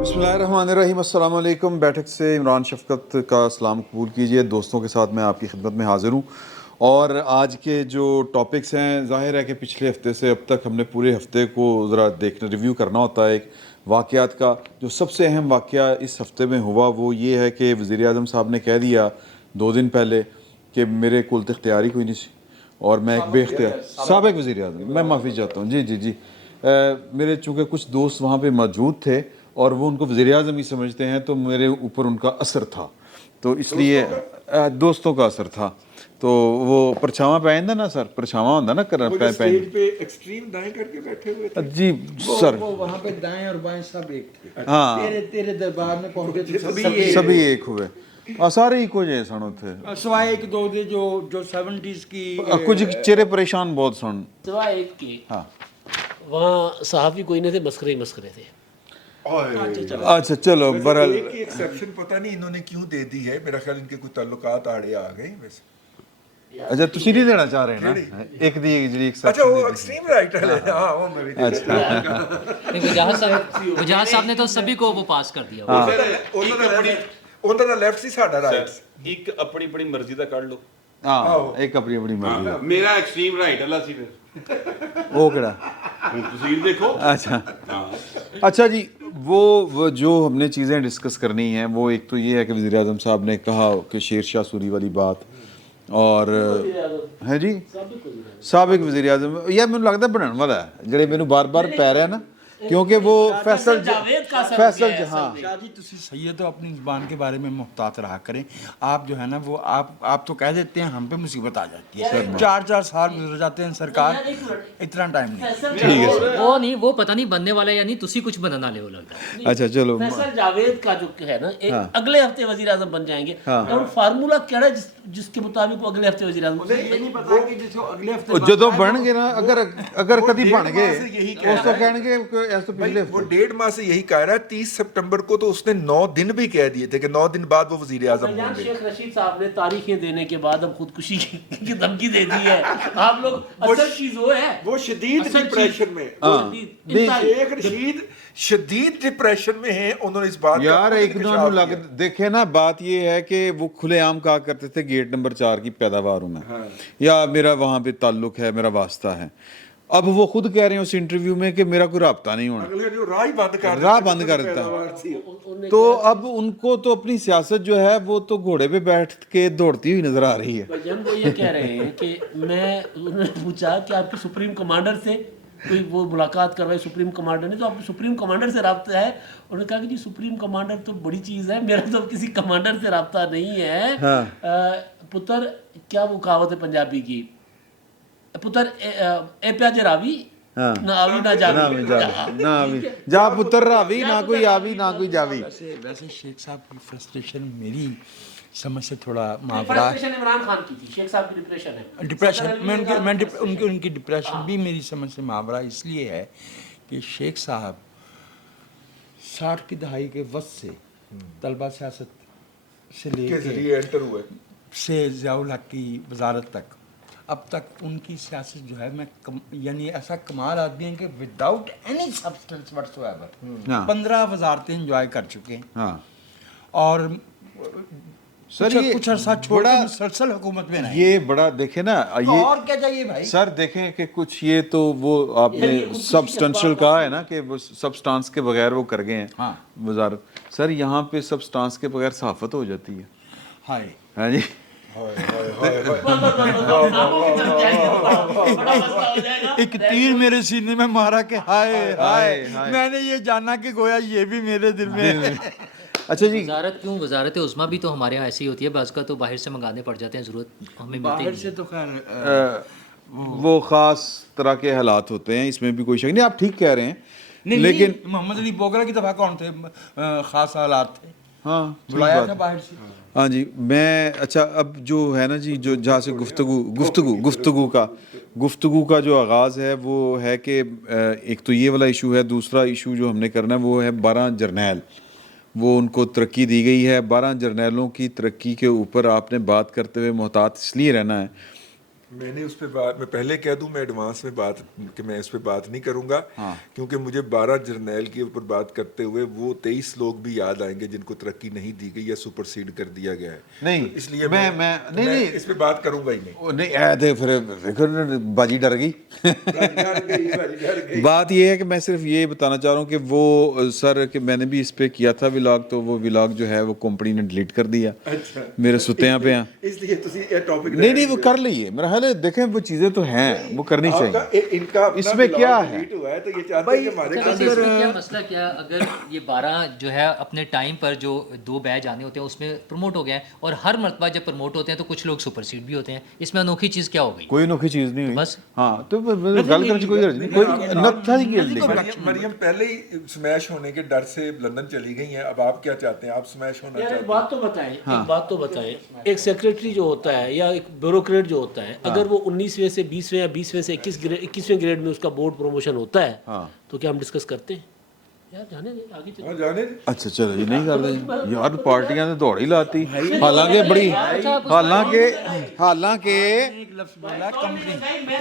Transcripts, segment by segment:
बिस्मिल्लाहिर्रहमानिर्रहीम। अस्सलाम वालेकुम। बैठक से इमरान शफकत का सलाम कबूल कीजिए। दोस्तों के साथ मैं आपकी खिदमत में हाज़िर हूँ और आज के जो टॉपिक्स हैं, ज़ाहिर है कि पिछले हफ़्ते से अब तक हमने पूरे हफ़्ते को ज़रा देखना रिव्यू करना होता है। एक वाक़यात का जो सबसे अहम वाक़या इस हफ़्ते में हुआ वो ये है कि वज़ीर आज़म साहब ने कह दिया 2 दिन पहले कि मेरे कुल इख्तियारी कोई नहीं सी और मैं एक बेख्तियार साबिक़ वज़ीर आज़म, मैं माफ़ी चाहता हूँ जी। मेरे चूँकि कुछ दोस्त वहाँ पे मौजूद थे और वो उनको वज़ीर आज़म ही समझते हैं, तो मेरे ऊपर उनका असर था, तो इसलिए दोस्तों का असर था। तो वो परछावां पहनदा ना सर, परछावां होंदा ना कर पहन स्टेज पे एक्सट्रीम दाएं करके बैठे हुए थे। जी सर, वो वहाँ पे दाएं और बाएं सब एक थे। हाँ तेरे दरबार में पहुंचे तो सभी एक हुए सारे इको जे सन उत्थे सिवाय एक दो दे जो 70s की कुछ चेहरे परेशान बहुत सन। सिवाय एक के हाँ वहाँ सहाफ़ी कोई नहीं थे, मस्करे ही मस्करे थे। अच्छा चलो बहरहाल एक ही एक्सेप्शन पता नहीं इन्होंने क्यों दे दी है, मेरा ख्याल इनके कुछ ताल्लुकात आड़े आ गए वैसे। अच्छा तुसी नहीं देना चाह रहे ना एक दी जी एक अच्छा वो एक्सट्रीम राइट है, हाँ वो मैं भी दे वजाहत साहब ने तो सभी को वो पास कर दिया। ਉਹਨਾਂ ਦਾ ਲੈਫਟ ਸੀ, ਸਾਡਾ ਰਾਈਟ। ਇੱਕ ਆਪਣੀ ਆਪਣੀ ਮਰਜ਼ੀ ਦਾ ਕੱਢ ਲਓ। हाँ एक अपनी अपनी मर्जी ਮੇਰਾ ਐਕਸਟ੍ਰੀਮ ਰਾਈਟ ਵਾਲਾ ਸੀ ਫਿਰ वो केड़ा ਹੁਣ ਤੁਸੀਂ ਦੇਖੋ। अच्छा अच्छा जी वो जो हमने चीज़ें डिस्कस करनी हैं वो एक तो ये है कि वज़ीर आज़म साहब ने कहा कि शेर शाह सूरी वाली बात और है जी साबिक वज़ीर आज़म यार मैनू लगता बनने वाला है ਜਿਹੜੇ ਮੈਨੂੰ बार-बार पै रहा है ना क्योंकि वो फैसल हाँ शादी तुसी सही है तो अपनी ज़ुबान के बारे में मुहतात रहा करें। आप जो है ना वो आप तो कह देते हैं, हम पे मुसीबत आ जाती है। 4-4 साल गुजर जाते हैं सरकार, इतना टाइम नहीं। ठीक है वो नहीं, वो पता नहीं बनने वाला है या नहीं, तुसी कुछ बनाना ले वो लगता है। अच्छा चलो फैसल जावेद का जो है ना एक अगले हफ्ते वजीर आजम बन जाएंगे और फार्मूला क्या है जिसके मुताबिक वो अगले हफ्ते वजीर आजम ये नहीं पता कि जिसको अगले हफ्ते ਜਦੋਂ ਬਣਨਗੇ ਨਾ अगर कभी बन गए ਉਸ ਤੋਂ ਕਹਿਣਗੇ ਇਸ ਤੋਂ ਪਿਛਲੇ वो 1.5 माह से यही कह रहा है। 30 सितंबर को तो उसने 9 दिन भी कह दिए थे कि 9 दिन बाद वो वजीर आजम कल्याण होंगे। शेख रशीद साहब ने तारीखें देने के बाद अब खुदकुशी की धमकी दे दी है। आप लोग असल चीज वो है, वो शदीद असल डिप्रेशन में, शेख रशीद शदीद डिप्रेशन में है। उन्होंने इस बात यार एक दो लग देखे ना, बात ये है कि वो खुलेआम कहा करते थे गेट नंबर 4 की पैदावार हूँ मैं या मेरा वहाँ पे ताल्लुक है, मेरा वास्ता है। अब वो खुद कह रहे हैं उस इंटरव्यू में कि मेरा कोई राब्ता नहीं होना, अगले जो राह बंद कर देता। तो अब उनको तो अपनी सियासत जो है वो तो घोड़े पे बैठ के दौड़ती हुई नजर आ रही है। जब वो ये कह रहे हैं कि उन्होंने पूछा कि आपके सुप्रीम कमांडर से कोई वो मुलाकात करवाई पुरीम कमांडर ने, तो आपको सुप्रीम कमांडर से रब्ता है? उन्होंने कहा कि जी सुप्रीम कमांडर तो बड़ी चीज़ है, मेरा तो किसी कमांडर से रब्ता नहीं है। पुत्र क्या वो कहावत है पंजाबी की, पुत्र ए प्या जे रावी ना आवी ना जावी ना आवी जा पुत्र रावी ना कोई आवी ना कोई जावी। वैसे शेख साहब की फ्रस्ट्रेशन मेरी समझ से थोड़ा मावरा है। इमरान खान की थी, शेख साहब की डिप्रेशन है। डिप्रेशन उनकी डिप्रेशन भी मेरी समझ से मावरा इसलिए है कि शेख साहब 60 की दहाई के वक्त से तलबा सियासत से लेकर से ज़ियाउल हक की वजारत तक अब तक उनकी सियासत जो है मैं यानी ऐसा कमाल आदमी है कि विदाउट एनी सब्सटेंस व्हाटसोएवर 15 वजारतें एंजॉय कर चुके हैं और सर ये कुछ अरसा छोड़ा मुसलसल हुकूमत में नहीं। ये बड़ा देखे ना ये और क्या चाहिए भाई सर, देखें कि कुछ ये तो वो आपने सब्सटेंशियल कहा है ना कि वो सब्सटेंस के बगैर वो कर गए हैं वजारत। सर यहाँ पे सब्सटेंस के बगैर सहाफत हो जाती है। हाय हाँ जी एक तीर मेरे सीने में मारा कि हाय हाय मैंने ये जाना कि गोया ये भी मेरे दिल में। अच्छा जी वजारत क्यों, वजारत उस्मा भी तो हमारे यहाँ ऐसी होती है, बाज़ का तो बाहर से मंगाने पड़ जाते हैं, ज़रूरत हमें बाहर से तो खैर वो ख़ास तरह के हालात होते हैं, इसमें भी कोई शक नहीं, आप ठीक कह रहे हैं। लेकिन मोहम्मद अली बोगरा की दफ़ा कौन थे ख़ास हालात थे? हाँ बुलाया था बाहर से। हाँ जी मैं अच्छा अब जो है ना जी जो जहाँ से गुफ्तगू का जो आगाज़ है वो है कि एक तो ये वाला इशू है, दूसरा इशू जो हमने करना है वो है 12 जर्नैल, वो उनको तरक्की दी गई है। 12 जर्नैलों की तरक्की के ऊपर आपने बात करते हुए मोहतात इसलिए रहना है मैंने उस पे बात, मैं पहले कह दूं, मैं एडवांस में बात कि मैं इस पे बात नहीं करूंगा, क्योंकि मुझे 12 जर्नैल के ऊपर बात करते हुए वो 23 लोग भी याद आएंगे जिनको तरक्की नहीं दी गई या सुपरसीड कर दिया गया है। नहीं, तो इसलिए मैं मैं इस पे बात करूंगा ही नहीं। ओ, नहीं ऐ फिर देखो बाजी डर गई। बात ये है कि मैं सिर्फ ये बताना चाह रहा हूँ कि वो सर कि मैंने भी इस पे किया था व्लॉग, तो वो व्लॉग जो है वो कंपनी ने डिलीट कर दिया। अच्छा, मेरे सुत्तियां पे हैं, इसलिए तुसी ये टॉपिक नहीं वो कर लिए मेरा ख्याल है। देखें वो चीज़ें तो हैं, वो करनी चाहिए। इनका इसमें क्या है हुआ है तो ये चाहते हैं कि हमारे क्या मसला क्या, अगर ये 12 जो है अपने टाइम पर जो 2 बैच आने होते हैं उसमें प्रमोट हो गया है, और हर मरतबा जब प्रमोट होते हैं तो कुछ लोग सुपरसीड भी होते हैं, इसमें अनोखी चीज़ क्या हो गई? कोई अनोखी चीज़ नहीं हुई बस। हाँ, तो गल करने की कोई हर्ज नहीं, कोई नत्था ही गिर ली। मरियम पहले ही स्मैश होने के डर से लंदन चली गई हैं, अब आप क्या चाहते हैं? आप स्मैश होना यार चाहते एक हैं? बात तो बताएं, एक बात तो बताएं, एक सेक्रेटरी जो होता है या एक ब्यूरोक्रेट जो होता है, अगर वो 19वें से 20वें या 20वें से 21वें ग्रेड में उसका बोर्ड प्रमोशन होता है, तो क्या हम डिस्कस करते हैं? यार जाने दे, आगे चलो। हाँ, जाने दे। अच्छा चलो जी, नहीं कर यार, पार्टियां ने दौड़ ही लाती, हालांकि बड़ी हालांकि एक लफ्ज़ बोला कंपनी।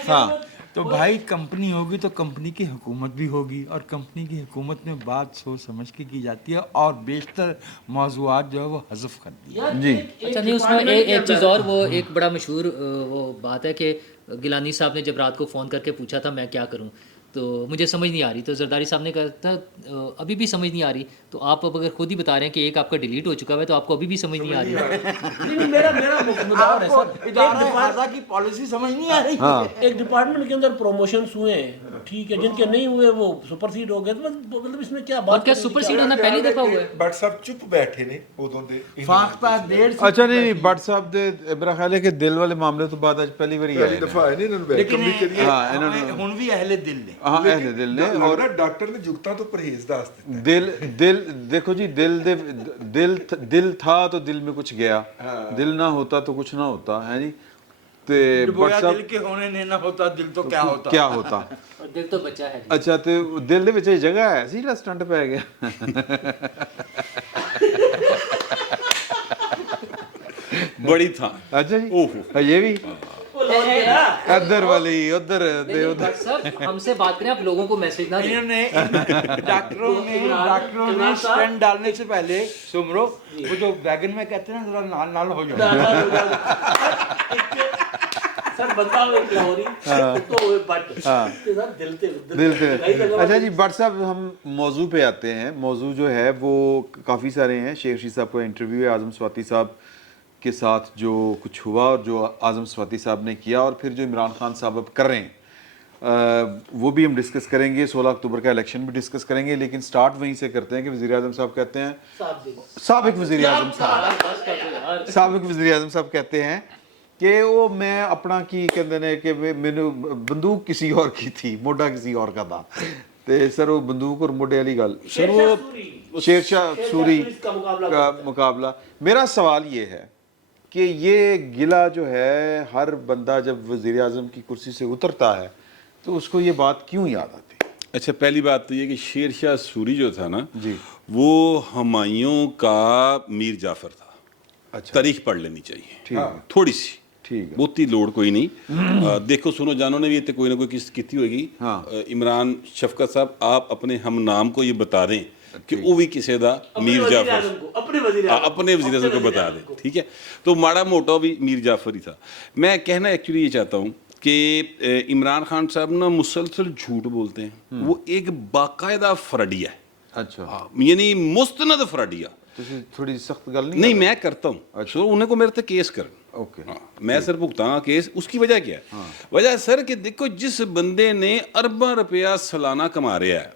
हाँ, तो भाई कंपनी होगी तो कंपनी की हुकूमत भी होगी, और कंपनी की हुकूमत में बात सोच समझ के की जाती है, और बेशतर मौज़ूआत जो है वो हज़फ कर दिया जी। अच्छा नहीं, उसमें एक चीज़ और, वो एक बड़ा मशहूर वो बात है कि गिलानी साहब ने जब रात को फ़ोन करके पूछा था मैं क्या करूं, तो मुझे समझ नहीं आ रही, तो जरदारी साहब ने कहा था अभी भी समझ नहीं आ रही, तो आप अब अगर खुद ही बता रहे हैं कि एक आपका डिलीट हो चुका है तो आपको अभी भी समझ नहीं आ रही है। नहीं, मेरा मुद्दा है सर, की पॉलिसी समझ नहीं आ रही। एक डिपार्टमेंट के अंदर प्रमोशंस हुए हैं, ठीक है, जिनके नहीं हुए वो सुपरसीड हो गए, तो मतलब इसमें क्या और बात क्या सुपरसीड होना पहली दफ़ा हुआ है? बट सब चुप बैठे ने उदों दे फाख्ता देर से अच्छा नहीं बट साहब दे मेरा ख्याल है कि दिल वाले मामले तो बात आज पहली बार ही पहली आए दफा है नहीं इन्होंने लेकिन वेलकम भी करिए। हाँ, इन्होंने- ਹੁਣ ਵੀ ਅਹਲੇ ਦਿਲ ਨੇ। हाँ अहले दिल ने और डॉक्टर ने जुगता तो परहेज दा ਦਿੱਤਾ। दिल दिल देखो जी, दिल था तो दिल में कुछ गया, दिल ना होता तो कुछ ना होता है जी। ते बट बोया साहब दिल के होने ने ना होता दिल तो क्या होता। क्या होता। और दिल तो बच्चा है जी। अच्छा ते दिल ਦੇ ਵਿੱਚ ਇਹ ਜਗ੍ਹਾ ਹੈ ਸੀ ਜਿਹੜਾ ਸਟੰਟ ਪੈ ਗਿਆ। बड़ी था। अच्छा जी, ओहो। ये भी इधर वाली उधर दे उधर। सर हमसे बात करें, आप लोगों को मैसेज ना दें। इन्होंने डॉक्टरों ने स्टेंट डालने से पहले सुमरो वो जो वैगन में कहते हैं ना जरा नाल नाल हो जाए। सर बंदा हुए लाहौरी तो हुए बट सर दिल दिल से। अच्छा जी बट साहब, हम मौजू पे आते हैं। मौजू जो है वो काफ़ी सारे हैं। शेख रशीद साहब का इंटरव्यू है आज़म स्वाति साहब के साथ जो कुछ हुआ और जो आज़म स्वाति साहब ने किया, और फिर जो इमरान खान साहब अब कर रहे हैं वो भी हम डिस्कस करेंगे। 16 अक्टूबर का इलेक्शन भी डिस्कस करेंगे, लेकिन स्टार्ट वहीं से करते हैं कि वज़ीर आज़म साहब कहते हैं, साबिक वज़ीर आज़म साहब कहते हैं कि वो मैं अपना की कहते हैं कि मैंने बंदूक किसी और की थी, मोडा किसी और का था। तो सर वो बंदूक और मोडे वाली गल, सर वो शेरशाह सूरी का मुकाबला। मेरा सवाल ये है कि ये गिला जो है, हर बंदा जब वज़ीर आज़म की कुर्सी से उतरता है तो उसको ये बात क्यों याद आती है? अच्छा, पहली बात तो ये कि शेरशाह सूरी जो था ना जी, वो हुमायूं का मीर जाफर था। अच्छा तारीख पढ़ लेनी चाहिए, ठीक है, थोड़ी सी, ठीक है। ਬਹੁਤੀ ਲੋੜ ਕੋਈ ਨਹੀਂ। देखो सुनो जानो ने भी इतने कोई ना कोई किस्त की होगी। हाँ। इमरान शफकत साहब, आप अपने हम नाम को ये बता दें कि वो भी किसी दा मीर जाफर अपने वजीर वज़ीर आज़म को बता दें, ठीक है। तो माड़ा मोटा भी मीर जाफर ही था। मैं कहना एक्चुअली ये चाहता हूँ कि इमरान खान साहब ना मुसलसल झूठ बोलते हैं। वो एक बाकायदा फ्रडिया है, अच्छा यानी मुस्तनद फ्रडिया। ਤੁਸੀਂ ਥੋੜੀ सख्त गल नहीं नहीं मैं करता हूँ, सो उन्हें को मेरे तक केस कर। ओके मैं सर भुगताना केस। उसकी वजह क्या है? वजह सर कि देखो, जिस बंदे ने अरबा रुपया सालाना कमा रहा है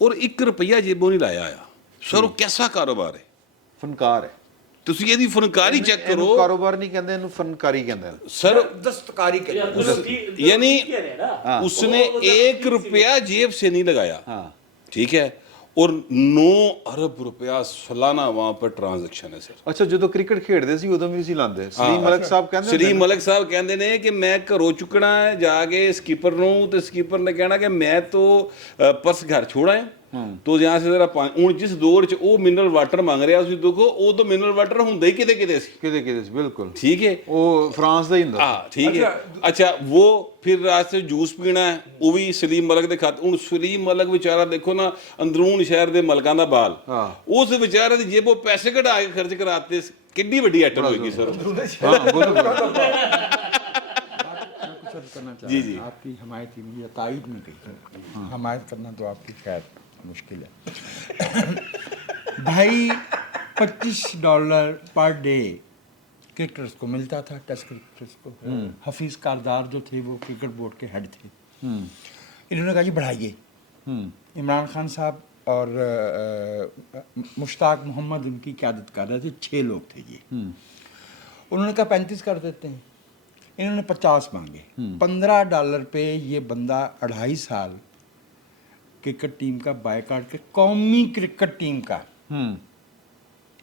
और 1 रुपया जेबों नहीं लाया आया, सर वो कैसा कारोबार है? ਫਨਕਾਰ ਹੈ। ਤੁਸੀਂ ਇਹਦੀ ਫਨਕਾਰੀ ਚੈੱਕ ਇਹਨੂੰ ਕਰੋ ਕਾਰੋਬਾਰ ਨਹੀਂ ਕਹਿੰਦੇ, ਇਹਨੂੰ ਫਨਕਾਰੀ ਕਹਿੰਦੇ ਨੇ। सर। दस्तकारी के यानी उसने 1 रुपया जेब से नहीं लगाया, ठीक है, और 9 अरब रुपया सालाना वहां पर ट्रांजैक्शन है सर। ਅੱਛਾ, ਜਦੋਂ ਕ੍ਰਿਕਟ ਖੇਡਦੇ ਸੀ ਉਦੋਂ ਵੀ ਅਸੀਂ ਲਾਉਂਦੇ। ਸਲੀਮ ਮਲਕ ਸਾਹਿਬ ਕਹਿੰਦੇ ਸਲੀਮ ਮਲਕ ਸਾਹਿਬ ਕਹਿੰਦੇ ਨੇ ਕਿ ਮੈਂ ਘਰੋਂ ਚੁੱਕਣਾ ਹੈ ਜਾ ਕੇ ਸਕੀਪਰ ਨੂੰ, ਤੇ ਸਕੀਪਰ ਨੇ ਕਹਿਣਾ ਕਿ ਮੈਂ ਤਾਂ ਪਰਸ ਘਰ ਛੋੜ ਆਇਆ। ਤੋ यहाँ से जरा ਹੁਣ ਜਿਸ ਦੌਰ 'ਚ ਉਹ ਮਿਨਰਲ ਵਾਟਰ ਮੰਗ ਰਿਹਾ ਤੁਸੀਂ ਦੇਖੋ ਉਹ ਤਾਂ ਮਿਨਰਲ ਵਾਟਰ ਹੁੰਦਾ ਹੀ ਕਿਤੇ ਕਿਤੇ ਸੀ ਕਿਤੇ ਕਿਤੇ ਬਿਲਕੁਲ ਠੀਕ ਹੈ ਉਹ ਫਰਾਂਸ ਦਾ ਹੀ ਹੁੰਦਾ हाँ ठीक है अच्छा वो फिर रास्ते जूस पीना है वो भी सलीम मलक दे खाते हूँ सलीम मलक बेचारा देखो ना अंदरून शहर दे मलकां दा बाल उस बेचारे दी जेबों पैसे कढा के खर्च कराते किड्डी वड्डी आइटम होगी सर हाँ बोलो करना चाह जी, रहा जी। हूं। आपकी हिमायत ही मुझे तायद में गई हिमायत करना तो आपकी खैर मुश्किल है भाई $25 पर डे क्रिकेटर्स को मिलता था, टेस्ट क्रिकेटर्स को। हफीज़ कारदार जो थे वो क्रिकेट बोर्ड के हेड थे। इन्होंने कहा जी बढ़ाइए। इमरान खान साहब और मुश्ताक मोहम्मद उनकी क़यादत कर रहे थे, 6 लोग थे ये। उन्होंने कहा 35 कर देते हैं, इन्होंने 50 मांगे। $15 पे ये बंदा 2.5 साल क्रिकेट टीम का बायकॉट के कौमी क्रिकेट टीम का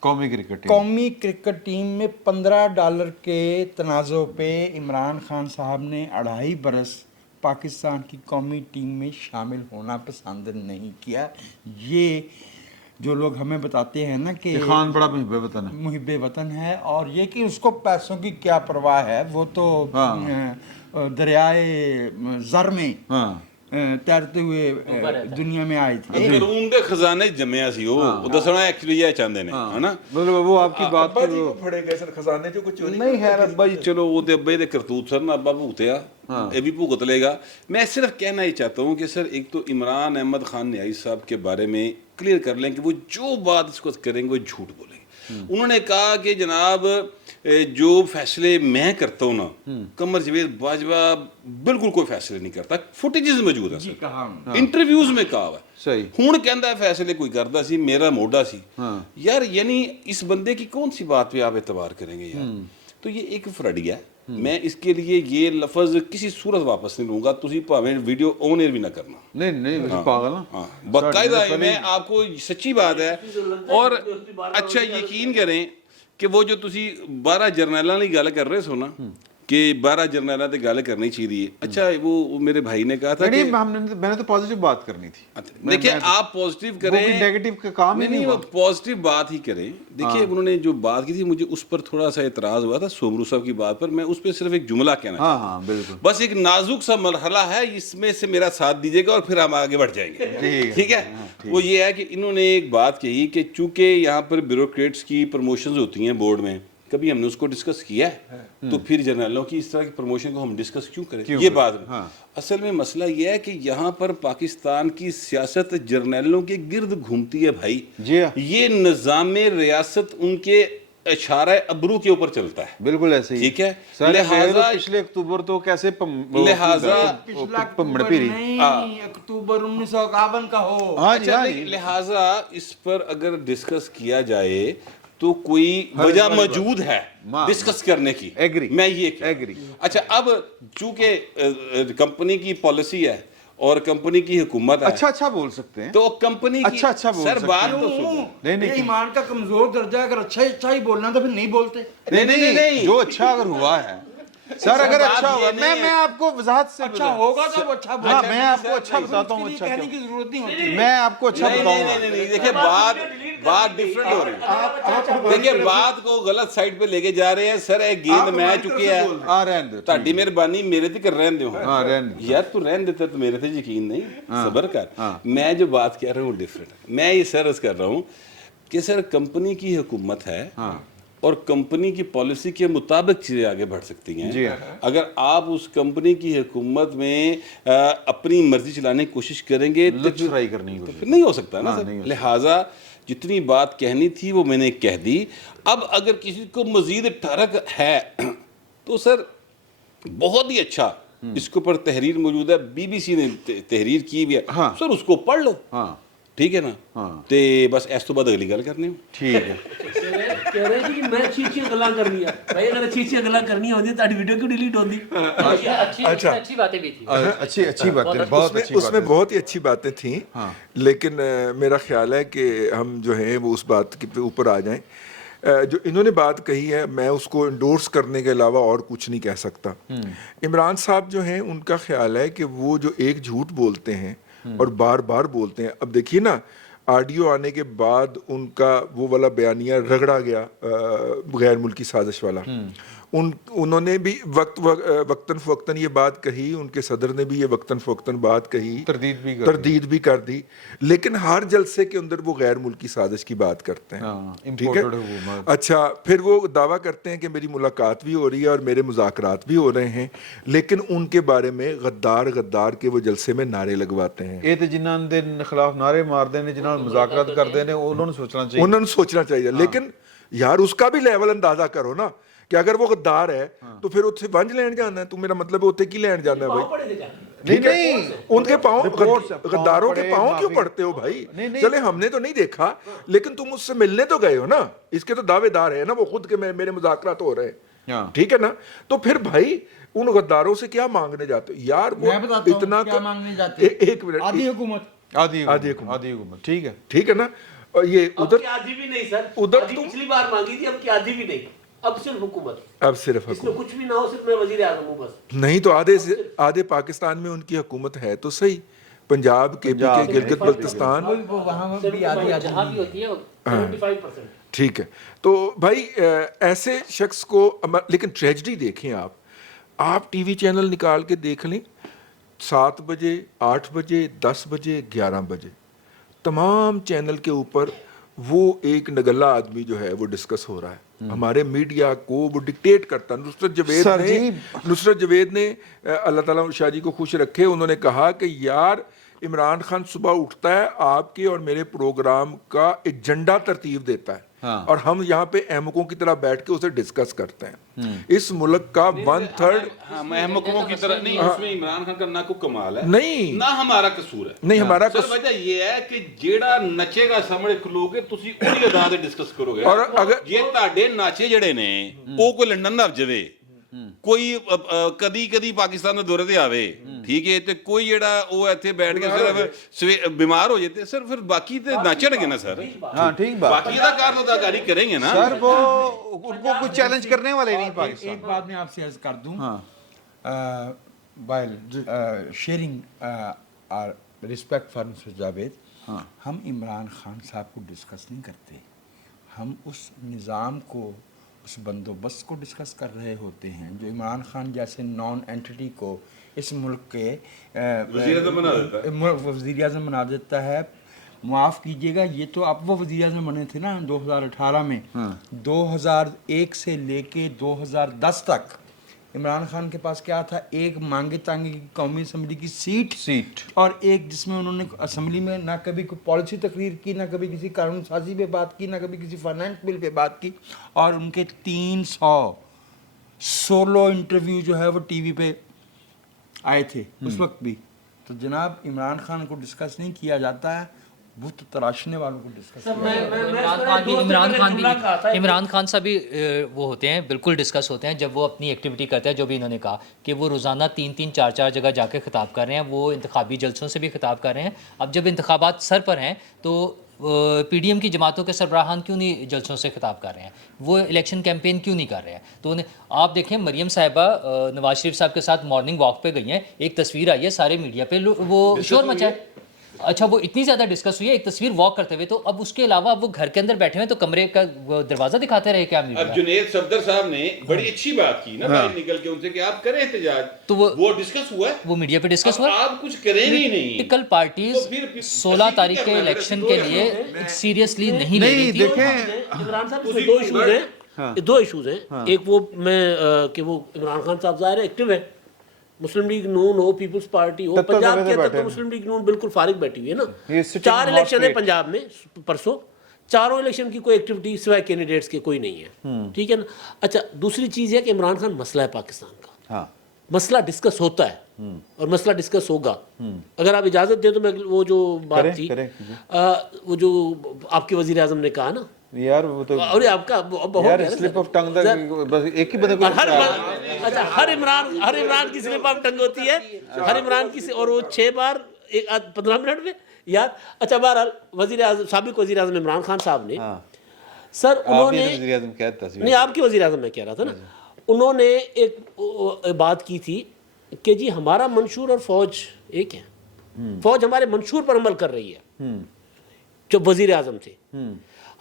कौमी क्रिकेट टीम कौमी क्रिकेट टीम में $15 के तनाज़ो पे इमरान खान साहब ने 2.5 बरस पाकिस्तान की कौमी टीम में शामिल होना पसंद नहीं किया। ये जो लोग हमें बताते हैं ना कि खान बड़ा मुहिब वतन है, मुहिब वतन है, और ये कि उसको पैसों की क्या परवाह है, वो तो दरियाए ज़र में तैरते हुए दुनिया में आए थे। अंदरून दे खजाने जम्मिया सी ਉਹ ਦੱਸਣਾ ਐਕਚੁਅਲੀ ਇਹ ਚਾਹੁੰਦੇ ਨੇ ਹਨਾ मतलब वो आपकी बात अब्बा जी को फड़े गए सर खजाने जो कुछ चोरी ਨਹੀਂ ਖੈਰ ਅੱਬਾ ਜੀ ਚਲੋ ਉਹ ਤੇ ਅੱਬੇ ਦੇ ਕਰਤੂਤ ਸਰ ਨਾ ਅੱਬਾ ਭੂਤਿਆ ये भी भुगत लेगा। मैं सिर्फ कहना ही चाहता हूँ कि सर एक तो इमरान अहमद खान न्याई साहब के बारे में क्लियर कर लें कि वो जो बात इसको करेंगे वो झूठ बोलेंगे। उन्होंने कहा कि जनाब जो फैसले मैं करता हूँ ना, कमर जवेद बाजवा बिल्कुल कोई फैसले नहीं करता। फुटेजेस मौजूद है सर, इंटरव्यूज में कहा हुआ है। सही ਹੁਣ ਕਹਿੰਦਾ फैसले कोई करता सी, मेरा मोड़ा सी। यार यानी इस बंदे की कौन सी बात पे आप एतबार करेंगे यार? तो ये एक फ्रडिया है। मैं इसके लिए ये लफ्ज किसी सूरत वापस नहीं लूंगा। तुसी भावें वीडियो ऑन एयर भी ना करना। नहीं नहीं वैसे पागल ना हाँ बाकायदा मैं आपको सच्ची बात है। और अच्छा यकीन करें कि वो जो तुसी 12 जर्नैलां दी गल कर रहे सो ना कि 12 जर्नैलां ते गल करनी चाहिए। अच्छा वो मेरे भाई ने कहा था कि मैंने तो पॉजिटिव बात करनी थी। देखिए आप पॉजिटिव करें, नेगेटिव का काम ही नहीं वो पॉजिटिव बात ही करें। देखिए उन्होंने जो बात की थी मुझे उस पर थोड़ा सा एतराज हुआ था सोमरू साहब की बात पर। मैं उस पर सिर्फ एक जुमला कहना हाँ हाँ बिल्कुल बस एक नाजुक सा मरहला है, इसमें से मेरा साथ दीजिएगा और फिर हम आगे बढ़ जाएंगे। ठीक है वो ये है कि इन्होंने एक बात कही कि चूंकि यहाँ पर ब्यूरोक्रेट्स की प्रमोशंस होती हैं बोर्ड में, कभी हमने उसको डिस्कस किया है तो फिर जर्नलों की इस तरह की प्रमोशन को हम डिस्कस क्यों करें? ये बात असल में मसला ये है कि यहाँ पर पाकिस्तान की सियासत जर्नलों के गिर्द घूमती है भाई। ये निज़ाम रियासत उनके इशारा अबरू के ऊपर चलता है। बिल्कुल ऐसे ही ठीक है। लिहाजा पिछले अक्टूबर तो कैसे लिहाजा अक्टूबर 1951 का हो। अच्छा लिहाजा इस पर अगर डिस्कस किया जाए तो कोई वजह मौजूद है डिस्कस करने की। एग्री मैं ये एग्री। अच्छा अब चूंकि कंपनी की पॉलिसी है और कंपनी की हुकूमत है, अच्छा बोल सकते हैं तो कंपनी की अच्छा बोल सर सकते बात हैं। तो सुनो। नहीं ईमान का कमजोर दर्जा, अगर अच्छा ही बोलना तो फिर नहीं बोलते। नहीं जो अच्छा अगर हुआ है सर, अगर अच्छा होगा मैं आपको वजाहत से अच्छा होगा तो वो अच्छा हाँ मैं आपको अच्छा बताता हूँ। अच्छा कहने की जरूरत नहीं होती। मैं आपको अच्छा बताऊंगा। नहीं देखिए बात डिफरेंट हो रही है। देखिए बात को गलत साइड पे लेके जा रहे हैं सर। एक गेंद मैच चुकी है। हाँ रहने दो, ਤੁਹਾਡੀ ਮਿਹਰਬਾਨੀ ਮੇਰੇ ਤੇ ਕਰ ਰਹਿਣ ਦਿਓ। हाँ रहने दो। यार तू रहने देता तो मेरे से यकीन नहीं सबर कर। मैं जो बात कह रहा हूँ डिफरेंट है। मैं ये सर कर रहा हूँ कि सर कंपनी की हुकूमत है और कंपनी की पॉलिसी के मुताबिक चीज़ें आगे बढ़ सकती हैं। अगर आप उस कंपनी की हुकूमत में अपनी मर्जी चलाने की कोशिश करेंगे तो ट्राई करनी फिर नहीं हो सकता ना सर। लिहाजा जितनी बात कहनी थी वो मैंने कह दी। अब अगर किसी को मजीद ठरक है तो सर बहुत ही अच्छा इसके ऊपर तहरीर मौजूद है, BBC ने तहरीर की भी है सर, उसको पढ़ लो। ठीक है ना। ते बस इस तो बाद अगली गल करनी। ठीक है कह रहे हैं कि मैं अच्छी गल्लां करनी है भाई। अगर अच्छी गल्लां करनी होती ताड़ी वीडियो क्यों डिलीट होती? अच्छी बातें भी थी। अच्छी बातें बहुत अच्छी उसमें बहुत ही अच्छी बातें थी। लेकिन मेरा ख्याल है कि हम जो हैं वो उस बात के ऊपर आ जाएं। जो इन्होंने बात कही है मैं उसको इंडोर्स करने के अलावा और कुछ नहीं कह सकता। इमरान साहब जो हैं उनका ख्याल है कि वो जो एक झूठ बोलते हैं اور بار بار بولتے ہیں. اب دیکھیے نا, آڈیو آنے کے بعد ان کا وہ والا بیانیہ رگڑا گیا, غیر ملکی سازش والا. انہوں نے بھی وقتاً فوقتاً یہ بات کہی, ان کے صدر نے بھی یہ وقتاً فوقتاً بات کہی, تردید بھی کر دی, لیکن ہر جلسے کے اندر وہ غیر ملکی سازش کی بات کرتے ہیں. ٹھیک ہے, اچھا پھر وہ دعویٰ کرتے ہیں کہ میری ملاقات بھی ہو رہی ہے اور میرے مذاکرات بھی ہو رہے ہیں, لیکن ان کے بارے میں غدار کے وہ جلسے میں نعرے لگواتے ہیں. یہ تو جنہاں دے خلاف نعرے مارتے ہیں, جنہاں مذاکرات کرتے ہیں, انہوں نے سوچنا چاہیے. لیکن یار اس کا بھی لیول اندازہ کرو نا, کہ اگر وہ غدار ہے تو پھر اتنے ونج لین جانا ہے, تو میرا مطلب اتنے کی لین جانا ہے بھائی. نہیں, ان کے پاؤں, غداروں کے پاؤں کیوں پڑتے ہو بھائی؟ چلے ہم نے تو نہیں دیکھا, لیکن تم اس سے ملنے تو گئے ہو نا, اس کے تو دعوے دار ہیں نا وہ خود کے میرے مذاکرات ہو رہے ہیں. ٹھیک ہے نا, تو پھر بھائی ان غداروں سے کیا مانگنے جاتے ہو یار؟ وہ اتنا ایک منٹ, آدھی حکومت ٹھیک ہے نا, یہ ادھر آدھی بھی نہیں سر, ادھر پچھلی بار مانگی تھی, اب کی آدھی بھی نہیں, اب صرف حکومت, اب صرف اس میں کچھ بھی نہ ہو, صرف میں وزیر اعظم ہوں بس. نہیں تو آدھے پاکستان میں ان کی حکومت ہے تو صحیح, پنجاب کے پی کے گلگت بلتستان وہاں بھی آدھی جہاں بھی ہوتی ہے 75%. ٹھیک ہے. تو بھائی ایسے شخص کو, لیکن ٹریجڈی دیکھیں آپ ٹی وی چینل نکال کے دیکھ لیں, 7 بجے 8 بجے 10 بجے 11 بجے تمام چینل کے اوپر وہ ایک نگلا آدمی جو ہے وہ ڈسکس ہو رہا ہے. ہمارے میڈیا کو وہ ڈکٹیٹ کرتا. نصرت جوید نے اللہ تعالیٰ شاہ جی کو خوش رکھے, انہوں نے کہا کہ یار عمران خان صبح اٹھتا ہے, آپ کے اور میرے پروگرام کا ایجنڈا ترتیب دیتا ہے, اور ہم یہاں پہ احمقوں کی طرح بیٹھ کے اسے ڈسکس کرتے ہیں. اس ملک کا 1/3 احمقوں کی طرح نہیں, اس میں عمران خان کا نہ کوئی کمال ہے نہیں, نہ ہمارا قصور ہے. نہیں ہمارا سر وجہ یہ ہے کہ جیڑا نچے گا سامنے کھلوگے تسی اونی ادا تے ڈسکس کرو گے, اور اگر یہ تہاڈے ناچے جڑے نے او کوئی لنڈن دا جوے, کوئی کدی پاکستان دے دورے تے آوے, ٹھیک ہے, تے کوئی جڑا او ایتھے بیٹھ کے صرف بیمار ہو جاتے سر, پھر باقی تے ناچن گے نا سر. ہاں ٹھیک بات, باقی اداکاری کریں گے نا سر, وہ ان کو کوئی چیلنج کرنے والے نہیں پاکستان. ایک بات میں آپ سے عرض کر دوں, while sharing respect for Mr. Javed, ہم عمران خان صاحب کو ڈسکس نہیں کرتے, ہم اس نظام کو, اس بندوبست کو ڈسکس کر رہے ہوتے ہیں جو عمران خان جیسے نان اینٹی کو اس ملک کے وزیر اعظم بنا دیتا ہے. معاف کیجیے گا, یہ تو اب وہ وزیر اعظم بنے تھے نا 2018 میں, 2001 سے لے کے 2010 تک عمران خان کے پاس کیا تھا؟ ایک مانگے تانگے کی قومی اسمبلی کی سیٹ, اور ایک جس میں انہوں نے اسمبلی میں نہ کبھی کوئی پالیسی تقریر کی, نہ کبھی کسی قانون سازی پہ بات کی, نہ کبھی کسی فائنانس بل پہ بات کی, اور ان کے 300 سولو انٹرویو جو ہے وہ ٹی وی پہ آئے تھے اس وقت بھی. تو جناب عمران خان کو ڈسکس نہیں کیا جاتا ہے, وہ تو تراشنے والوں کو ڈسکس عمران خان صاحب بھی وہ ہوتے ہیں, بالکل ڈسکس ہوتے ہیں جب وہ اپنی ایکٹیویٹی کرتے ہیں. جو بھی انہوں نے کہا کہ وہ روزانہ 3-3 4-4 جگہ جا کے خطاب کر رہے ہیں, وہ انتخابی جلسوں سے بھی خطاب کر رہے ہیں. اب جب انتخابات سر پر ہیں تو پی ڈی ایم کی جماعتوں کے سربراہان کیوں نہیں جلسوں سے خطاب کر رہے ہیں, وہ الیکشن کیمپین کیوں نہیں کر رہے ہیں؟ تو آپ دیکھیں مریم صاحبہ نواز شریف صاحب کے ساتھ مارننگ واک پہ گئی ہیں, ایک تصویر آئی ہے سارے میڈیا پہ, وہ شور مچا ہے. اچھا وہ اتنی زیادہ ڈسکس ہوئی ہے ایک تصویر واک کرتے ہوئے, تو اب اس کے علاوہ وہ گھر کے اندر بیٹھے ہوئے تو کمرے کا دروازہ دکھاتے رہے کیا میڈیا؟ اب جنید صفدر صاحب نے بڑی اچھی بات کی نا باہر نکل کے ان سے کہ آپ کریں احتجاج, تو وہ ڈسکس ہوا ہے, وہ میڈیا پہ ڈسکس ہوا. آپ کچھ کریں ہی نہیں. پولیٹیکل پارٹیز 16 تاریخ کے الیکشن کے لیے سیریسلی نہیں لے رہی تھی. عمران صاحب اس میں 2 ایشوز ہیں, 2 ایشوز ہیں. ایک وہ میں کہ وہ عمران خان صاحب ظاہر ایکٹیو ہے, مسلم لیگ نون ہو, پیپلز پارٹی ہو, پنجاب کے اندر تو مسلم لیگ نون بالکل فارغ بیٹھی ہوئی ہے نا. 4 الیکشن ہے پنجاب میں پرسوں, چاروں الیکشن کی کوئی ایکٹیویٹی سوائے کینڈیڈیٹس کے کوئی نہیں ہے, ٹھیک ہے نا. اچھا دوسری چیز ہے کہ عمران خان مسئلہ ہے پاکستان کا, مسئلہ ڈسکس ہوتا ہے اور مسئلہ ڈسکس ہوگا. اگر آپ اجازت دیں تو میں وہ جو بات تھی, وہ جو آپ کے وزیر اعظم نے کہا نا یار, وہ تو اور آپ کا یار سلپ آف ٹنگ دا, بس ایک ہی بندے کو اچھا ہر عمران کی سلپ آف ٹنگ ہوتی ہے, ہر عمران کی, اور وہ 6 بار 15 منٹ میں یار. اچھا بہرحال وزیر اعظم, سابق وزیر اعظم عمران خان صاحب نے سر, انہوں نے وزیر اعظم کہتا ہے نہیں, آپ کے وزیر اعظم میں کہہ رہا تھا نا, انہوں نے ایک بات کی تھی کہ جی ہمارا منشور اور فوج ایک ہے. فوج ہمارے منشور پر عمل کر رہی ہے جو وزیر اعظم تھے.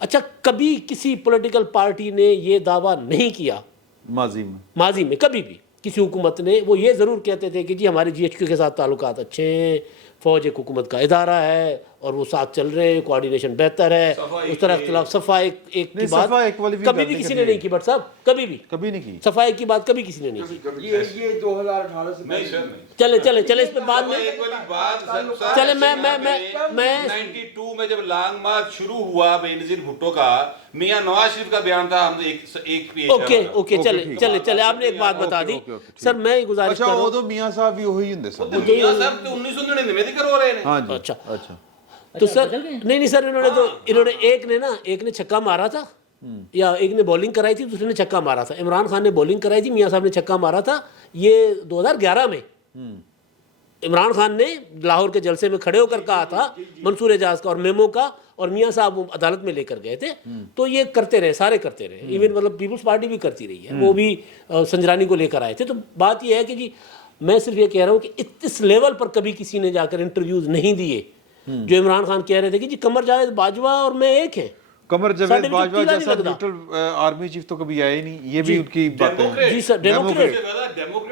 اچھا کبھی کسی پولیٹیکل پارٹی نے یہ دعویٰ نہیں کیا ماضی میں کبھی بھی کسی حکومت نے, وہ یہ ضرور کہتے تھے کہ جی ہمارے جی ایچ کیو کے ساتھ تعلقات اچھے ہیں, فوج ایک حکومت کا ادارہ ہے اور وہ ساتھ چل رہے ہیں, کوآرڈینیشن بہتر ہے, اس طرح اختلاف صفائی ایک کی بات کبھی بھی کسی نے نہیں کی. بٹ صاحب کبھی نہیں کی صفائی کی بات, کبھی کسی نے نہیں کی. یہ 2018 سے چلے اس پہ بعد میں چلے میں 92 میں جب لانگ مارچ شروع ہوا بینظیر بھٹو کا, میاں نواز شریف کا بیان تھا, ہم ایک پیش اوکے چلے آپ نے ایک بات بتا دی سر. میں گزارش کر رہا ہوں, اچھا میاں صاحب بھی وہی ہوں سر, میاں صاحب تو 1999 میں کروا رہے ہیں. اچھا تو سر نہیں سر انہوں نے ایک نے چھکا مارا تھا یا ایک نے بولنگ کرائی تھی, دوسرے نے چھکا مارا تھا. عمران خان نے بولنگ کرائی تھی, میاں صاحب نے چھکا مارا تھا. یہ 2011 میں عمران خان نے لاہور کے جلسے میں کھڑے ہو کر کہا تھا منصور اعجاز کا اور میمو کا, اور میاں صاحب وہ عدالت میں لے کر گئے تھے. تو یہ کرتے رہے, سارے کرتے رہے, ایون مطلب پیپلز پارٹی بھی کرتی رہی ہے, وہ بھی سنجرانی کو لے کر آئے تھے. تو بات یہ ہے کہ جی میں صرف یہ کہہ رہا ہوں کہ اس لیول پر کبھی کسی نے جا کر انٹرویوز نہیں دیے جو عمران خان کہہ رہے تھے کہ جی قمر جاوید باجوہ اور میں ایک ہیں. قمر جاوید باجوہ جیسا نیوٹرل آرمی چیف تو کبھی آیا ہی نہیں, یہ بھی ان کی بات ہے. جی سر ڈیموکریٹ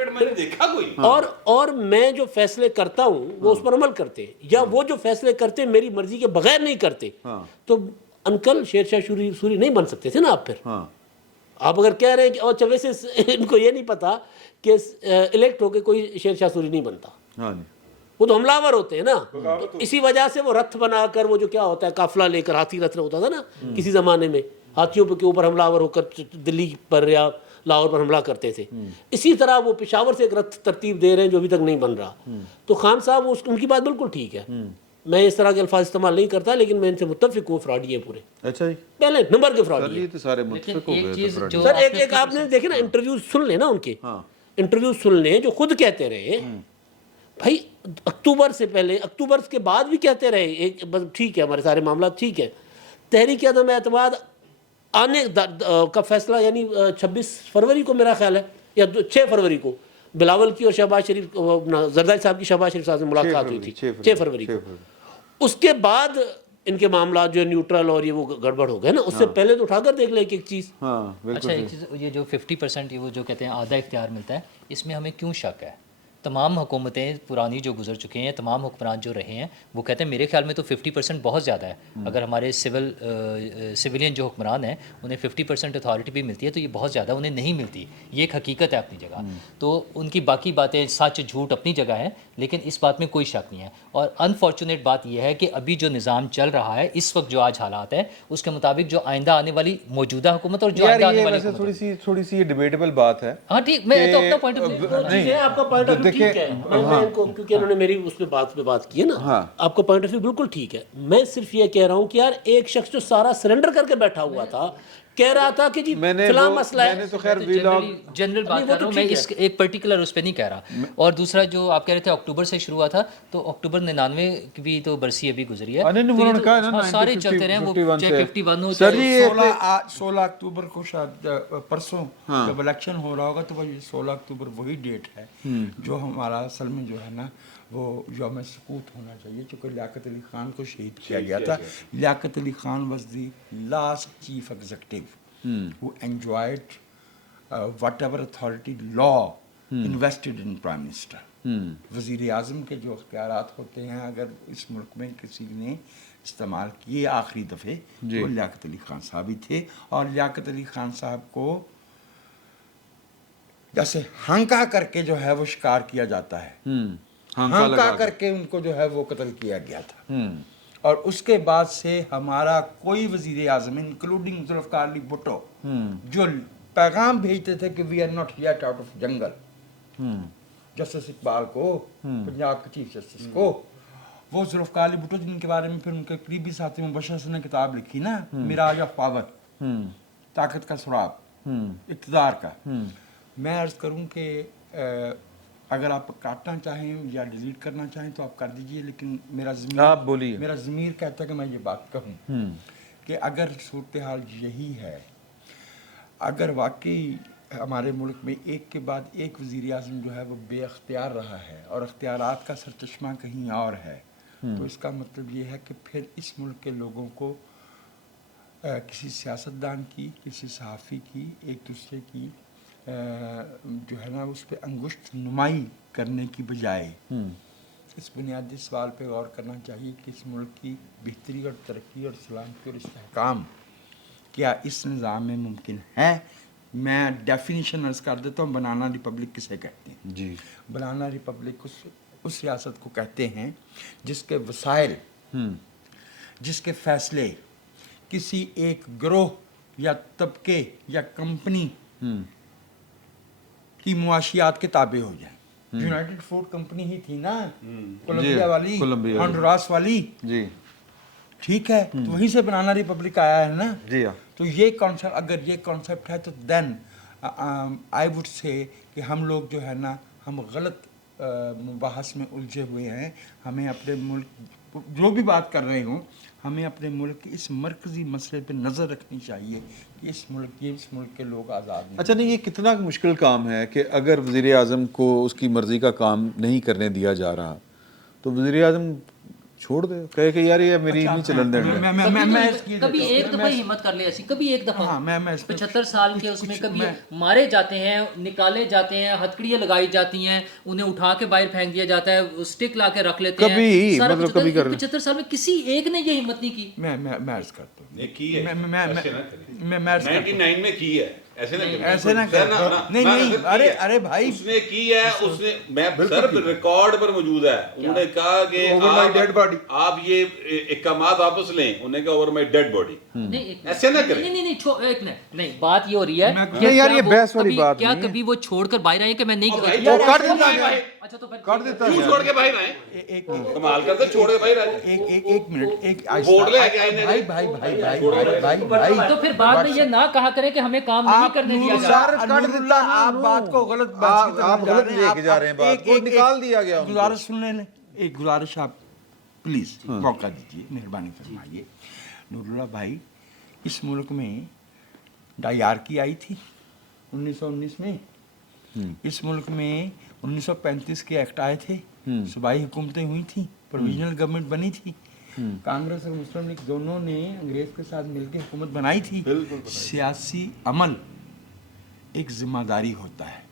میں نے دیکھا کوئی. اور میں جو فیصلے کرتا ہوں وہ اس پر عمل کرتے, یا وہ جو فیصلے کرتے میری مرضی کے بغیر نہیں کرتے, تو انکل شیر شاہ سوری نہیں بن سکتے تھے نا آپ. پھر آپ اگر کہہ رہے ہیں کہ اور ویسے ان کو یہ نہیں پتا کہ الیکٹ ہو کے کوئی شیر شاہ سوری نہیں بنتا, وہ تو حملہ آور ہوتے ہیں نا. تو اسی وجہ سے وہ رتھ بنا کر, وہ جو کیا ہوتا ہے قافلہ لے کر, ہاتھی رتھ ہوتا تھا نا کسی زمانے میں, ہاتھیوں کے اوپر حملہ آور ہو کر دلی پر یا لاہور پر حملہ کرتے تھے. اسی طرح وہ پشاور سے ایک رتھ ترتیب دے رہے ہیں جو ابھی تک نہیں بن رہا. تو خان صاحب ان کی بات بالکل ٹھیک ہے, میں اس طرح کے الفاظ استعمال نہیں کرتا, لیکن میں ان سے متفق ہوں, فراڈی ہے پورے. اچھا جی, پہلے نمبر کے فراڈی یہ تو سارے متفق ہو گئے. سر ایک آپ نے دیکھے نا انٹرویوز سن لیں نا ان کے, انٹرویوز سن لیں جو خود کہتے رہے بھائی اکتوبر سے پہلے, اکتوبر کے بعد بھی کہتے رہے ایک بس ٹھیک ہے ہمارے سارے معاملات ٹھیک ہے. تحریک عدم اعتماد آنے کا فیصلہ یعنی 26 فروری کو میرا خیال ہے یا 6 فروری کو بلاول کی اور شہباز شریف زرداری صاحب کی شہباز شریف صاحب سے ملاقات ہوئی تھی 6 فروری کو. اس کے بعد ان کے معاملات جو نیوٹرل اور یہ وہ گڑبڑ ہو گئے نا, اس سے پہلے تو اٹھا کر دیکھ لیں ایک چیز. اچھا ایک چیز, یہ جو 50% یہ وہ جو کہتے ہیں آدھا اختیار ملتا ہے, اس میں ہمیں کیوں شک ہے؟ تمام حکومتیں پرانی جو گزر چکے ہیں, تمام حکمران جو رہے ہیں, وہ کہتے ہیں میرے خیال میں تو 50% بہت زیادہ ہے. اگر ہمارے سویلین جو حکمران ہیں انہیں 50% اتھارٹی بھی ملتی ہے تو یہ بہت زیادہ انہیں نہیں ملتی. یہ ایک حقیقت ہے اپنی جگہ. تو ان کی باقی باتیں سچ جھوٹ اپنی جگہ ہیں, لیکن اس بات میں کوئی شک نہیں ہے. اور انفارچونیٹ بات یہ ہے کہ ابھی جو نظام چل رہا ہے اس وقت, جو آج حالات ہیں, اس کے مطابق جو آئندہ آنے والی موجودہ حکومت اور جو آئندہ آنے والی حکومت, تھوڑی سی یہ ڈیبیٹیبل بات ہے. ہاں ٹھیک, میں تو اپنا پوائنٹ آف ویو, آپ کا پوائنٹ آف ویو ٹھیک ہے, میں ان کو کیونکہ انہوں نے میری اس پہ بات کی ہے نا, آپ کا پوائنٹ آف ویو بالکل ٹھیک ہے. میں صرف یہ کہہ رہا ہوں کہ یار ایک شخص جو سارا سرنڈر کر کے بیٹھا ہوا تھا, کہہ رہا تھا کہ جی فلاں مسئلہ ہے, میں نے تو خیر جنرل بات کر رہا ہوں, میں اس ایک پرٹیکولر اس پہ نہیں کہہ رہا. اور دوسرا جو آپ کہہ رہے تھے اکتوبر سے شروع ہوا تھا, تو اکتوبر 99 کی بھی تو برسی ابھی گزری ہے, سارے چلتے رہے, وہ چاہے 51 ہو چاہے 16 اکتوبر کو شاید پرسوں جب الیکشن ہو رہا ہوگا, تو وہ 16 اکتوبر وہی ڈیٹ ہے جو ہمارا اصل میں جو ہے نا وہ یوم سقوط ہونا چاہیے, چونکہ لیاقت علی خان کو شہید کیا گیا تھا. Liaquat Ali Khan was the last chief executive who enjoyed whatever authority law invested in prime minister. وزیر اعظم کے جو اختیارات ہوتے ہیں اگر اس ملک میں کسی نے استعمال کیے آخری دفعے, وہ لیاقت علی خان صاحب ہی تھے. اور لیاقت علی خان صاحب کو جیسے ہنکا کر کے جو ہے وہ شکار کیا جاتا ہے, ہنکا کر کے ان کو جو ہے وہ قتل کیا گیا تھا. اور اس کے بعد سے ہمارا کوئی وزیر اعظم انکلوڈنگ ذوالفقار علی بھٹو جو پیغام بھیجتے تھے کہ we are not yet out of jungle, justice Iqbal کو, پنجاب کے چیف جسٹس کو, وہ ذوالفقار علی بھٹو جن کے بارے میں پھر ان کے قریبی ساتھی مبشر حسن نے کتاب لکھی نا, میراج آف پاور, طاقت کا سراغ, اقتدار کا. میں عرض کروں کہ اگر آپ کاٹنا چاہیں یا ڈیلیٹ کرنا چاہیں تو آپ کر دیجئے, لیکن میرا ضمیر کہتا ہے کہ میں یہ بات کہوں کہ اگر صورتحال یہی ہے, اگر واقعی हमारे मुल्क में एक के बाद एक वज़ीर आज़म जो है वो बेअख्तियार रहा है और अख्तियारात का सरचश्मा कहीं और है, तो इसका मतलब ये है कि फिर इस मुल्क के लोगों को किसी सियासतदान की, किसी सहाफ़ी की, एक दूसरे की जो है ना उस पर अंगुश्त नुमाई करने की बजाय इस बुनियादी सवाल पे गौर करना चाहिए कि इस मुल्क की बेहतरी और तरक्की और सलामती और इस्तेहकाम क्या इस निज़ाम में मुमकिन है। मैं डेफिनेशन अर्ज़ कर देता हूँ, बनाना रिपब्लिक किसे कहते हैं जी। बनाना रिपब्लिक उस रियासत को कहते हैं जिसके वसाइल, जिसके फ़ैसले किसी एक ग्रोह या तबके या कंपनी की मुआशियात के ताबे हो जाए। यूनाइटेड फूड कंपनी ही थी ना, कोलंबिया वाली, होंडुरास वाली, जी ठीक है, तो वहीं से बनाना रिपब्लिक आया है ना। जी हाँ। तो ये कॉन्सेप्ट, अगर ये कॉन्सेप्ट है तो देन आई वुड से कि हम लोग जो है ना हम गलत मुबाहस में उलझे हुए हैं। हमें अपने मुल्क जो भी बात कर रहे हों, हमें अपने मुल्क के इस मरकज़ी मसले पे नज़र रखनी चाहिए कि इस मुल्क के लोग आज़ाद नहीं। अच्छा, नहीं, ये कितना मुश्किल काम है कि अगर वज़ीर आज़म को उसकी मर्ज़ी का काम नहीं करने दिया जा रहा तो वज़ीर आज़म छोड़ दे, कहे कि यार ये मेरी नहीं चलन देना। कभी एक दफा हिम्मत कर ले ऐसी, कभी एक दफा। हाँ, मैं 75 साल के उसमें कभी मारे जाते हैं, निकाले जाते हैं, हथकड़ियाँ लगाई जाती हैं, उन्हें उठा के बाहर फेंक दिया जाता है, स्टिक ला के रख लेते हैं। कभी मतलब कभी कर 75 साल में किसी एक ने ये हिम्मत नहीं की। मैं अर्ज़ करता हूँ, ने की है, मैं अर्ज़ करता हूँ, 99 में की है, ऐसे ना नहीं, अरे भाई उसने की है, उसने, मैं सर रिकॉर्ड पर मौजूद है, उन्होंने कहा कि आप ये इकामात वापस लें, उन्होंने कहा ओवर माय डेड बॉडी। ऐसे ना करें। नहीं, बात ये हो रही है नहीं यार, ये बहस वाली बात क्या नहीं है। कभी वो छोड़कर बाहर आए कि मैं नहीं तो कर देता है, अच्छा तो फिर कर देता क्यों है। छोड़ के बाहर आए? एक कमाल करते, छोड़ के बाहर आए। एक मिनट, एक बोर्ड ले आके आए भाई तो फिर बाद में ये ना कहा करें कि हमें काम नहीं करने दिया जा रहा। नूरुल्लाह, आप बात को गलत आप गलत लेके जा रहे हैं बात को, निकाल दिया गया उनको। गुजारिश सुन लें, एक गुजारिश, आप प्लीज मौका दीजिए, मेहरबानी फरमाइए। नूरुल्लाह भाई, इस मुल्क में डायरकी आई थी 1919 में, इस मुल्क में 1935 के एक्ट आए थे, सूबाई हुकूमतें हुई थी, प्रोविजनल गवर्नमेंट बनी थी, कांग्रेस और मुस्लिम लीग दोनों ने अंग्रेज के साथ मिलकर हुकूमत बनाई थी। सियासी अमल एक जिम्मेदारी होता है,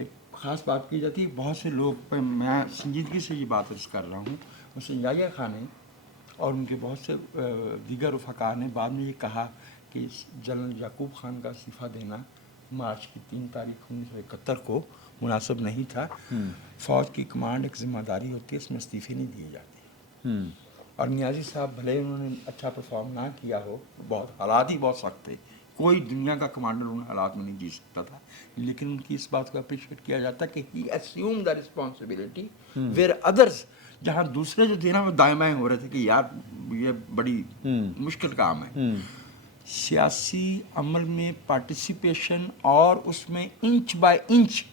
एक ख़ास बात की जाती है। बहुत से लोग, मैं संजीदगी से ये बात अर्ज़ कर रहा हूँ, उससे याहिया खान ने और उनके बहुत से दीगर रफ़ाकार ने बाद में ये कहा कि जनरल याकूब खान का इस्तीफ़ा देना मार्च की 3 तारीख 1971 को मुनासिब नहीं था। फ़ौज की कमांड एक ज़िम्मेदारी होती है, इसमें इस्तीफ़े नहीं दिए जाते। और नियाज़ी साहब भले उन्होंने अच्छा परफॉर्म ना किया हो, बहुत हालात ही बहुत सख्त थे, कोई दुनिया का कमांडर उन हालात में नहीं जी सकता था, लेकिन उनकी इस बात को अप्रिशिएट किया जाता है कि he assume the responsibility where others, जहाँ दूसरे जो थे ना वो दाएं बाएं हो रहे थे कि यार ये बड़ी मुश्किल काम है। सियासी अमल में पार्टिसिपेशन और उसमें इंच बाय इंच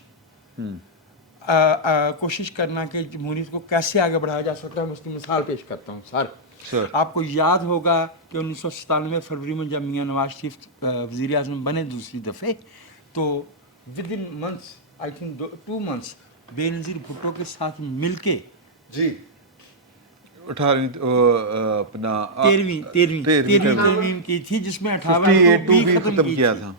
कोशिश करना कि जमहूरियत को कैसे आगे बढ़ाया जा सकता है। मैं उसकी मिसाल पेश करता हूँ सर। आपको याद होगा कि 1997 फरवरी में जब मियाँ नवाज शरीफ वज़ीर आज़म बने दूसरी दफ़े, तो with in months, I think 2 months, Benazir Bhutto के साथ मिलके जी 18 अपना 13वीं की थी, जिसमें 58 को भी खत्म किया था।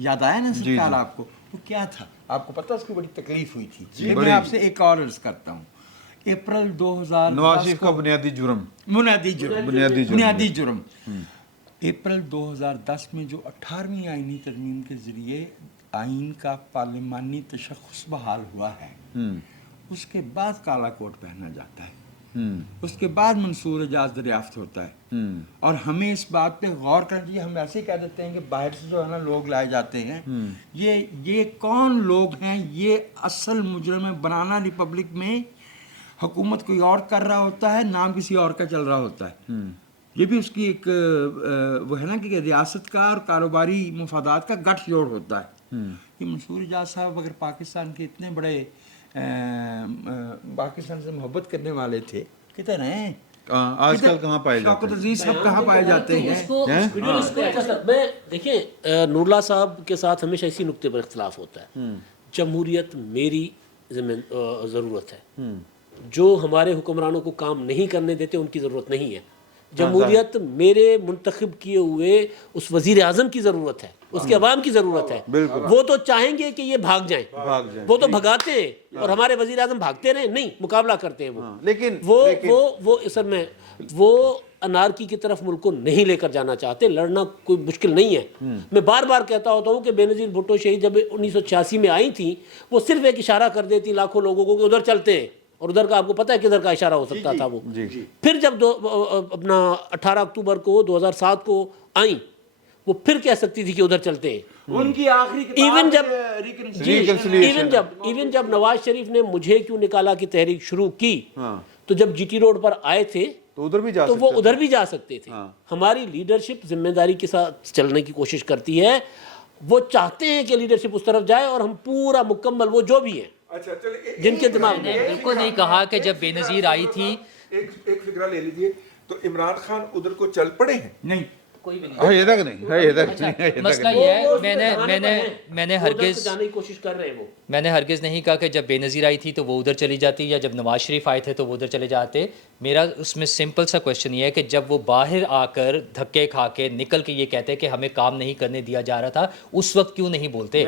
याद आया ना सर ख्याल आपको? तो क्या था आपको पता, उसकी बड़ी तकलीफ हुई थी। मैं आपसे एक और अर्ज करता हूँ, अप्रैल 2000 नवाज शरीफ का बुनियादी जुर्म अप्रैल 2010 में जो 18वीं आईनी तरमीम के ज़रिए आइन का पार्लिमानी तशख़्ख़ुस बहाल हुआ है, उसके बाद काला कोट पहना जाता है, उसके बाद मंसूर एजाज दरियाफ्त होता है। और हमें इस बात पे गौर करना चाहिए। हम ऐसे ही कह देते हैं कि बाहर से जो है ना लोग लाए जाते हैं, ये कौन लोग हैं? ये असल मुजरम है। बनाना रिपब्लिक में हुकूमत कोई और कर रहा होता है, नाम किसी और का चल रहा होता है। ये भी उसकी एक वो है ना कि रियासत का और कारोबारी मुफादात का गठजोड़ होता है। कि मंसूर एजाज साहब अगर पाकिस्तान के इतने बड़े पाकिस्तान से मोहब्बत करने वाले थे, कितने हैं آج کل کہاں پائے جاتے शौकत अजीज साहब कहाँ पाए जाते हैं? اچھا سر، میں دیکھیں نوراللہ صاحب کے ساتھ ہمیشہ اسی نقطے پر اختلاف ہوتا ہے. جمہوریت میری ضرورت ہے، جو ہمارے حکمرانوں کو کام نہیں کرنے دیتے ان کی ضرورت نہیں ہے. جمہوریت میرے منتخب کیے ہوئے اس وزیر اعظم کی ضرورت ہے، اس کے عوام کی ضرورت ہے. وہ تو چاہیں گے کہ یہ بھاگ جائیں، وہ تو بھگاتے ہیں، اور ہمارے وزیر اعظم بھاگتے رہے نہیں، مقابلہ کرتے ہیں. لیکن وہ سر میں وہ انارکی کی طرف ملک کو نہیں لے کر جانا چاہتے. لڑنا کوئی مشکل نہیں ہے. میں بار بار کہتا ہوتا ہوں کہ بے نظیر بھٹو شہید جب 1986 میں آئی تھیں، وہ صرف ایک اشارہ کر دیتی لاکھوں لوگوں کو کہ ادھر چلتے ہیں، اور ادھر کا آپ کو پتہ ہے کدھر کا اشارہ ہو سکتا تھا وہ. پھر جب اپنا 18 اکتوبر کو 2007 کو آئیں، وہ پھر کہہ سکتی تھی کہ ادھر چلتے ہیں. ان کی آخری ایون جب نواز شریف نے مجھے کیوں نکالا کی تحریک شروع کی، تو جب جی ٹی روڈ پر آئے تھے تو ادھر بھی جا تو وہ ادھر بھی جا سکتے تھے. ہماری لیڈرشپ ذمہ داری کے ساتھ چلنے کی کوشش کرتی ہے. وہ چاہتے ہیں کہ لیڈرشپ اس طرف جائے، اور ہم پورا مکمل وہ جو بھی ہیں جن کے دماغ میں. بالکل نہیں کہا کہ جب بے نظیر آئی تھی. ایک فکرہ لے لیجئے تو عمران خان ادھر کو چل پڑے ہیں؟ نہیں، کوئی بھی نہیں. یہ تک نہیں. مسئلہ یہ ہے میں نے ہرگز جانے کی کوشش کر رہے ہیں. وہ میں نے ہرگز نہیں کہا کہ جب بے نظیر آئی تھی تو وہ ادھر چلی جاتی، یا جب نواز شریف آئے تھے تو وہ ادھر چلے جاتے. میرا اس میں سمپل سا کویشچن یہ ہے کہ جب وہ باہر آ کر دھکے کھا کے نکل کے یہ کہتے کہ ہمیں کام نہیں کرنے دیا جا رہا تھا، اس وقت کیوں نہیں بولتے؟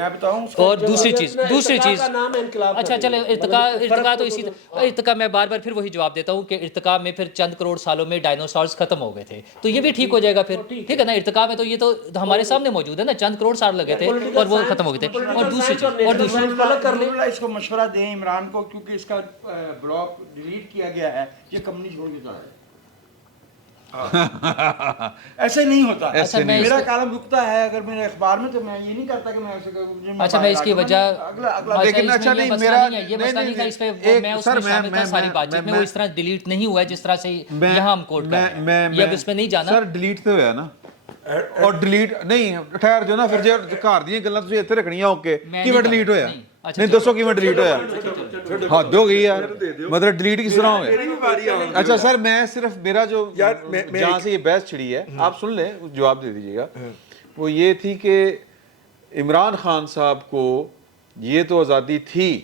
اور دوسری چیز اچھا چلے ارتقا تو اسی ارتقا میں بار بار پھر وہی جواب دیتا ہوں کہ ارتقا میں پھر چند کروڑ سالوں میں ڈائنوسارز ختم ہو گئے تھے، تو یہ بھی ٹھیک ہو جائے گا پھر. ٹھیک ہے نا، ارتقا میں تو یہ تو ہمارے سامنے موجود ہے نا، چند کروڑ سال لگے تھے اور وہ ختم ہو گئے تھے. اور دوسری اس کو مشورہ دیں عمران کو، کیونکہ اس کا بلاک ڈیلیٹ کیا گیا ہے، یہ کمپنی چھوڑ کے جا رہا ہے. ایسے نہیں ہوتا. میرا کالم رکتا ہے اگر میرے اخبار میں، تو میں یہ نہیں کرتا کہ میں ایسے اچھا میں اس کی وجہ لیکن اچھا نہیں، میرا یہ مسئلہ نہیں تھا اس پہ. میں اس میں شامل تھا ساری بات چیت میں، وہ اس طرح ڈیلیٹ نہیں ہوا ہے جس طرح سے یہاں ہم کوٹ کر رہے ہیں. یہ اب اس میں نہیں جانا. سر ڈیلیٹ تو ہوا نا، اور ڈیلیٹ نہیں ٹھہر جو نا، پھر جو گھر دی گلاں تسی اتنے رکھنیاں ہو کے کیویں ڈیلیٹ ہویا؟ نہیں دسو کیویں ڈیلیٹ ہویا؟ حد ہو گئی یار، مطلب ڈیلیٹ کس طرح ہویا؟ اچھا سر میں صرف میرا جو جہاں سے یہ بحث چھڑی ہے، آپ سن لیں، جواب دے دیجیے گا. وہ یہ تھی کہ عمران خان صاحب کو یہ تو آزادی تھی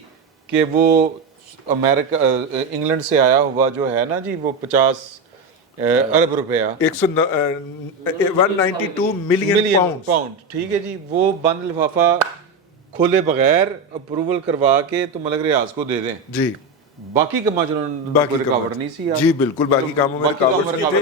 کہ وہ امریکہ انگلینڈ سے آیا ہوا جو ہے نا جی، وہ 50 ارب روپیہ 192 ملین پاؤنڈ، ٹھیک ہے جی، وہ بند لفافہ کھولے بغیر اپروول کروا کے تو ملک ریاض کو دے دیں. جی باقی کاموں میں رکاوٹ نہیں سی. جی بالکل، باقی کاموں میں رکاوٹ نہیں تھی.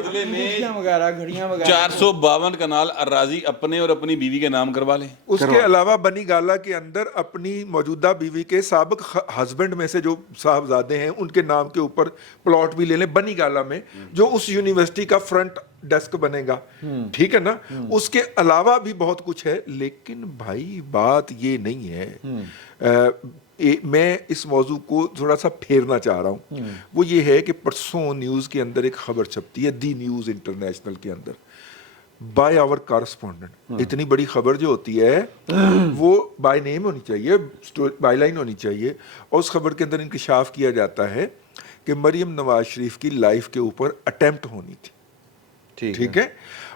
وغیرہ گھڑیاں وغیرہ 452 کنال اراضی اپنے اور اپنی بیوی کے نام کروا لیں. اس کے علاوہ بنی گالا کے اندر اپنی موجودہ بیوی کے سابق ہسبینڈ میں سے جو صاحبزادے ہیں ان کے نام کے اوپر پلاٹ بھی لے لیں بنی گالا میں، جو اس یونیورسٹی کا فرنٹ ڈیسک بنے گا. ٹھیک ہے نا، اس کے علاوہ بھی بہت کچھ ہے. لیکن بھائی بات یہ نہیں ہے، میں اس موضوع کو تھوڑا سا پھیرنا چاہ رہا ہوں. وہ یہ ہے کہ پرسوں نیوز کے اندر ایک خبر چھپتی ہے، دی نیوز انٹرنیشنل کے اندر، بائی آور کارسپونڈنٹ. اتنی بڑی خبر جو ہوتی ہے وہ بائی نیم ہونی چاہیے، بائی لائن ہونی چاہیے. اور اس خبر کے اندر انکشاف کیا جاتا ہے کہ مریم نواز شریف کی لائف کے اوپر اٹیمپٹ ہونی تھی. ٹھیک ہے.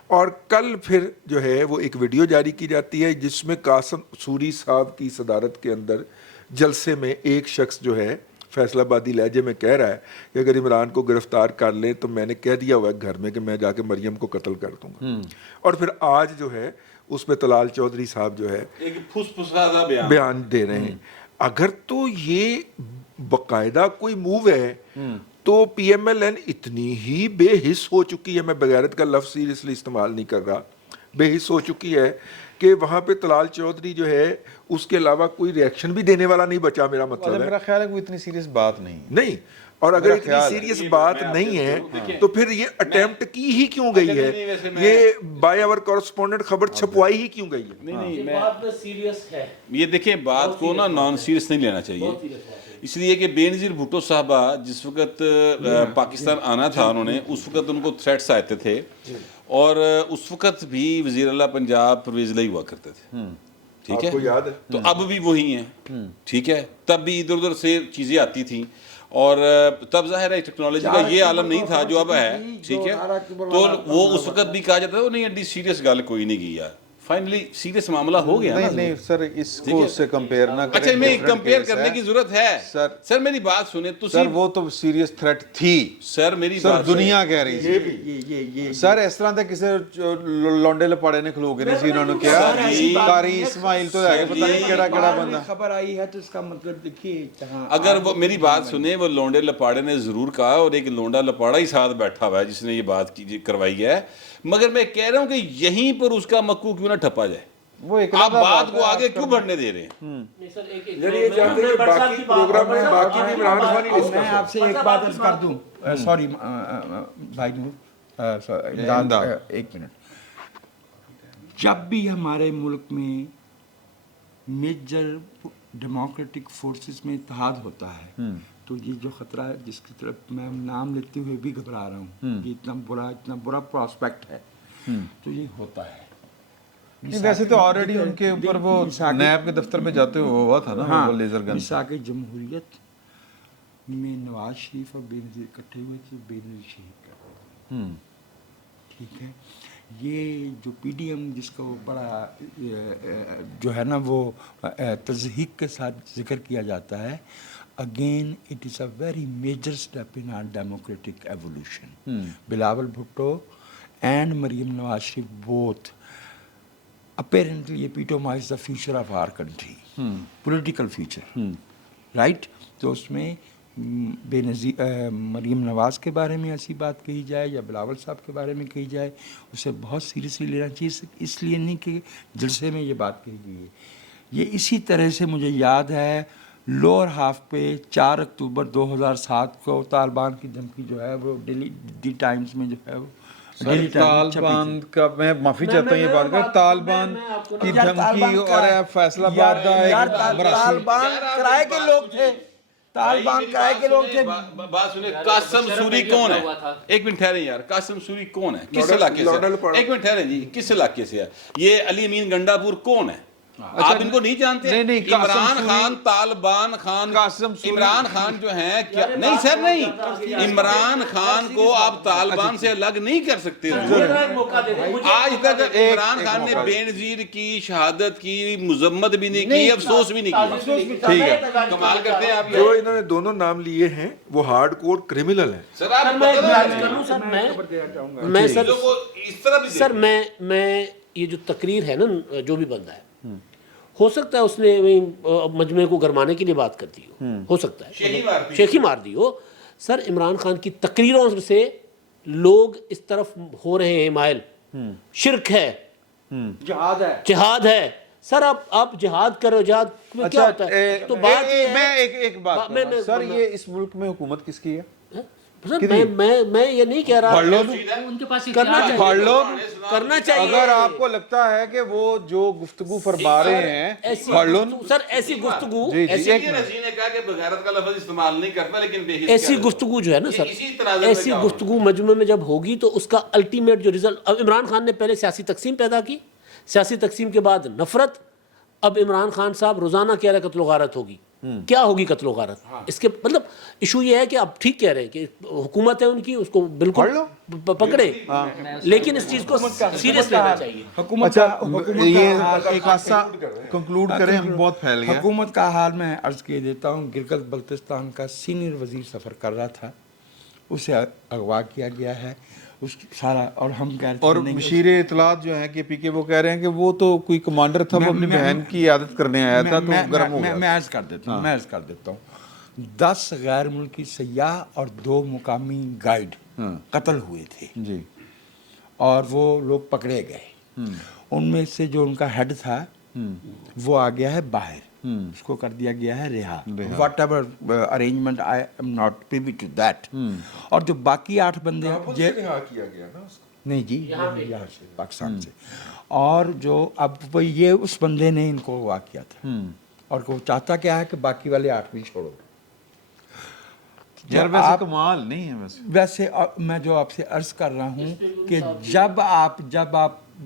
اور کل پھر جو ہے وہ ایک ویڈیو جاری کی جاتی ہے جس میں قاسم سوری صاحب کی صدارت کے اندر جلسے میں ایک شخص جو ہے فیصل آبادی لہجے میں کہہ رہا ہے کہ اگر عمران کو گرفتار کر لیں تو میں نے کہہ دیا ہوا ہے گھر میں کہ میں جا کے مریم کو قتل کر دوں گا. اور پھر آج جو ہے اس میں طلال چودھری صاحب جو ہے ایک پھسپھسا بیان دے رہے ہیں. اگر تو یہ باقاعدہ کوئی موو ہے تو پی ایم ایل این اتنی ہی بے حس ہو چکی ہے، میں بغیرت کا لفظ سیریسلی استعمال نہیں کر رہا، بے حس ہو چکی ہے کہ وہاں پہ طلال چودھری جو ہے اس کے علاوہ کوئی ریئیکشن بھی دینے والا نہیں بچا. میرا مطلب ہے میرا خیال ہے وہ اتنی سیریس بات نہیں. اور اگر اتنی سیریس بات نہیں ہے تو پھر یہ اٹیمپٹ کی ہی کیوں گئی ہے؟ یہ بائی آور کورسپونڈنٹ خبر چھپوائی ہی کیوں گئی ہے؟ یہ دیکھیں بات کو نا نان سیریس نہیں لینا چاہیے، اس لیے کہ بے نظیر بھٹو صاحبہ جس وقت پاکستان آنا تھا انہوں نے، اس وقت ان کو تھریٹس آتے تھے، اور اس وقت بھی وزیر اعلیٰ پنجاب پرویز الہی ہوا کرتے تھے. ٹھیک ہے، آپ کو یاد ہے؟ تو اب بھی وہی ہیں. ٹھیک ہے، تب بھی ادھر ادھر سے چیزیں آتی تھیں. اور تب ظاہر ہے ٹیکنالوجی کا یہ عالم نہیں تھا جو اب ہے, ٹھیک ہے, تو وہ اس وقت بھی کہا جاتا ہے وہ نہیں ایڈی سیریس گل کوئی نہیں کی یار, فائنلی سیریس معاملہ ہو گیا نا. نہیں سر اس کو اس سے کمپیئر نہ کریں. اچھا میں کمپیئر کرنے کی ضرورت ہے سر, میری بات سنیں سر, وہ تو سیریس تھریٹ تھی سر, میری سر, بات دنیا کہہ رہی تھی سر. اس طرح تے کسے لونڈے لپاڑے نے کھلو کے نہیں سی انہوں نے کیا قاری اسماعیل تو ہے کہ پتہ نہیں کیڑا کیڑا بندہ خبر آئی ہے تو اس کا مطلب دیکھیے جہاں اگر وہ میری بات سنیں, وہ لونڈے لپاڑے نے ضرور کہا اور ایک لونڈا لپاڑا ہی ساتھ بیٹھا ہوا ہے جس نے یہ بات کروائی ہے, مگر میں کہہ رہا ہوں کہ یہیں پر اس کا مکو کیوں نہ ٹھپا جائے. وہ ایک آپ بات کو آگے کیوں بڑھنے دے رہے ہیں؟ یعنی یہ چاہتے ہیں کہ باقی پروگرام میں باقی بھی عمران خان ہی میں آپ سے ایک بات عرض کر دوں, سوری بھائی نور, ایک منٹ. جب بھی ہمارے ملک میں میجر ڈیموکریٹک فورسز میں اتحاد ہوتا ہے تو یہ جو خطرہ ہے جس کی طرف میں نام لیتے ہوئے بھی گھبرا رہا ہوں, یہ اتنا برا پراسپیکٹ ہے, تو یہ ہوتا ہے. ویسے تو آلریڈی ان کے اوپر وہ نیب کے دفتر میں جاتے ہوا تھا نا وہ لیزر گن. میثاق جمہوریت میں نواز شریف اور بے نظیر اکٹھے ہوئے تھے, بے نظیر شہید کر دیا. ٹھیک ہے, یہ جو پی ڈی ایم جس کا وہ بڑا جو ہے نا وہ تضحیق کے ساتھ ذکر کیا جاتا ہے, again it is a very major step in our democratic evolution. Bilawal Bhutto and Maryam Nawaz Sharif both apparently epitomize the future of our country, political future, right? تو اس میں بے نظیر مریم نواز کے بارے میں ایسی بات کہی جائے یا بلاول صاحب کے بارے میں کہی جائے, اسے بہت سیریسلی لینا چاہیے, اس لیے نہیں کہ جلسے میں یہ بات کہی گئی ہے. یہ اسی طرح سے مجھے یاد ہے لوور ہاف پہ 4 اکتوبر 2007 کو طالبان کی دھمکی جو ہے وہ ڈیلی دی ٹائمز میں جو ہے وہ طالبان کا, میں معافی چاہتا ہوں یہ بات کر, طالبان کی دھمکی اور فیصلہ باد طالبان کرائے کے لوگ تھے, طالبان کرائے کے لوگ تھے. بات سنیں, قاسم سوری کون ہے؟ ایک منٹ ٹھہریں یار, قاسم سوری کون ہے, کس علاقے سے ہے؟ ایک منٹ ٹھہریں جی, کس علاقے سے ہے یہ؟ علی امین گنڈا پور کون ہے؟ آپ ان کو نہیں جانتے؟ عمران خان طالبان خان, عمران خان جو ہیں کیا نہیں سر, نہیں عمران خان کو آپ طالبان سے الگ نہیں کر سکتے. آج تک عمران خان نے بے نظیر کی شہادت کی مذمت بھی نہیں کی, افسوس بھی نہیں کیا. ٹھیک ہے, کمال کرتے ہیں آپ. جو انہوں نے دونوں نام لیے ہیں وہ ہارڈ کور کرمنل ہیں. سر میں یہ جو تقریر ہے نا, جو بھی بندہ ہے ہو سکتا ہے اس نے مجمع کو گرمانے کے لیے بات کر دی ہو سکتا ہے شیخی مار دی ہو. سر عمران خان کی تقریروں سے لوگ اس طرف ہو رہے ہیں مائل, شرک ہے, جہاد ہے. سر آپ جہاد کرو, جہاد میں کیا ہوتا ہے؟ تو بات میں ایک بات سر, یہ اس ملک میں حکومت کس کی ہے؟ میں یہ نہیں کہہ رہا, ان کے پاس کرنا چاہیے. اگر آپ کو لگتا ہے کہ وہ جو گفتگو فرما رہے ہیں سر ایسی گفتگو, ایسی گفتگو جو ہے نا سر, ایسی گفتگو مجمع میں جب ہوگی تو اس کا الٹیمیٹ جو ریزلٹ, اب عمران خان نے پہلے سیاسی تقسیم پیدا کی, سیاسی تقسیم کے بعد نفرت, اب عمران خان صاحب روزانہ کہہ رہے قتل و غارت ہوگی. کیا ہوگی قتل و غارت؟ اس کے مطلب ایشو یہ ہے کہ آپ ٹھیک کہہ رہے ہیں کہ حکومت ہے ان کی, اس کو بالکل پکڑے, لیکن اس چیز کو سیریس لینا چاہیے. حکومت کنکلوڈ کریں, ہم بہت پھیل گئے. حکومت کا حال میں عرض کیے دیتا ہوں. گلگت بلتستان کا سینئر وزیر سفر کر رہا تھا, اسے اغوا کیا گیا ہے اس سارا, اور ہم کہہ رہے اور مشیر اطلاعات جو ہیں کہ پی کے وہ کہہ رہے ہیں کہ وہ تو کوئی کمانڈر تھا, وہ اپنی بہن کی عیادت کرنے آیا تھا تو گرم ہو گیا. میں عرض کر دیتا ہوں 10 غیر ملکی سیاح اور 2 مقامی گائیڈ قتل ہوئے تھے جی, اور وہ لوگ پکڑے گئے. ان میں سے جو ان کا ہیڈ تھا وہ آ گیا ہے باہر, اس کو کر دیا گیا ہے رہا. Whatever arrangement, I am not privy to that. اور جو باقی 8 بندے نہیں جی یہاں سے پاکستان سے, اور جو اب یہ اس بندے نے ان کو اغوا کیا تھا, اور وہ چاہتا کیا ہے کہ باقی والے 8 بھی چھوڑو. یار ویسے کمال نہیں ہے. ویسے میں جو آپ سے عرض کر رہا ہوں کہ جب آپ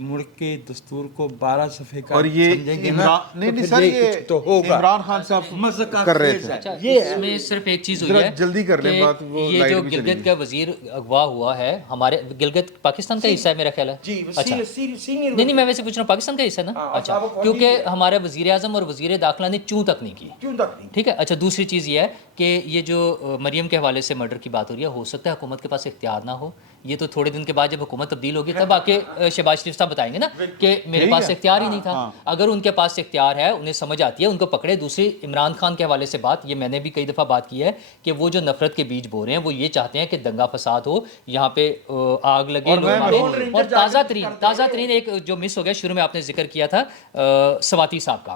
मुल्क के दस्तूर को 12 सफ़े का और ये समझेंगे ना, इमरान नहीं तो नहीं फिर सर, ये कुछ तो होगा। इमरान खान साहब मज़ाक कर रहे खेज़ थे। है। अच्छा, ये है। इसमें सिर्फ एक चीज़ हुई जरा है जल्दी कर लें कि बात, वो ये लाइट जो भी गिलगित चली का वजीर अगवा हुआ है, हमारे गिलगित पाकिस्तान का हिस्सा है मेरा ख्याल है। जी अच्छा, सीनियर नहीं मैं वैसे पूछ रहा हूँ, पाकिस्तान का हिस्सा है ना? अच्छा, आप फौजी क्योंकि हमारे वजीर आज़म और वजीर दाखिला ने चूं तक नहीं की। क्यों तक नहीं? ठीक है। अच्छा, दूसरी चीज़ ये है कि ये जो मरियम के हवाले से मर्डर की बात हो रही है, हो सकता है हुकूमत के पास इख्तियार ना हो। ये तो थोड़े दिन के बाद जब हुकूमत तब्दील होगी तब आके शहबाज शरीफ साहब बताएंगे ना कि मेरे ठीक पास है। इख्तियार ही नहीं था। अगर उनके पास इख्तियार है, उन्हें समझ आती है, उनको पकड़े। दूसरी, इमरान खान के हवाले से बात, ये मैंने भी कई दफ़ा बात की है कि वो जो नफरत के बीज बो रहे हैं, वो ये चाहते हैं कि दंगा फसाद हो, यहाँ पे आग लगे, और लोग मैं मारे। बोल और ताज़ा तरीन एक जो मिस हो गया, शुरू में आपने जिक्र किया था सवाती साहब का,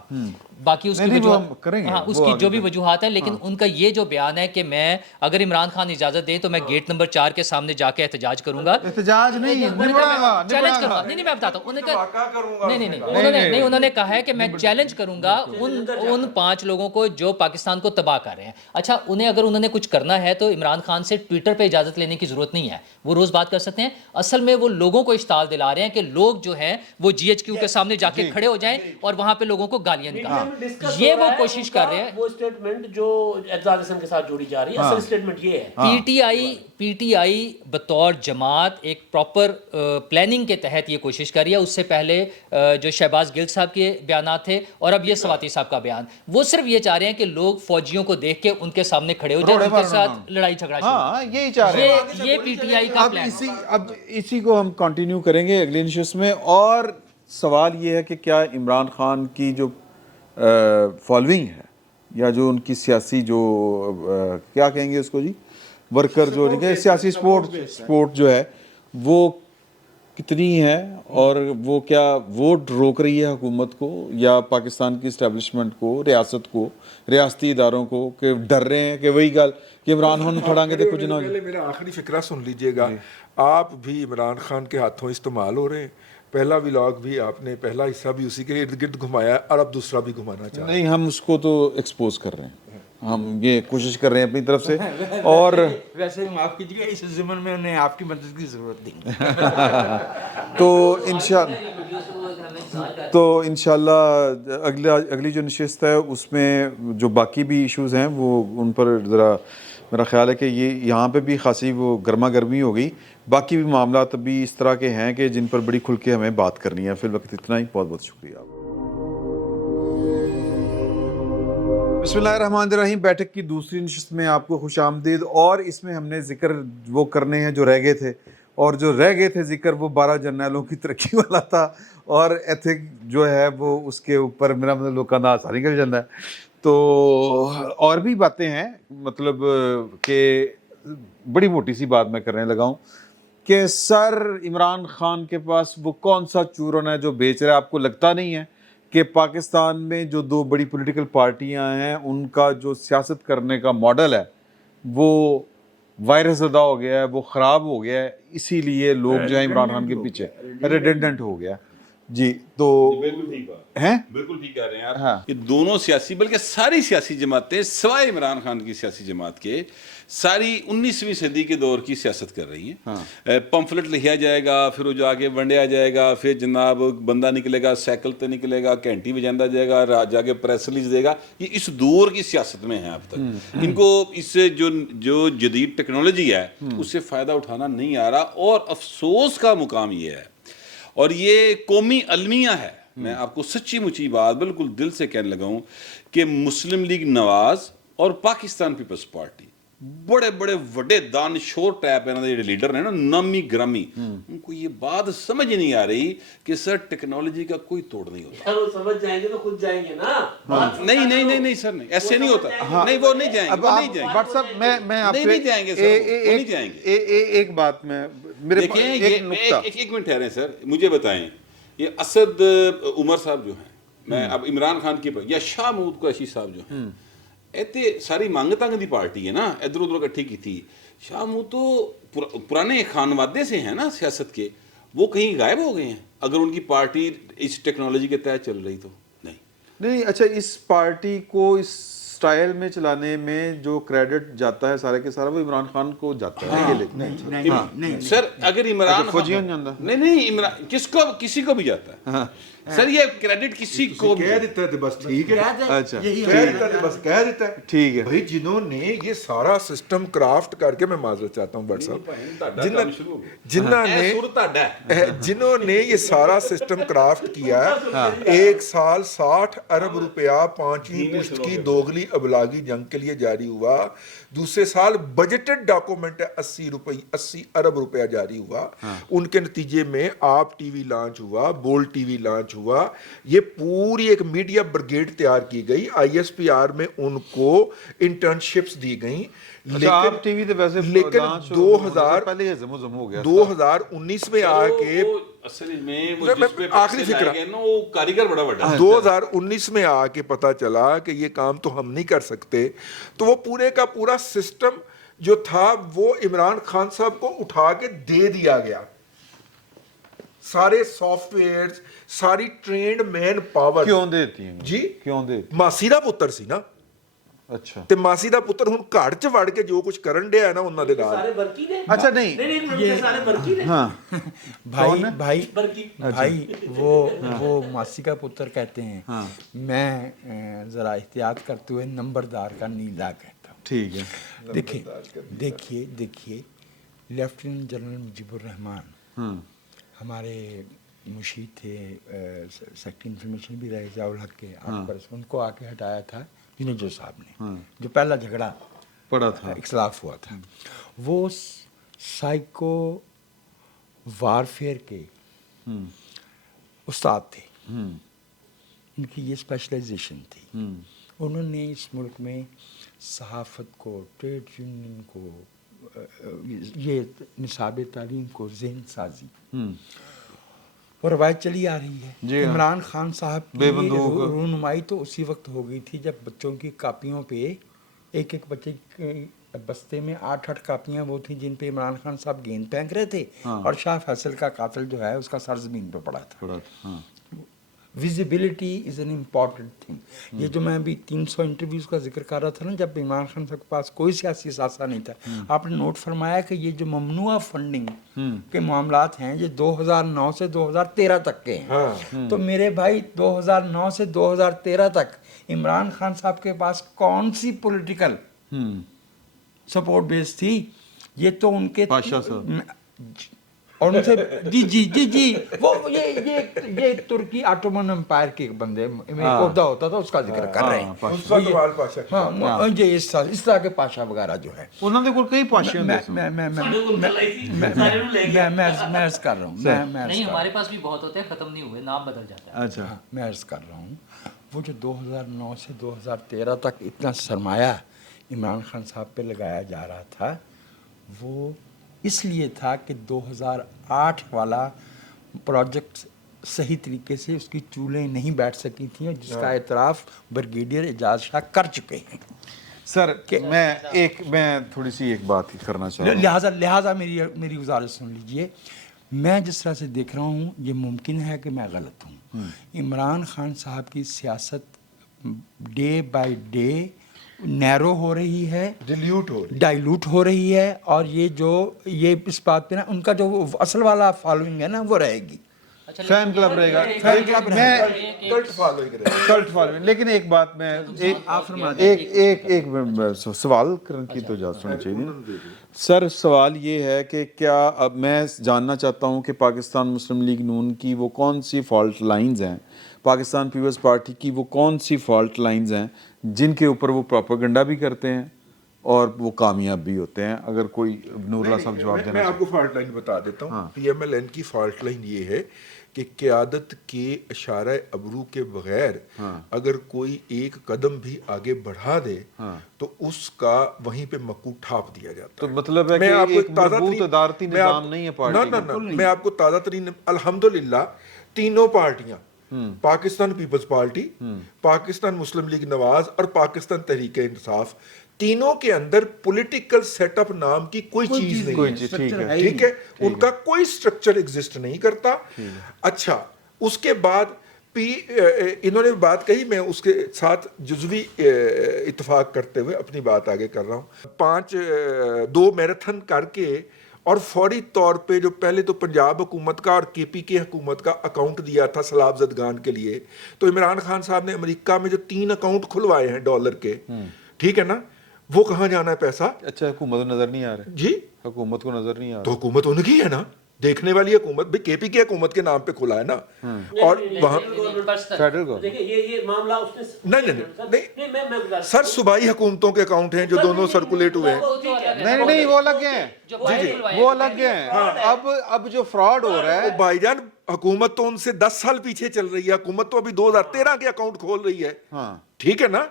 बाकी उसकी नहीं, वो वजूहत- हम करेंगे, हाँ, वो उसकी आगे जो भी तक। वजूहात है, लेकिन उनका ये जो बयान है कि मैं अगर इमरान खान इजाज़त दे तो मैं गेट नंबर 4 के सामने जाके एहतजाज करूंगा, एहतजाज नहीं, निबड़ागा, चैलेंज निबड़ागा। करूंगा। नहीं मैं बताता हूँ, उन्होंने करूंगा नहीं नहीं नहीं उन्होंने उन्होंने कहा है कि मैं चैलेंज करूंगा उन 5 लोगों को जो पाकिस्तान को तबाह कर रहे हैं। अच्छा, उन्हें अगर उन्होंने कुछ करना है तो इमरान खान से ट्विटर पे इजाजत लेने की जरूरत नहीं है, वो रोज बात कर सकते हैं। असल में वो लोगों को इश्ताल दिला रहे हैं कि लोग जो हैं वो GHQ के सामने जाके खड़े हो जाएं और वहां पे लोगों को गालियां निकालें। ये वो कोशिश कर रहे हैं। वो स्टेटमेंट जो एजाज हसन के साथ जोड़ी जा रही है, असल स्टेटमेंट ये है। पीटीआई बतौर जमात एक प्रॉपर प्लानिंग के तहत ये कोशिश कर रही है। उससे पहले जो शहबाज गिल साहब के बयान थे और अब ये सवाती साहब का बयान, वो सिर्फ ये चाह रहे हैं कि लोग फौजियों को देख के उनके सामने खड़े हो जाए, उनके साथ लड़ाई झगड़ा शुरू हो। हाँ, यही चाह रहे हैं। ये पीटीआई का प्लान है। अब इसी को हम कंटिन्यू करेंगे अगले निशिस्त में। और सवाल ये है कि क्या इमरान खान की जो फॉलोइंग है या जो उनकी सियासी जो क्या कहेंगे उसको जी, वर्कर जो सियासी सपोर्ट जो है वो कितनी है, और वो क्या वोट रोक रही है हुकूमत को या पाकिस्तान की इस्टेब्लिशमेंट को, रियासत को, रियासती इदारों को, कि डर रहे हैं कि वही गल कि इमरान खान खड़ांगे तो कुछ ना हो। पहले मेरा आखिरी फिक्रा सुन लीजिएगा। आप भी इमरान खान के हाथों इस्तेमाल हो रहे हैं। पहला व्लॉग भी आपने, पहला हिस्सा भी उसी के इर्द गिर्द घुमाया और अब दूसरा भी घुमाना चाह रहे हैं। नहीं, हम उसको तो एक्सपोज कर रहे हैं, हम ये कोशिश कर रहे हैं अपनी तरफ से। और वैसे माफ़ कीजिएगा, इस ज़मन में उन्हें आपकी मदद की ज़रूरत नहीं। तो इंशाल्लाह अगली जो नशिस्त है उसमें जो बाकी भी इश्यूज़ हैं वो उन पर ज़रा मेरा ख्याल है कि ये यहाँ पे भी खासी वो गर्मा गर्मी हो गई। बाकी भी मामला अभी इस तरह के हैं कि जिन पर बड़ी खुल के हमें बात करनी है। फिर वक्त इतना ही, बहुत बहुत शुक्रिया। बिस्मिल्लाहिर्रहमानिर्रहीम। बैठक की दूसरी नशिस्त में आपको खुश आमदीद। और इसमें हमने ज़िक्र वो करने हैं जो रह गए थे, और जो रह गए थे ज़िक्र वो 12 जर्नैलों की तरक्की वाला था, और एथिक जो है वो उसके ऊपर मेरा मतलब लोगों का आसानी निकल जाता है। तो और भी बातें हैं, मतलब कि बड़ी मोटी सी बात मैं करने लगा हूँ कि सर इमरान खान के पास वो कौन सा चूरन है जो बेच रहा है। आपको लगता नहीं है कि पाकिस्तान में जो 2 बड़ी पॉलिटिकल पार्टियां हैं उनका जो सियासत करने का मॉडल है वो वायरस ज़दा हो गया है, वो ख़राब हो गया है, इसीलिए लोग जो है इमरान खान के पीछे रिडेंडेंट हो गया जी। तो बिल्कुल ठीक बात हैं, बिल्कुल ठीक कह रहे हैं आप। हाँ। ये दोनों सियासी, बल्कि सारी सियासी जमातें सिवाय इमरान खान की सियासी जमात के, सारी 19वीं सदी के दौर की सियासत कर रही हैं। पंफलेट लिखा जाएगा, फिर वो जाके वंडिया जाएगा, फिर जनाब बंदा निकलेगा, साइकिल पे निकलेगा, घंटी बजांदा जाएगा, जाके प्रेस रिलीज देगा। ये इस दौर की सियासत में है अब तक। इनको इससे जो जदीद टेक्नोलॉजी है उससे फ़ायदा उठाना नहीं आ रहा, और अफसोस का मुकाम ये है, और ये कौमी अलमिया है। मैं आपको सच्ची मुच्ची बात बिल्कुल दिल से कहने लगा हूँ कि मुस्लिम लीग नवाज और पाकिस्तान पीपल्स पार्टी बड़े बड़े वड्डे दानशोर टाइप इन्होंने ਜਿਹੜੇ लीडर ने ना, नामी ग्रामी, उनको ये बात समझ ही नहीं आ रही कि सर टेक्नोलॉजी का कोई तोड़ नहीं होता। यार वो समझ जाएंगे तो खुद जाएंगे ना। नहीं सर, नहीं ऐसे नहीं होता। नहीं, वो नहीं जाएंगे, वो नहीं जाएंगे। बट साहब मैं आपसे नहीं जाएंगे सर, वो नहीं जाएंगे। एक बात में मेरे देखिए, एक नुक्ता, एक मिनट ठहरें सर, मुझे बताएं, ये असद उमर साहब जो हैं, मैं अब इमरान खान की या शाह महमूद कुरैशी साहब जो हैं, इतने सारी मंग तंग दी पार्टी है ना, इधर उधर इकट्ठी की थी। शाह महमूद तो पुराने खानवादे से हैं ना सियासत के, वो कहीं गायब हो गए हैं अगर उनकी पार्टी इस टेक्नोलॉजी के तहत चल रही तो। नहीं। अच्छा, इस पार्टी को इस سٹائل میں چلانے میں جو کریڈٹ جاتا ہے سارے کے سارا وہ عمران خان کو جاتا ہے یہ لیکن سر اگر عمران فوجیوں نہیں جانتا نہیں عمران کسی کو بھی جاتا ہے سر یہ کریڈٹ کسی کو بھی کہہ دیتا ہے بس ٹھیک ہے اچھا کہہ دیتا ہے بس کہہ دیتا ہے ٹھیک ہے بھائی جنہوں نے یہ سارا سسٹم کرافٹ کر کے میں معذرت چاہتا ہوں بٹ صاحب جنہوں نے یہ سارا سسٹم کرافٹ کیا ہے 1 سال 60 ارب روپیہ 5ویں پشت کی دوگلی ابلاغی جنگ کے لیے جاری ہوا، دوسرے سال بجٹڈ ڈاکومنٹ ہے 80 ارب روپیہ جاری ہوا، ان کے نتیجے میں آپ ٹی وی لانچ ہوا، بول ٹی وی لانچ ہوا، یہ پوری ایک میڈیا برگیڈ تیار کی گئی، آئی ایس پی آر میں ان کو انٹرنشپس دی گئیں، آپ ٹی وی تے ویسے لیکن 2019 میں آ کے آخری فکر 2019 میں آ کے پتا چلا کہ یہ کام تو ہم نہیں کر سکتے، تو وہ پورے کا پورا سسٹم جو تھا وہ عمران خان صاحب کو اٹھا کے دے دیا گیا، سارے سافٹ ویئرز، ساری ٹرینڈ مین پاور کیوں دیتی ہیں جی کیوں دیتی ਮਾਸੀ ਦਾ ਪੁੱਤਰ ਸੀ ਨਾ ਅੱਛਾ ਤੇ ਮਾਸੀ ਦਾ ਪੁੱਤਰ ਹੁਣ ਘਰ 'ਚ ਵੜ ਕੇ ਜੋ ਕੁਝ ਕਰਨ ਡਿਆ ਹੈ ਨਾ ਉਹਨਾਂ ਦੇ ਨਾਲ سارے برقی نے اچھا نہیں یہ سارے برقی نے ہاں بھائی وہ ماسی کا پتر کہتے ہیں، میں ذرا احتیاط کرتے ہوئے نمبردار کا نیلا کہتا ہوں. ٹھیک ہے دیکھیے لیفٹیننٹ جنرل مجیب الرحمان ہمارے مشیر تھے، سیکٹری انفارمیشن بھی رہے ضیاء الحق کے، ان کو آ کے ہٹایا تھا جنیجو صاحب نے، جو پہلا جھگڑا پڑا تھا اختلاف ہوا تھا، وہ سائیکو وارفیئر کے استاد تھے، ان کی یہ اسپیشلائزیشن تھی. انہوں نے اس ملک میں صحافت کو، ٹریڈ یونین کو، یہ نصاب تعلیم کو ذہن سازی وہ روایت چلی آ رہی ہے. عمران خان صاحب کی رونمائی تو اسی وقت ہو گئی تھی جب بچوں کی کاپیوں پہ ایک بچے کے بستے میں 8 کاپیاں وہ تھیں جن پہ عمران خان صاحب گیند پھینک رہے تھے اور شاہ فیصل کا قاتل جو ہے اس کا سر زمین پہ پڑا تھا. Visibility is an important thing. یہ جو میں ابھی 300 انٹرویوز کا ذکر کر رہا تھا نا، جب عمران خان صاحب کے پاس کوئی سیاسی اثاثہ نہیں تھا، آپ نے نوٹ فرمایا کہ یہ جو ممنوعہ فنڈنگ کے معاملات ہیں یہ 2009 سے 2013 تک کے ہیں. تو میرے بھائی 2009 سے 2013 تک عمران خان صاحب کے پاس کون سی پولیٹیکل سپورٹ بیس تھی؟ یہ تو ان کے پاشا صاحب اور ان سے جی وہ یہ ترکی آٹومن امپائر کے بندے میں عہدہ ہوتا تھا، اس کا ذکر کر رہے ہیں. ہاں یہ اس طرح کے پاشا وغیرہ جو ہے انہوں نے کوئی کئی پاشے ہوندے سن. میں عرض کر رہا ہوں نہیں ہمارے پاس بھی بہت ہوتے ہیں، ختم نہیں ہوئے، نام بدل جاتا ہے. اچھا میں عرض کر رہا ہوں وہ جو 2009 سے 2013 تک اتنا سرمایہ عمران خان صاحب پہ لگایا جا رہا تھا، وہ اس لیے تھا کہ 2008 والا پروجیکٹ صحیح طریقے سے اس کی چولیں نہیں بیٹھ سکی تھیں، جس کا اعتراف بریگیڈیئر اعجاز شاہ کر چکے ہیں. سر میں تھوڑی سی ایک بات کرنا چاہ رہا ہوں. لہٰذا میری گزارش سن لیجئے. میں جس طرح سے دیکھ رہا ہوں یہ ممکن ہے کہ میں غلط ہوں. عمران خان صاحب کی سیاست ڈے بائی ڈے نیرو ہو رہی ہے، ڈائلوٹ ہو رہی ہے، اور یہ اس بات پہ نا ان کا جو اصل والا فالوئنگ ہے نا وہ رہے گی. فین کلب رہے گا، کلٹ فالوئنگ. لیکن ایک بات میں ایک سوال کرنے کی تو اجازت ہونی چاہیے. سر سوال یہ ہے کہ کیا اب میں جاننا چاہتا ہوں کہ پاکستان مسلم لیگ نون کی وہ کون سی فالٹ لائنز ہیں، پاکستان پیپلز پارٹی کی وہ کون سی فالٹ لائنز ہیں جن کے اوپر وہ پروپیگنڈا بھی کرتے ہیں اور وہ کامیاب بھی ہوتے ہیں. اگر کوئی نور اللہ صاحب جواب دینا. میں آپ کو فالٹ لائن بتا دیتا ہوں. پی ایم ایل این کی فالٹ لائن یہ ہے کہ قیادت کے اشارہ ابرو کے بغیر اگر کوئی ایک قدم بھی آگے بڑھا دے تو اس کا وہیں پہ مکو ٹھاپ دیا جاتا ہے. تو مطلب ہے کہ ایک مربوط ادارتی نظام نہیں ہے پارٹی کا. میں آپ کو تازہ ترین الحمدللہ تینوں پارٹیاں، پاکستان پیپلز پارٹی، پاکستان مسلم لیگ نواز اور پاکستان تحریک انصاف، تینوں کے اندر پولیٹیکل سیٹ اپ نام کی کوئی چیز نہیں ہے. ٹھیک ہے، ان کا کوئی سٹرکچر ایگزسٹ نہیں کرتا. اچھا، اس کے بعد इन्होंने बात कही, मैं उसके साथ जुज़वी इत्तेफाक करते हुए अपनी बात आगे कर रहा हूँ। 2 मैराथन करके और फौरी तौर पे जो पहले तो पंजाब हुकूमत का और KPK हुकूमत का अकाउंट दिया था सलाब जदगान के लिए, तो इमरान खान साहब ने अमेरिका में जो 3 अकाउंट खुलवाए हैं डॉलर के, ठीक है ना, वो कहाँ जाना है पैसा? अच्छा, हुकूमत को नजर नहीं आ रहा जी, हुकूमत को नजर नहीं आ तो रहा। हुकूमत उनकी है ना, देखने वाली हुकूमत भी KPK हुकूमत के नाम पे खुला है ना। और वहाँ फेडरल गवर्नमेंट देखिए ये मामला उसने नहीं सर, सूबाई हुकूमतों के अकाउंट हैं जो दोनों सर्कुलेट हुए हैं। नहीं वो अलग हैं, वो अलग हैं। अब जो फ्रॉड हो रहा है, ओ भाईजान, हुकूमत तो उनसे 10 साल पीछे चल रही है। हुकूमत तो अभी 2013 के अकाउंट खोल रही है। हाँ, ठीक है ना,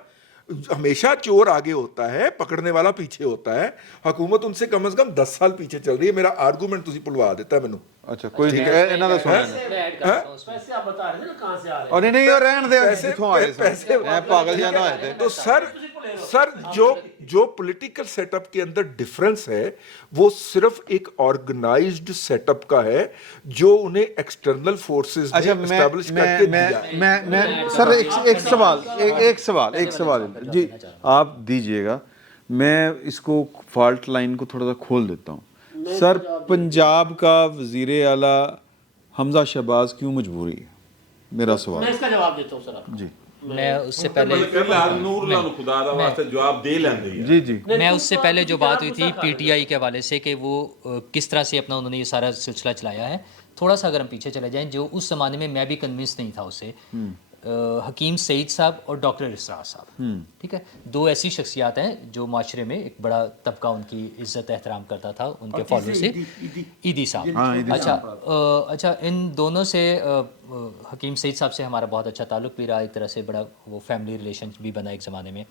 हमेशा चोर आगे होता है, पकड़ने वाला पीछे होता है। हुकूमत उनसे कम से कम 10 साल पीछे चल रही है। मेरा आर्गूमेंट तुसी भुलवा देता है मैनू। अच्छा कोई नहीं, ਇਹਨਾਂ ਦਾ ਸੁਣਿਆ पैसे आप बता रहे थे ना कहाँ से आ रहे हैं। और नहीं और रहन दे पैसे- जिथों आए पैसे- ऐ पागल जाना होए थे। तो सर जो पॉलिटिकल सेटअप के अंदर डिफरेंस है वो सिर्फ एक ऑर्गेनाइज्ड सेटअप का है जो उन्हें एक्सटर्नल फोर्सेस अच्छा ने एस्टैब्लिश करके दिया। मैं सर एक सवाल जी आप दीजिएगा, मैं इसको फॉल्ट लाइन को थोड़ा सा खोल देता हूँ। सर, पंजाब का वजीर आला हमजा शहबाज क्यों मजबूरी है? मेरा सवाल। मैं इसका जवाब देता हूँ सर आपको। जी मैं उससे पहले खुदा दा वास्ते जवाब दे लेंदे जी जी मैं उससे पहले जो बात हुई थी PTI के हवाले से कि वो किस तरह से अपना उन्होंने ये सारा सिलसिला चलाया है, थोड़ा सा अगर हम पीछे चले जाएं, जो उस ज़माने में मैं भी कन्विंस नहीं था उससे, हकीम सईद साहब और डॉक्टर इसरार साहब, ठीक है, 2 ऐसी शख्सियात हैं जो माशरे में एक बड़ा तबका उनकी इज्जत एहतराम करता था, उनके फॉलो से। ईदी साहब, अच्छा इन दोनों से हकीम सईद साहब से हमारा बहुत अच्छा ताल्लुक़ भी रहा, एक तरह से बड़ा वो फैमिली रिलेशन भी बना एक ज़माने में।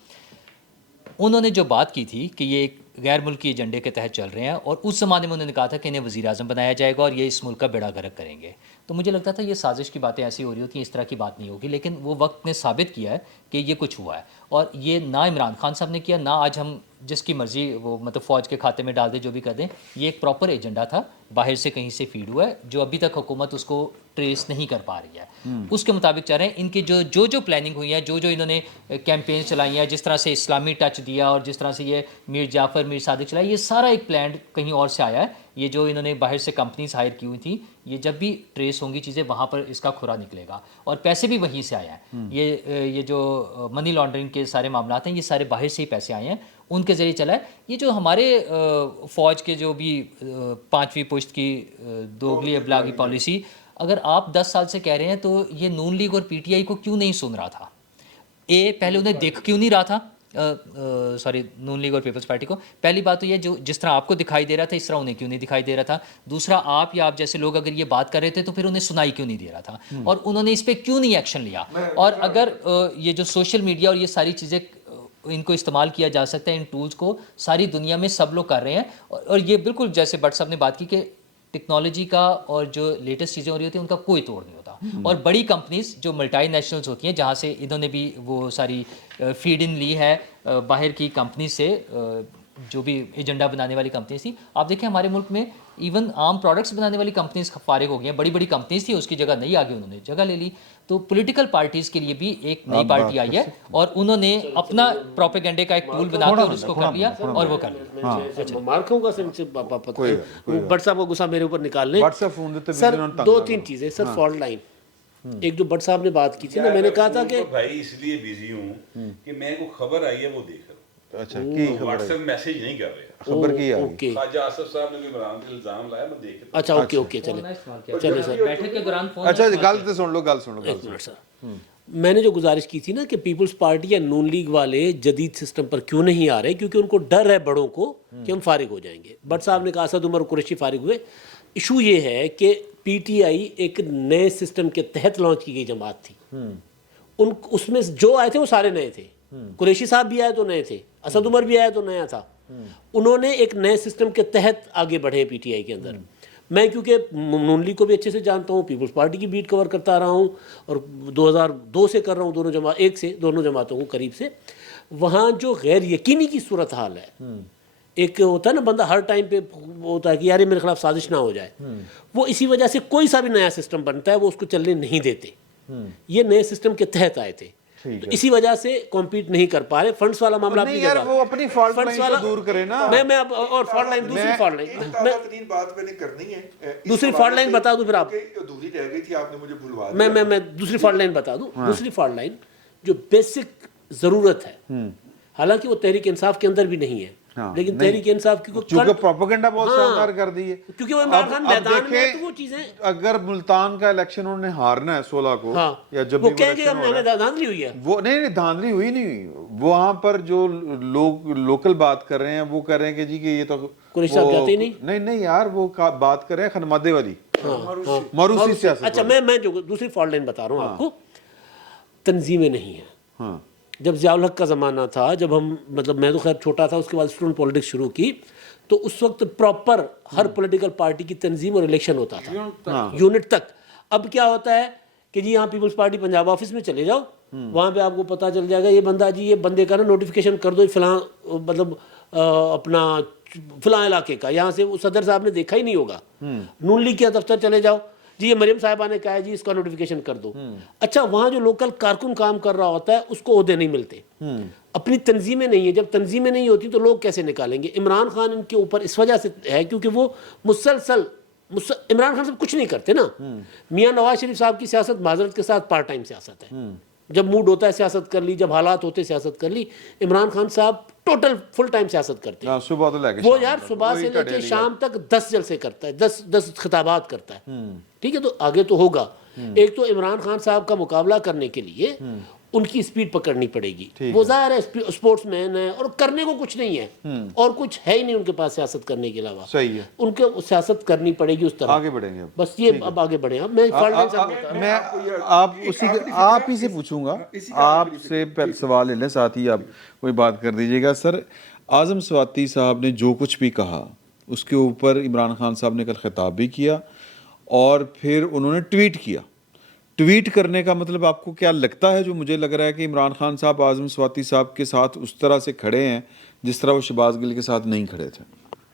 उन्होंने जो बात की थी कि ये एक गैर मुल्की एजेंडे के तहत चल रहे हैं, और उस ज़माने में उन्होंने कहा था कि इन्हें वज़ीर आज़म बनाया जाएगा और ये इस मुल्क का बेड़ा गर्क करेंगे। तो मुझे लगता था ये साजिश की बातें ऐसी हो रही होती हैं, इस तरह की बात नहीं होगी, लेकिन वो वक्त ने साबित किया है कि ये कुछ हुआ है। और ये ना इमरान खान साहब ने किया, ना आज हम जिसकी मर्ज़ी वो मतलब फ़ौज के खाते में डाल दे, जो भी कर दें, ये एक प्रॉपर एजेंडा था, बाहर से कहीं से फीड हुआ है, जो अभी तक हुकूमत उसको ट्रेस नहीं कर पा रही है। उसके मुताबिक चल रहे हैं। इनकी जो प्लानिंग हुई है, जो इन्होंने कैंपेन चलाई हैं, जिस तरह से इस्लामी टच दिया और जिस तरह से ये मीर जाफ़र मीर सादिक चलाई, ये सारा एक प्लान कहीं और से आया है। ये जो इन्होंने बाहर से कंपनीज हायर की हुई थी, ये जब भी ट्रेस होंगी चीज़ें, वहाँ पर इसका खुरा निकलेगा, और पैसे भी वहीं से आए हैं। ये जो मनी लॉन्ड्रिंग के सारे मामला हैं, ये सारे बाहर से ही पैसे आए हैं, उनके ज़रिए चला है। ये जो हमारे फ़ौज के जो भी 5वीं पुश्त की दोगली अबलागी पॉलिसी, अगर आप 10 साल से कह रहे हैं, तो ये नून लीग और PTI को क्यों नहीं सुन रहा था? पहले उन्हें देख क्यों नहीं रहा था? सॉरी, नून लीग और पीपल्स पार्टी को। पहली बात तो ये, जो जिस तरह आपको दिखाई दे रहा था, इस तरह उन्हें क्यों नहीं दिखाई दे रहा था? दूसरा, आप या आप जैसे लोग अगर ये बात कर रहे थे, तो फिर उन्हें सुनाई क्यों नहीं दे रहा था? और उन्होंने इस पर क्यों नहीं एक्शन लिया? और अगर ये जो सोशल मीडिया और ये सारी चीज़ें, इनको इस्तेमाल किया जा सकता है, इन टूल्स को सारी दुनिया में सब लोग कर रहे हैं, और ये बिल्कुल जैसे भट्ट साहब ने बात की कि टेक्नोलॉजी का और जो लेटेस्ट चीज़ें हो रही होती हैं, उनका कोई तोड़ नहीं होता। और बड़ी कंपनीज जो मल्टी नेशनल्स होती हैं, जहाँ से इन्होंने भी वो सारी फीड इन ली है बाहर की कंपनी से, जो भी एजेंडा बनाने वाली कंपनीज थी। आप देखें हमारे मुल्क में इवन आम प्रोडक्ट्स बनाने वाली कंपनीज फारिग हो गई हैं, बड़ी बड़ी कंपनीज थी, उसकी जगह नई आगे उन्होंने जगह ले ली। तो पॉलिटिकल पार्टीज़ के लिए भी एक नई पार्टी आई है, और उन्होंने अपना प्रोपेगेंडे का एक टूल बना के उसको कर लिया, और वो कर लिया। मार खाऊंगा सर इनसे भट्ट साहब का गुस्सा मेरे ऊपर निकाल लें। व्हाट्सएप फोन देते सर 2-3 चीज़ें सर, फॉल्ट लाइन एक जो भट्ट साहब ने बात की थी ना, मैंने कहा था कि भाई इसलिए बिजी हूँ कि मैं को खबर आई है वो देख रहा हूँ। अच्छा की व्हाट्सएप मैसेज नहीं कर रहे। खबर की आ गई? ओके, ख्वाजा आसिफ साहब ने कोई इमरान पे इल्जाम लाया, मैं देख रहा अच्छा ओके चले सर। बैठक के दौरान फोन अच्छा गल तो सुन लो, गल सुनो। एक मिनट सर, मैंने जो गुजारिश की थी ना कि पीपल्स पार्टी या नून लीग वाले जदीद सिस्टम पर क्यों नहीं आ रहे, क्योंकि उनको डर है बड़ों को कि हम फारिग हो जाएंगे। भट्ट साहब ने कहा असद उमर कुरैशी फारिग हुए। इशू ये है कि PTI एक नए सिस्टम के तहत लॉन्च की गई जमात थी। उसमें जो आए थे वो सारे नए थे। कुरैशी साहब भी आए तो नए थे, असद उमर भी आया तो नया था। उन्होंने एक नए सिस्टम के तहत आगे बढ़े PTI के अंदर। मैं क्योंकि नून लीग को भी अच्छे से जानता हूँ, पीपल्स पार्टी की बीट कवर करता रहा हूँ, और 2002 से कर रहा हूँ, दोनों जमातों को करीब से। वहाँ जो गैर यकीनी की सूरत हाल है, एक होता है ना बंदा हर टाइम पे होता है कि यार ये मेरे खिलाफ साजिश ना हो जाए, वो इसी वजह से कोई सा भी नया सिस्टम बनता है वो उसको चलने नहीं देते। یہ نئے سسٹم کے تحت آئے تھے, تو اسی وجہ سے کمپیٹ نہیں کر پا رہے. فنڈس والا معاملہ نہیں یار وہ اپنی فالٹ لائن کو دور کرے نا. میں اب اور فالٹ لائن, دوسری فالٹ لائن, ترین بات میں نے کرنی ہے. دوسری فالٹ لائن بتا دوں پھر آپ, ادھوری رہ گئی تھی, آپ نے مجھے بھلوا دیا. میں دوسری فالٹ لائن بتا دوں. دوسری فالٹ لائن جو بیسک ضرورت ہے, حالانکہ وہ تحریک انصاف کے اندر بھی نہیں ہے, لیکن تحریک انصاف کی چونکہ پروپیگنڈا بہت شاندار کر دی ہے, کیونکہ وہ عمران خان میدان میں, تو وہ چیزیں اگر ملتان کا الیکشن انہوں نے ہارنا ہے 16 کو, یا جب وہ کہیں گے ہم نے دھاندلی ہوئی ہے, وہ نہیں دھاندلی ہوئی نہیں, وہاں پر جو لوگ لوکل بات کر رہے ہیں وہ کہہ رہے ہیں کہ جی کہ یہ تو قریشی صاحب جاتے ہی نہیں یار, وہ بات کر رہے ہیں خنمادے والی موروثی سیاست. اچھا میں جو دوسری فالٹ لائن بتا رہا ہوں آپ کو, تنظیمیں نہیں ہیں. ہاں جب ضیاء الحق کا زمانہ تھا, جب ہم مطلب میں تو خیر چھوٹا تھا, اس کے بعد اسٹوڈنٹ پولیٹکس شروع کی, تو اس وقت پراپر ہر پولیٹیکل پارٹی کی تنظیم اور الیکشن ہوتا تھا یونٹ تک. اب کیا ہوتا ہے کہ جی یہاں پیپلز پارٹی پنجاب آفس میں چلے جاؤ, وہاں پہ آپ کو پتہ چل جائے گا یہ بندہ, جی یہ بندے کا نا نوٹیفیکیشن کر دو فلاں مطلب اپنا فلاں علاقے کا, یہاں سے وہ صدر صاحب نے دیکھا ہی نہیں ہوگا. نون لیگ کے دفتر چلے جاؤ, جی یہ مریم صاحبہ نے کہا ہے جی اس کا نوٹیفیکیشن کر دو. اچھا وہاں جو لوکل کارکن کام کر رہا ہوتا ہے اس کو عہدے نہیں ملتے, اپنی تنظیمیں نہیں ہیں. جب تنظیمیں نہیں ہوتی تو لوگ کیسے نکالیں گے؟ عمران خان ان کے اوپر اس وجہ سے ہے کیونکہ وہ مسلسل عمران خان صاحب کچھ نہیں کرتے نا. میاں نواز شریف صاحب کی سیاست معذرت کے ساتھ پارٹ ٹائم سیاست ہے, جب موڈ ہوتا ہے سیاست کر لی, جب حالات ہوتے سیاست کر لی. عمران خان صاحب ٹوٹل فل ٹائم سیاست کرتے ہیں. صبح تو لے کے وہ یار صبح سے لے کے شام تک 10 جلسے کرتا ہے, 10 خطابات کرتا ہے. ٹھیک ہے, تو آگے تو ہوگا. ایک تو عمران خان صاحب کا مقابلہ کرنے کے لیے ان کی سپیڈ پکڑنی پڑے گی. وہ ظاہر ہے اسپورٹس مین ہے اور کرنے کو کچھ نہیں ہے, اور کچھ ہے ہی نہیں ان کے پاس سیاست کرنے کے علاوہ. صحیح ہے, ان کے سیاست کرنی پڑے گی اس طرح. آگے بڑھیں گے بس یہ اب آگے بڑھیں. اب میں آپ ہی سے پوچھوں گا, آپ سے سوال لے لیں, ساتھ ہی آپ کوئی بات کر دیجیے گا. سر اعظم سواتی صاحب نے جو کچھ بھی کہا اس کے اوپر عمران خان صاحب نے کل خطاب بھی کیا اور پھر انہوں نے ٹویٹ کیا. ٹویٹ کرنے کا مطلب آپ کو کیا لگتا ہے؟ جو مجھے لگ رہا ہے کہ عمران خان صاحب اعظم سواتی صاحب کے ساتھ اس طرح سے کھڑے ہیں جس طرح وہ شہباز گل کے ساتھ نہیں کھڑے تھے.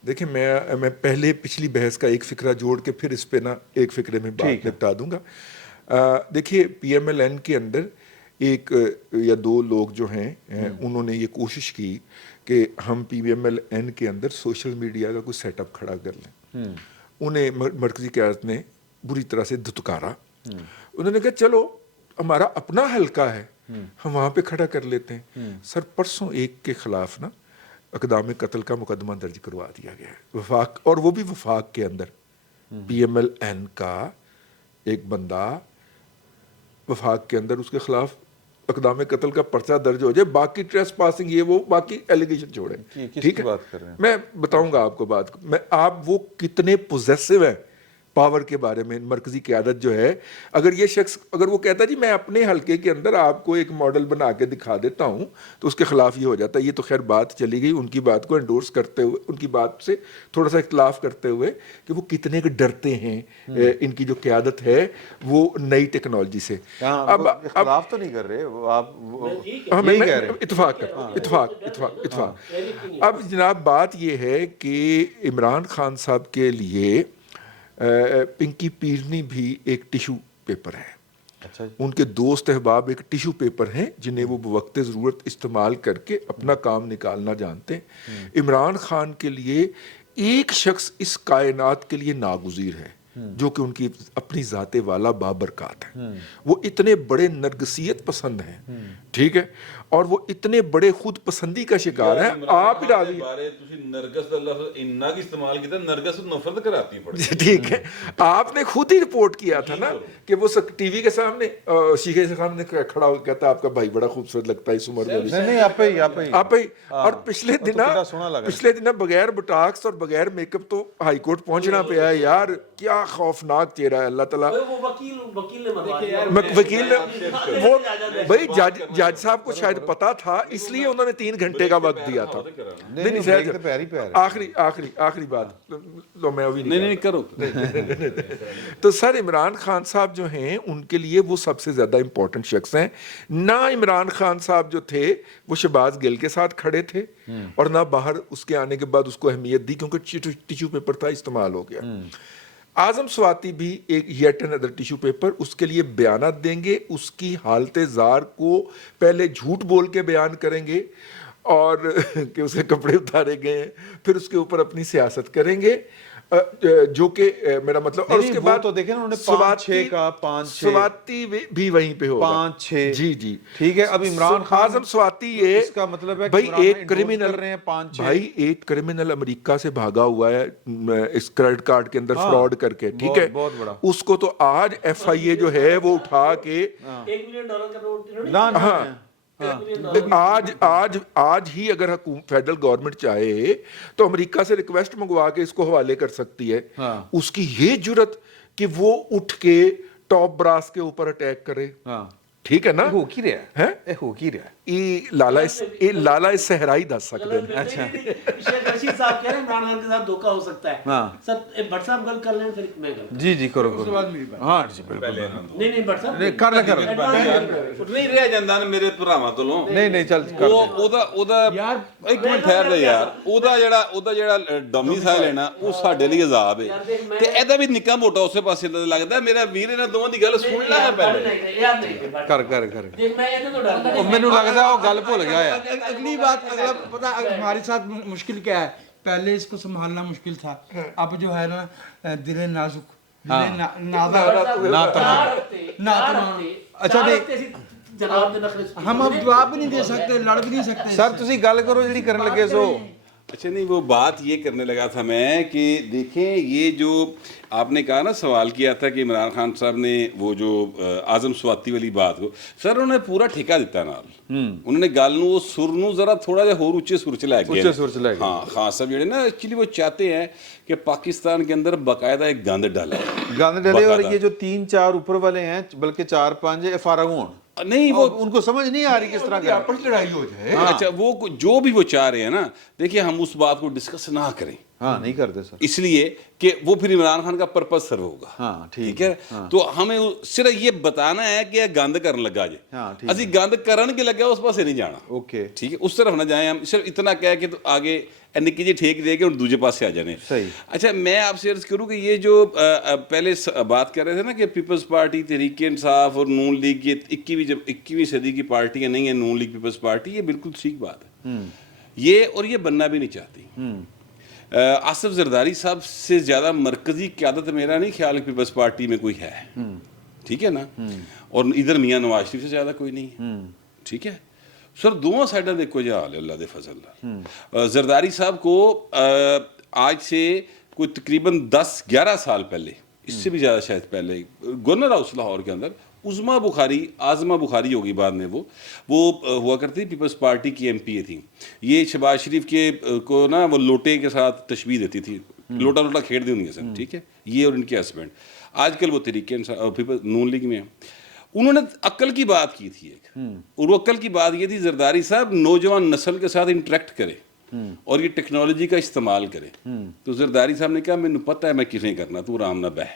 دیکھیں میں پہلے پچھلی بحث کا ایک فقرہ جوڑ کے پھر اس پہ نا ایک فقرے میں بات نپٹا دوں گا. دیکھیے پی ایم ایل این کے اندر ایک یا دو لوگ جو ہیں انہوں نے یہ کوشش کی کہ ہم پی ایم ایل این کے اندر سوشل میڈیا کا کوئی سیٹ اپ کھڑا کر لیں. انہیں مرکزی قیادت نے بری طرح سے دھتکارا. انہوں نے کہا چلو ہمارا اپنا حلقہ ہے, ہم وہاں پہ کھڑا کر لیتے ہیں. سر پرسوں ایک کے خلاف نا اقدام قتل کا مقدمہ درج کروا دیا گیا ہے وفاق, اور وہ بھی وفاق کے اندر. پی ایم ایل این کا ایک بندہ وفاق کے اندر, اس کے خلاف اقدام قتل کا پرچہ درج ہو جائے, باقی ٹریس پاسنگ یہ وہ باقی ایلیگیشن چھوڑیں. ٹھیک ہے, میں بتاؤں گا آپ کو بات, آپ وہ کتنے پوزیسو ہیں پاور کے بارے میں. مرکزی قیادت جو ہے, اگر یہ شخص اگر وہ کہتا جی میں اپنے حلقے کے اندر آپ کو ایک ماڈل بنا کے دکھا دیتا ہوں تو اس کے خلاف یہ ہو جاتا ہے. یہ تو خیر بات چلی گئی ان کی بات کو انڈورس کرتے ہوئے, ان کی بات سے تھوڑا سا اختلاف کرتے ہوئے کہ وہ کتنے کے ڈرتے ہیں ان کی جو قیادت ہے وہ نئی ٹیکنالوجی سے. اب اختلاف تو نہیں کر رہے آپ, اتفاق. اب جناب بات یہ ہے کہ عمران خان صاحب کے لیے پنکی پیرنی بھی ایک ٹیشو پیپر ہے. ان کے دوست احباب ایک ٹیشو پیپر ہیں جنہیں وہ بوقت ضرورت استعمال کر کے اپنا کام نکالنا جانتے ہیں. عمران خان کے لیے ایک شخص اس کائنات کے لیے ناگزیر ہے جو کہ ان کی اپنی ذات والا بابرکات ہے. وہ اتنے بڑے نرگسیت پسند ہیں, ٹھیک ہے, اور وہ اتنے بڑے خود پسندی کا شکار ہیں. آپ ہی راضی نرگس کا لفظ اننا کی استعمال کیا تھا, نرگس نفرت کراتی پڑی. ٹھیک ہے, آپ نے خود ہی رپورٹ کیا تھا نا کہ وہ ٹی وی کے سامنے شیخے سے سامنے کھڑا ہو کے کہتا ہے آپ کا بھائی بڑا خوبصورت لگتا ہے اس عمر میں. نہیں آپ ہی. اور پچھلے دن بغیر بٹاکس اور بغیر میک اپ تو ہائی کورٹ پہنچنا پیا ہے. یار کیا خوفناک چہرہ ہے. اللہ تعالیٰ وکیل وہ بھائی جج صاحب کو شاید پتا تھا, اس لیے انہوں نے 3 گھنٹے کا وقت دیا تھا. آخری بات نہیں کرو. تو سر عمران خان صاحب جو ہیں ان کے لیے وہ سب سے زیادہ امپورٹنٹ شخص ہیں. نہ عمران خان صاحب جو تھے وہ شہباز گل کے ساتھ کھڑے تھے اور نہ باہر اس کے آنے کے بعد اس کو اہمیت دی کیونکہ ٹیشو پیپر تھا, استعمال ہو گیا. आजम स्वाति भी एक येट अनदर टिश्यू पेपर, उसके लिए बयानात देंगे, उसकी हालत ज़ार को पहले झूठ बोल के बयान करेंगे और कि उसके कपड़े उतारे गए हैं, फिर उसके ऊपर अपनी सियासत करेंगे, जो कि मेरा मतलब, और नहीं, उसके वो बाद तो देखे ना उन्होंने 5-6 का 5-6 स्वाति भी वहीं पे होगा 5-6 जी जी ठीक है। अब इमरान खान आजम स्वाति ये इसका मतलब है कि भाई इमरान खान एक endorse क्रिमिनल कर रहे हैं 5-6 भाई एक क्रिमिनल अमेरिका से भागा हुआ है इस क्रेडिट कार्ड के अंदर फ्रॉड करके, ठीक है, बहुत बड़ा। उसको तो आज FIA जो है वो उठा के $1 मिलियन का नोट इन्होंने ना ना हाँ आज ही अगर फेडरल गवर्नमेंट चाहे तो अमेरिका से रिक्वेस्ट मंगवा के इसको हवाले कर सकती है। हाँ। उसकी ये जुर्रत कि वो उठ के टॉप ब्रास के ऊपर अटैक करे, हाँ ठीक है ना, हो की रहा हैं? ਇਹ ਹੋ ਕੀ ਰਿਹਾ ਇਹ ਲਾਲਾ ਇਸ सहराई दस सकते हैं। अच्छा शेख रशीद साहब कह रहे हैं इमरान खान के साथ धोखा हो सकता है। हाँ। सर भट्ट साहब गल कर लें फिर मैं गल जी जी करो उसके बाद मेरी बात। हाँ जी बिल्कुल नहीं भट्ट साहब नहीं कर ले ਨਹੀਂ ਰਹਿ ਜਾਂਦਾ ਨਾ ਮੇਰੇ ਭਰਾਵਾਂ ਕੋਲੋਂ नहीं नहीं चल कर ਉਹ ਉਹਦਾ ਯਾਰ, ਇੱਕ ਮਿੰਟ ਠਹਿਰ ਜਾ ਯਾਰ, ਉਹਦਾ ਜਿਹੜਾ ਡੋਮਿਸਾਈਲ ਹੈ ਨਾ ਉਹ ਸਾਡੇ ਲਈ ਅਜ਼ਾਬ ਹੈ ਤੇ ਇਹਦਾ ਵੀ ਨਿੱਕਾ ਮੋਟਾ ਉਸੇ ਪਾਸੇ ਦਾ ਲੱਗਦਾ। ਮੇਰਾ ਵੀਰ ਇਹਨਾਂ ਦੋਵਾਂ ਦੀ ਗੱਲ ਸੁਣ ਲੈ ਪਹਿਲੇ। याद नहीं कर कर कर देख मैं ये तो डरता ਉਹ ਮੈਨੂੰ ਲੱਗਦਾ ਉਹ ਗੱਲ ਭੁੱਲ ਗਿਆ ਹੈ। अगली बात, अगला पता हमारे साथ मुश्किल क्या है, पहले इसको संभालना मुश्किल था, अब जो है ना दिल नाजुक, अच्छा नहीं जनाब ने नखरे हम अब जवाब भी नहीं दे सकते, लड़ भी नहीं सकते। सर ਤੁਸੀਂ ਗੱਲ ਕਰੋ ਜਿਹੜੀ ਕਰਨ ਲੱਗੇ ਸੋ। अच्छा नहीं, वो बात ये करने लगा था मैं कि देखें ये जो आपने कहा ना, सवाल किया था कि इमरान खान साहब ने वो जो आजम स्वाति वाली बात को, सर उन्होंने पूरा ठेका दिता नाल, उन्होंने गल नूं सुर नूं जरा थोड़ा जिहा होर उच्चे सुर च लै गए। ਉੱਚੇ ਸੁਰ ਚ ਲੈ ਗਏ। हाँ, खान साहब ਜਿਹੜੇ ना एक्चुअली वो चाहते हैं कि पाकिस्तान के अंदर बाकायदा एक गंद डाले, गंद डले, और बाकायदा। ये जो 3-4 ऊपर वाले हैं बल्कि 4-5 ये फारग हों, नहीं वो उनको समझ नहीं आ रही किस तरह का। आपस में लड़ाई हो जाए। अच्छा वो जो भी वो चाह रहे हैं ना, देखिए हम उस बात को डिस्कस ना करें, हाँ नहीं करते सर। इसलिए कि वो फिर इमरान खान का पर्पज सर्व होगा। हाँ, ठीक है। हाँ। तो हमें सिर्फ ये बताना है कि यह गंद करन लगा जे, हाँ, ठीक असि गंद करन के लगे उस पासे नहीं जाना, ओके ठीक है, उस तरफ ना जाए। हम सिर्फ इतना कह के तो आगे निक्की जी ठेक दे के और दूसरे पास से आ जाने। सही। अच्छा मैं आपसे अर्ज करूँ कि ये जो पहले बात कर रहे थे ना कि पीपल्स पार्टी, तहरीक इंसाफ और नून लीग ये 21वीं सदी की पार्टियाँ नहीं है, नून लीग पीपल्स पार्टी, ये बिल्कुल ठीक बात है ये, और ये बनना भी नहीं चाहती। आसिफ जरदारी साहब से ज़्यादा मरकज़ी क़यादत मेरा नहीं ख्याल पीपल्स पार्टी में कोई है, ठीक है ना, और इधर मियाँ नवाज शरीफ से ज़्यादा कोई नहीं है, ठीक है। सर दोनों साइडा देखो जी हाल है अल्लाह दे फजल नाल। जरदारी साहब को आज से कोई तकरीबन 10-11 साल पहले, इससे भी ज़्यादा शायद पहले, गवर्नर हाउस लाहौर के अंदर उज़मा बुखारी, आज़मा बुखारी होगी बाद में, वो हुआ करती पीपल्स पार्टी की MPA थी। ये शहबाज शरीफ के को ना वो लोटे के साथ तशबीह देती थी, लोटा लोटा खेड़ दी होंगी सर, ठीक है, ये और इनके हस्बैंड। आजकल वो तरीके पीपल्स नून लीग में है। उन्होंने अक्ल की बात की थी एक, और वो अक्ल की बात ये थी जरदारी साहब नौजवान नस्ल के साथ इंटरेक्ट करे और ये टेक्नोलॉजी का इस्तेमाल करे। तो जरदारी साहब ने कहा मैंने पता है मैं किसे करना, तू आराम ना बह,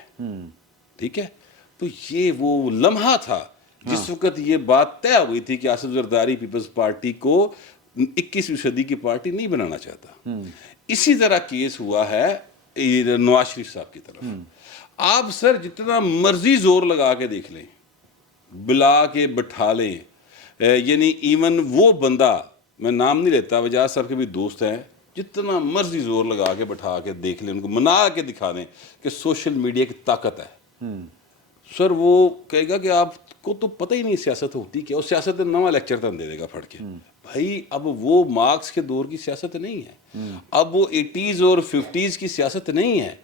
ठीक है। तो ये वो लम्हा था जिस वक्त ये बात तय हुई थी कि आसिफ जरदारी पीपल्स पार्टी को 21वीं सदी की पार्टी नहीं बनाना चाहता। इसी तरह केस हुआ है नवाज शरीफ साहब की तरफ। आप सर जितना मर्जी जोर लगा के देख लें, बुला के बैठा लें, यानी इवन वो बंदा, मैं नाम नहीं लेता, वजाज साहब के भी दोस्त हैं, जितना मर्जी जोर लगा के बैठा के देख लें, उनको मना के दिखा दें कि सोशल मीडिया की ताकत है, सर वो कहेगा कि आपको तो पता ही नहीं सियासत होती क्या, और सियासत नवा लेक्चर तो दे देगा फट के। भाई अब वो मार्क्स के दौर की सियासत नहीं है, अब वो 80s और 50s की सियासत नहीं है,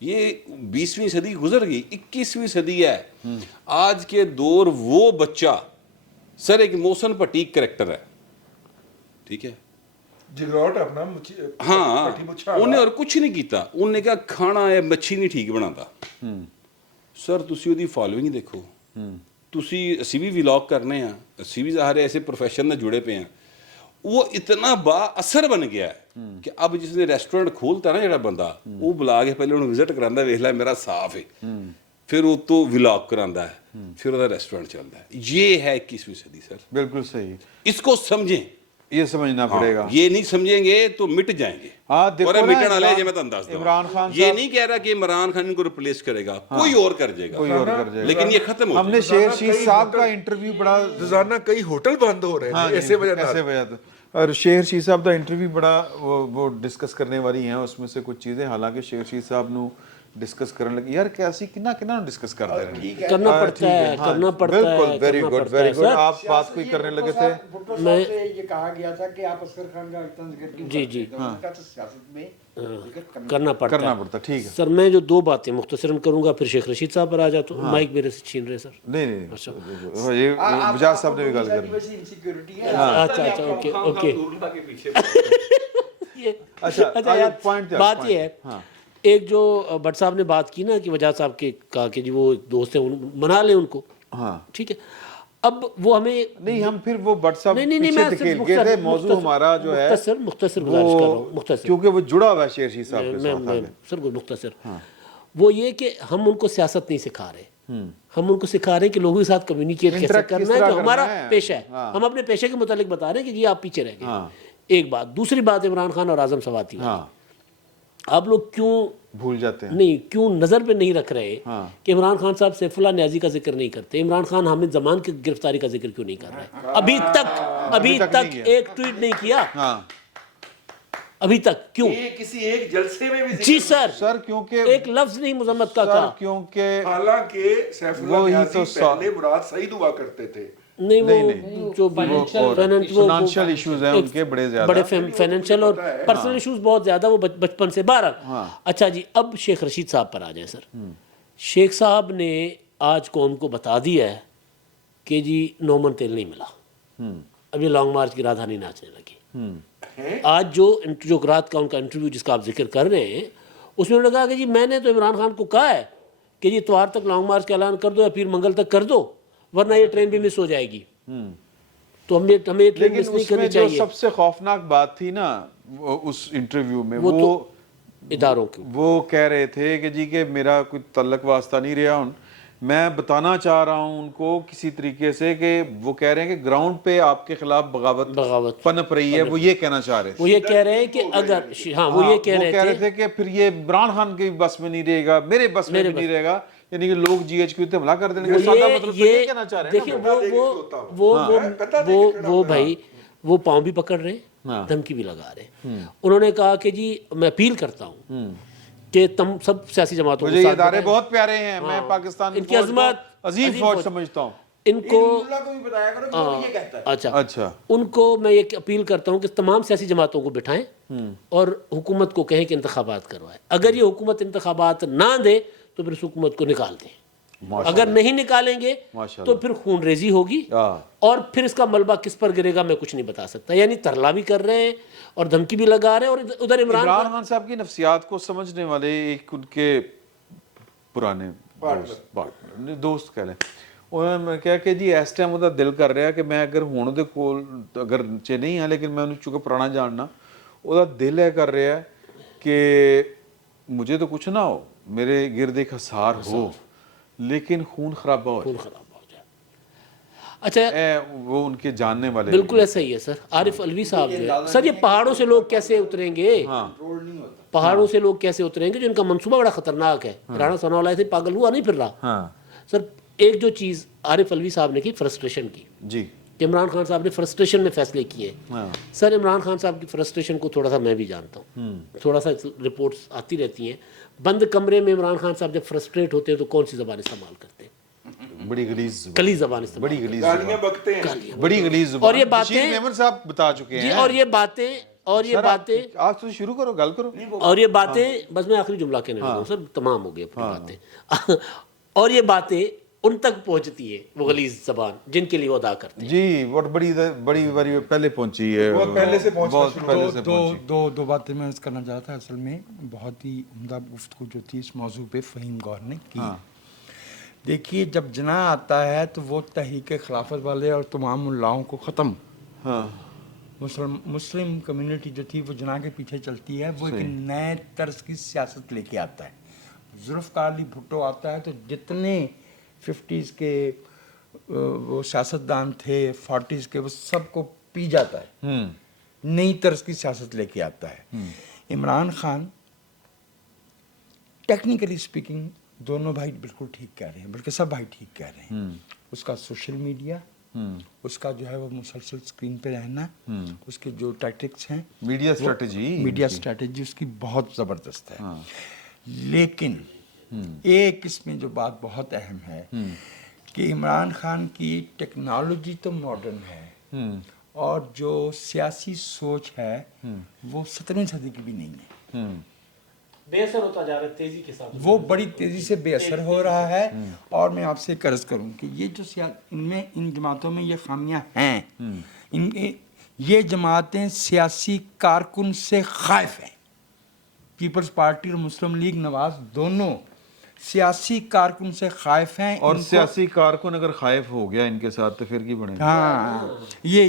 ये 20वीं सदी गुजर गई, 21वीं सदी है। आज के दौर वो बच्चा सर एक मोहसन पटीक करैक्टर है, ठीक है, जगराट अपना हाँ, उन्हें और कुछ नहीं किया, उन्हें कहा खाना है मच्छी नहीं ठीक बनाता। सर तुसी ਉਹਦੀ ਫਾਲੋਇੰਗ ਦੇਖੋ, ਤੁਸੀਂ ਅਸੀਂ ਵੀ ਵਲੌਗ ਕਰਨੇ ਆ, ਅਸੀਂ ਵੀ ਜ਼ਾਹਰ ऐसे प्रोफेशन ਨਾਲ जुड़े पे हैं, वो इतना बाअसर बन गया है कि अब जिसने रेस्टोरेंट खोलता ना ਜਿਹੜਾ ਬੰਦਾ, ਉਹ ਬੁਲਾ ਕੇ ਪਹਿਲੇ ਉਹਨੂੰ ਵਿਜ਼ਿਟ ਕਰਾਂਦਾ, ਵੇਖ ਲੈ ਮੇਰਾ ਸਾਫ ਹੈ, फिर वो तो व्लॉग करांदा है, फिर ਉਹਦਾ रेस्टोरेंट चलता है। ये है 21वीं सदी सर, बिल्कुल सही। इसको समझें, یہ سمجھنا پڑے گا. یہ نہیں سمجھیں گے تو مٹ جائیں گے. ہاں دیکھو نا مٹن والے میں تو انداز عمران خان یہ نہیں کہہ رہا کہ عمران خان ان کو ریپلیس کرے گا, کوئی اور کر جائے گا, کوئی اور کر جائے گا. لیکن یہ ختم ہو ہم نے شیر شیخ صاحب کا انٹرویو بڑا روزانہ کئی ہوٹل بند ہو رہے ہیں ایسے وجہ. اور شیر شیخ صاحب کا انٹرویو بڑا وہ ڈسکس کرنے والی ہیں اس میں سے کچھ چیزیں. حالانکہ شیر شیخ صاحب نو ڈسکس کرنے لگے یار کیسی کنا ڈسکس کر رہے ہیں, کرنا پڑتا ہے, کرنا پڑتا ہے. بالکل ویری گڈ ویری گڈ. آپ بات کوئی کرنے لگے تھے. میں یہ کہا گیا تھا کہ آپ اصغر خان کا اتنا ذکر کیوں جی جی سیاست میں کرنا کرنا پڑتا. ٹھیک ہے سر, میں جو 2 باتیں مختصراً کروں گا, پھر شیخ رشید صاحب پر آ جاتا ہوں. مائک میرے سے چھین رہے سر. نہیں یہ بجاج صاحب نے بھی گل کری. انسیکیورٹی ہے. اچھا اوکے اوکے. اچھا یار بات یہ ہے, ایک جو بٹ صاحب نے بات کی نا کہ وجاہت صاحب کے کہا کہ جی وہ دوست ہیں منا لیں ان کو, ٹھیک ہے. اب وہ ہمیں نہیں, ہم پھر وہ بٹ صاحب نہیں پیچھے دھکیل گئے تھے. موضوع ہمارا جو ہے مختصر گزارش کر رہا ہوں, مختصر, کیونکہ وہ جڑا ہوا ہے شیر شیخ صاحب کے ساتھ. سر مختصر وہ یہ کہ ہم ان کو سیاست نہیں سکھا رہے, ہم ان کو سکھا رہے ہیں کہ لوگوں کے ساتھ کمیونیکیٹ کیسے کرنا ہے, جو ہمارا پیشہ ہے. ہم اپنے پیشے کے متعلق بتا رہے ہیں کہ جی آپ پیچھے رہ گئے. ایک بات. دوسری بات عمران خان اور اعظم سواتی, آپ لوگ کیوں بھول جاتے ہیں, نہیں کیوں نظر پہ نہیں رکھ رہے کہ عمران خان صاحب سیف اللہ نیازی کا ذکر نہیں کرتے, عمران خان حامد زمان کی گرفتاری کا ذکر کیوں نہیں کر رہے؟ ابھی تک ایک ٹویٹ نہیں کیا, ابھی تک کیوں؟ کسی ایک جلسے میں بھی جی سر کیونکہ ایک لفظ نہیں مذمت کا کہا. کیونکہ حالانکہ سیف اللہ نیازی پہلے مراد سعید ہوا کرتے تھے. نہیں وہ جو فائنینشیل ایشوز ہیں ان کے بڑے زیادہ, بڑے فائنینشیل اور پرسنل ایشوز بہت زیادہ, وہ بچپن سے 12. اچھا جی, اب شیخ رشید صاحب پر آ جائیں سر. شیخ صاحب نے آج قوم کو بتا دیا ہے کہ جی نومن تیل نہیں ملا, اب یہ لانگ مارچ کی راجدھانی ناچنے لگی. آج جو رات کا ان کا انٹرویو جس کا آپ ذکر کر رہے ہیں, اس میں انہوں نے کہا کہ جی میں نے تو عمران خان کو کہا ہے کہ جی اتوار تک لانگ مارچ کا اعلان کر دو یا پھر منگل تک کر دو, ورنہ یہ ٹرین بھی مس ہو جائے گی. تو ہمیں ٹرین مس نہیں کرنی چاہیے. سب سے خوفناک بات تھی نا اس انٹرویو میں, وہ اداروں کی وہ کہہ رہے تھے کہ جی کہ میرا کوئی تعلق واسطہ نہیں رہا, میں بتانا چاہ رہا ہوں ان کو کسی طریقے سے کہ وہ کہہ رہے ہیں کہ گراؤنڈ پہ آپ کے خلاف بغاوت پنپ رہی ہے. وہ یہ کہنا چاہ رہے تھے, وہ یہ کہہ رہے ہیں کہ اگر وہ یہ کہہ رہے تھے کہ پھر یہ عمران خان کے بس میں نہیں رہے گا, میرے بس میں بھی نہیں رہے گا, یعنی کہ لوگ جی ایچ کیو تے حملہ کر دیں گے. یہ کہنا چاہ رہے ہیں. دیکھیں وہ بھائی وہ پاؤں بھی پکڑ رہے ہیں, دھمکی بھی لگا رہے ہیں. انہوں نے کہا کہ جی میں اپیل کرتا ہوں کہ تم سب سیاسی جماعتوں مجھے یہ ادارے بہت پیارے ہیں, میں پاکستان ان کی عظمت عظیم فوج سمجھتا ہوں. ان کو بھی بتایا کرو کہ وہ یہ کہتا ہے. اچھا ان کو میں یہ اپیل کرتا ہوں کہ تمام سیاسی جماعتوں کو بٹھائیں اور حکومت کو کہیں کہ انتخابات کروائے. اگر یہ حکومت انتخابات نہ دے تو پھر اس حکومت کو نکال دیں. اگر نہیں نکالیں گے تو پھر خون ریزی ہوگی, اور پھر اس کا ملبہ کس پر گرے گا میں کچھ نہیں بتا سکتا. یعنی ترلا بھی کر رہے ہیں اور دھمکی بھی لگا رہے ہیں. اور ادھر عمران خان صاحب کی نفسیات کو سمجھنے والے ایک ان کے پرانے دوست کہہ لیں, انہوں نے کہا کہ جی اس ٹائم وہ دل کر رہا کہ میں اگر ہوں دے کول اگر نیچے نہیں ہے, لیکن میں انہوں چونکہ پرانا جاننا, وہ دل ہے کر رہا ہے کہ مجھے تو کچھ نہ ہو, میرے گرد ایک حصار ہو, لیکن خون خرابہ ہو جائے. اچھا وہ ان کے جاننے والے بالکل ایسا ہی ہے سر. عارف علوی صاحب جو ہے سر, یہ پہاڑوں سے لوگ کیسے اتریں گے, پہاڑوں سے لوگ کیسے اتریں گے, جو ان کا منصوبہ بڑا خطرناک ہے. رانا ثناء اللہ سے پاگل ہوا نہیں پھر رہا سر. ایک جو چیز عارف علوی صاحب نے کی فرسٹریشن کی, جی کہ عمران خان صاحب نے فرسٹریشن میں فیصلے کیے. سر عمران خان صاحب کی فرسٹریشن کو تھوڑا سا میں بھی جانتا ہوں, تھوڑا سا رپورٹس آتی رہتی ہیں. بند کمرے میں عمران خان صاحب جب فرسٹریٹ ہوتے ہیں تو کون سی زبان استعمال کرتے ہیں؟ بڑی غلیظ زبان استعمال, بڑی غلیظ گالیاں بکتے ہیں, بڑی غلیظ. اور یہ باتیں میمن صاحب بتا چکے ہیں. اور یہ باتیں آپ تو شروع کرو, گل کرو. اور یہ باتیں بس میں آخری جملہ کہنے لگا ہوں سر, تمام ہو گئی اپنی باتیں. اور یہ باتیں ان تک پہنچتی ہے, وہ غلیظ زبان جن کے لیے وہ ادا کرتے ہیں. جی وہ بڑی پہلے پہنچی ہے, بہت پہلے سے پہنچی. دو باتیں میں عرض کرنا چاہتا. اصل میں بہت ہی عمدہ گفتگو جو تھی اس موضوع پہ فہیم گور نے کی. دیکھیے جب جناح آتا ہے تو وہ تحریک خلافت والے اور تمام ملاؤں کو ختم, مسلم کمیونٹی جو تھی وہ جناح کے پیچھے چلتی ہے. وہ ایک نئے طرز کی سیاست لے کے آتا ہے. ذوالفقار علی بھٹو آتا ہے تو جتنے 50s کے وہ سیاستدان تھے, 40s کے, وہ سب کو پی جاتا ہے. नई तर्ज की सियासत लेके आता है। इमरान खान टेक्निकली स्पीकिंग दोनों भाई बिल्कुल ठीक कह रहे हैं, बल्कि सब भाई ठीक कह रहे हैं। उसका सोशल मीडिया, उसका जो है वो मुसलसल स्क्रीन पे रहना, उसके जो टैक्टिक्स हैं, मीडिया वो- स्ट्रेटजी मीडिया स्ट्रेटजी उसकी बहुत ज़बरदस्त है। लेकिन एक इसमें जो बात बहुत अहम है कि इमरान खान की टेक्नोलॉजी तो मॉडर्न है और जो सियासी सोच है वो 17वीं सदी की भी नहीं है। बेअसर होता जा रहा है तेजी के साथ। वो बड़ी तेजी से बेअसर हो रहा है। और मैं आपसे कर्ज करूं कि ये जो इनमें इन जमातों में ये खामियां हैं, ये जमातें सियासी कारकुन से खाइफ हैं। पीपल्स पार्टी और मुस्लिम लीग नवाज दोनों सियासी कारकुन से खाइफ हैं। और इनको- सियासी कारकुन अगर खाइफ हो गया इनके साथ तो फिर की बनेगा। हाँ, ये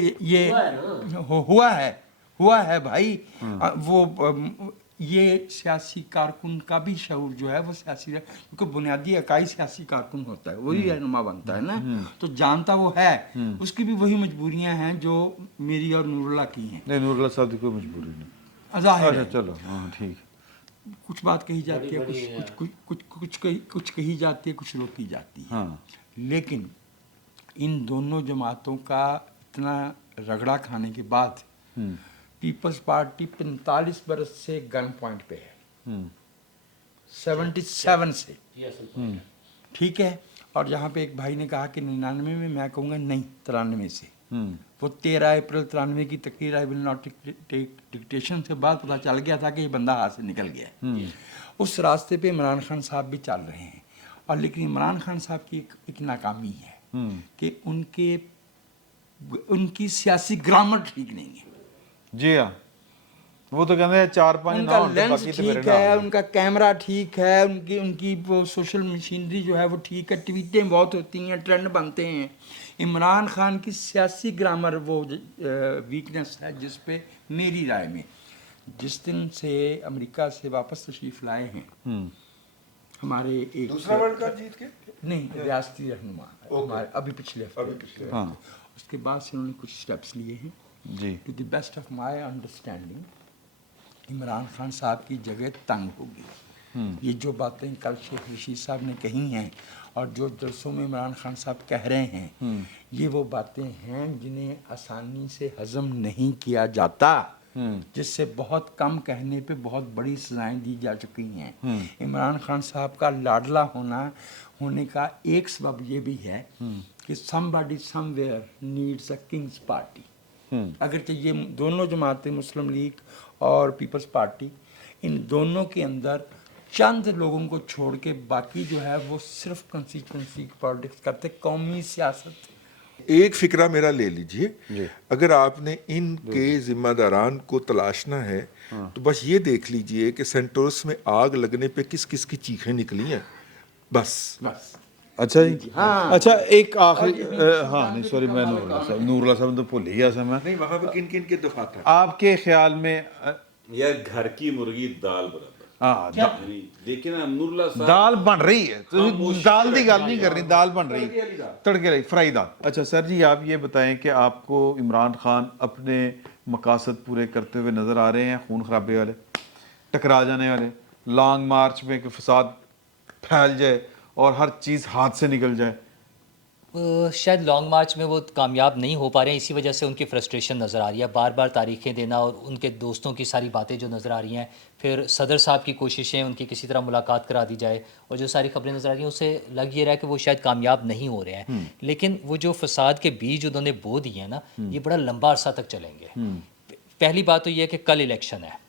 हुआ है भाई। ये सियासी कारकुन का भी शऊर जो है वो सियासी, क्योंकि बुनियादी इकाई सियासी कारकुन होता है, वही रहनुमा बनता है ना, तो जानता वो है। उसकी भी वही मजबूरियां हैं जो मेरी और नूरुल्लाह की हैं। नहीं, नूरुल्लाह साहब की कोई मजबूरी नहीं। ज़ाहिर अच्छा है, चलो, हाँ ठीक। कुछ बात कही जाती है, कुछ कही जाती है, कुछ रोकी जाती है। हाँ लेकिन इन दोनों जमातों का इतना रगड़ा खाने के बाद पीपल्स पार्टी 45 बरस से गन पॉइंट पे है, 77 से, ठीक है। और जहाँ पे एक भाई ने कहा कि 99 में, मैं कहूँगा नहीं, 93 से। वो 13 अप्रैल 93 की तकरीर I will not take dictation से बाद पता चल गया था कि ये बंदा हाथ से निकल गया है। उस रास्ते पे इमरान खान साहब भी चल रहे हैं। और लेकिन इमरान खान साहब की एक नाकामी है कि उनकी सियासी ग्रामर ठीक नहीं है। जी हाँ, वो तो कहते हैं 4-5 उनका ना होते, लेंस बाकी तो मेरे ठीक ना है, होते। उनका कैमरा ठीक है, उनकी वो सोशल मशीनरी जो है वो ठीक है, ट्वीटें बहुत होती हैं, ट्रेंड बनते हैं। इमरान खान की सियासी ग्रामर वो वीकनेस है, जिस पे मेरी राय में जिस दिन से अमेरिका से वापस तशरीफ लाए हैं हमारे एक दूसरा वर्ल्ड कप जीत के नहीं, रियासती रहनुमा हमारे अभी पिछले हफ्ते, हाँ उसके बाद से उन्होंने कुछ स्टेप्स लिए हैं। जी। To the best of my understanding Imran Khan sahab की जगह तंग होगी। ये जो बातें कल शेख रशीद साहब ने कही हैं और जो जलसों में इमरान खान साहब कह रहे हैं, ये वो बातें हैं जिन्हें आसानी से हजम नहीं किया जाता, जिससे बहुत कम कहने पे बहुत बड़ी सजाएं दी जा चुकी हैं। इमरान खान साहब का लाडला होने का एक सबब ये भी है कि somebody somewhere needs a king's party। अगर ये दोनों जमातें, मुस्लिम लीग और पीपल्स पार्टी, इन दोनों के अंदर चंद लोगों को छोड़ के बाकी जो है वो सिर्फ कंस्टिट्यूंसी पॉलिटिक्स करते, कौमी सियासत। एक फिक्रा मेरा ले लीजिए, अगर आपने इनके जिम्मेदारान को तलाशना है तो बस ये देख लीजिए कि सेंटोरस में आग लगने पे किस किस की चीखें निकली हैं, बस। अच्छा जी, अच्छा एक आखिरी हाँ नहीं सॉरी, मैं नूरुल्लाह साहब तो भूल ही गया था मैं। नहीं, वहां पे किन किन के दफा था? आपके ख्याल में यार घर की मुर्गी दाल बराबर। हाँ देखिए ना नूरुल्लाह साहब, दाल बन रही है, तो दाल की गल नहीं कर रही, दाल बन रही है, तड़के रही, फ्राई दाल। अच्छा सर जी, आप ये बताएं कि आपको इमरान खान अपने मकासद पूरे करते हुए नज़र आ रहे हैं, खून खराबे वाले, टकरा जाने वाले, लॉन्ग मार्च में कि फसाद फैल जाए और हर चीज़ हाथ से निकल जाए? शायद लॉन्ग मार्च में वो कामयाब नहीं हो पा रहे हैं, इसी वजह से उनकी फ्रस्ट्रेशन नज़र आ रही है, बार बार तारीखें देना और उनके दोस्तों की सारी बातें जो नज़र आ रही हैं, फिर सदर साहब की कोशिशें उनकी किसी तरह मुलाकात करा दी जाए और जो सारी खबरें नज़र आ रही हैं उससे लग ये रहा है कि वो शायद कामयाब नहीं हो रहे हैं। लेकिन वो जो फसाद के बीज उन्होंने बो दिए हैं ना, ये बड़ा लंबा अरसा तक चलेंगे। पहली बात तो ये है कि कल इलेक्शन है,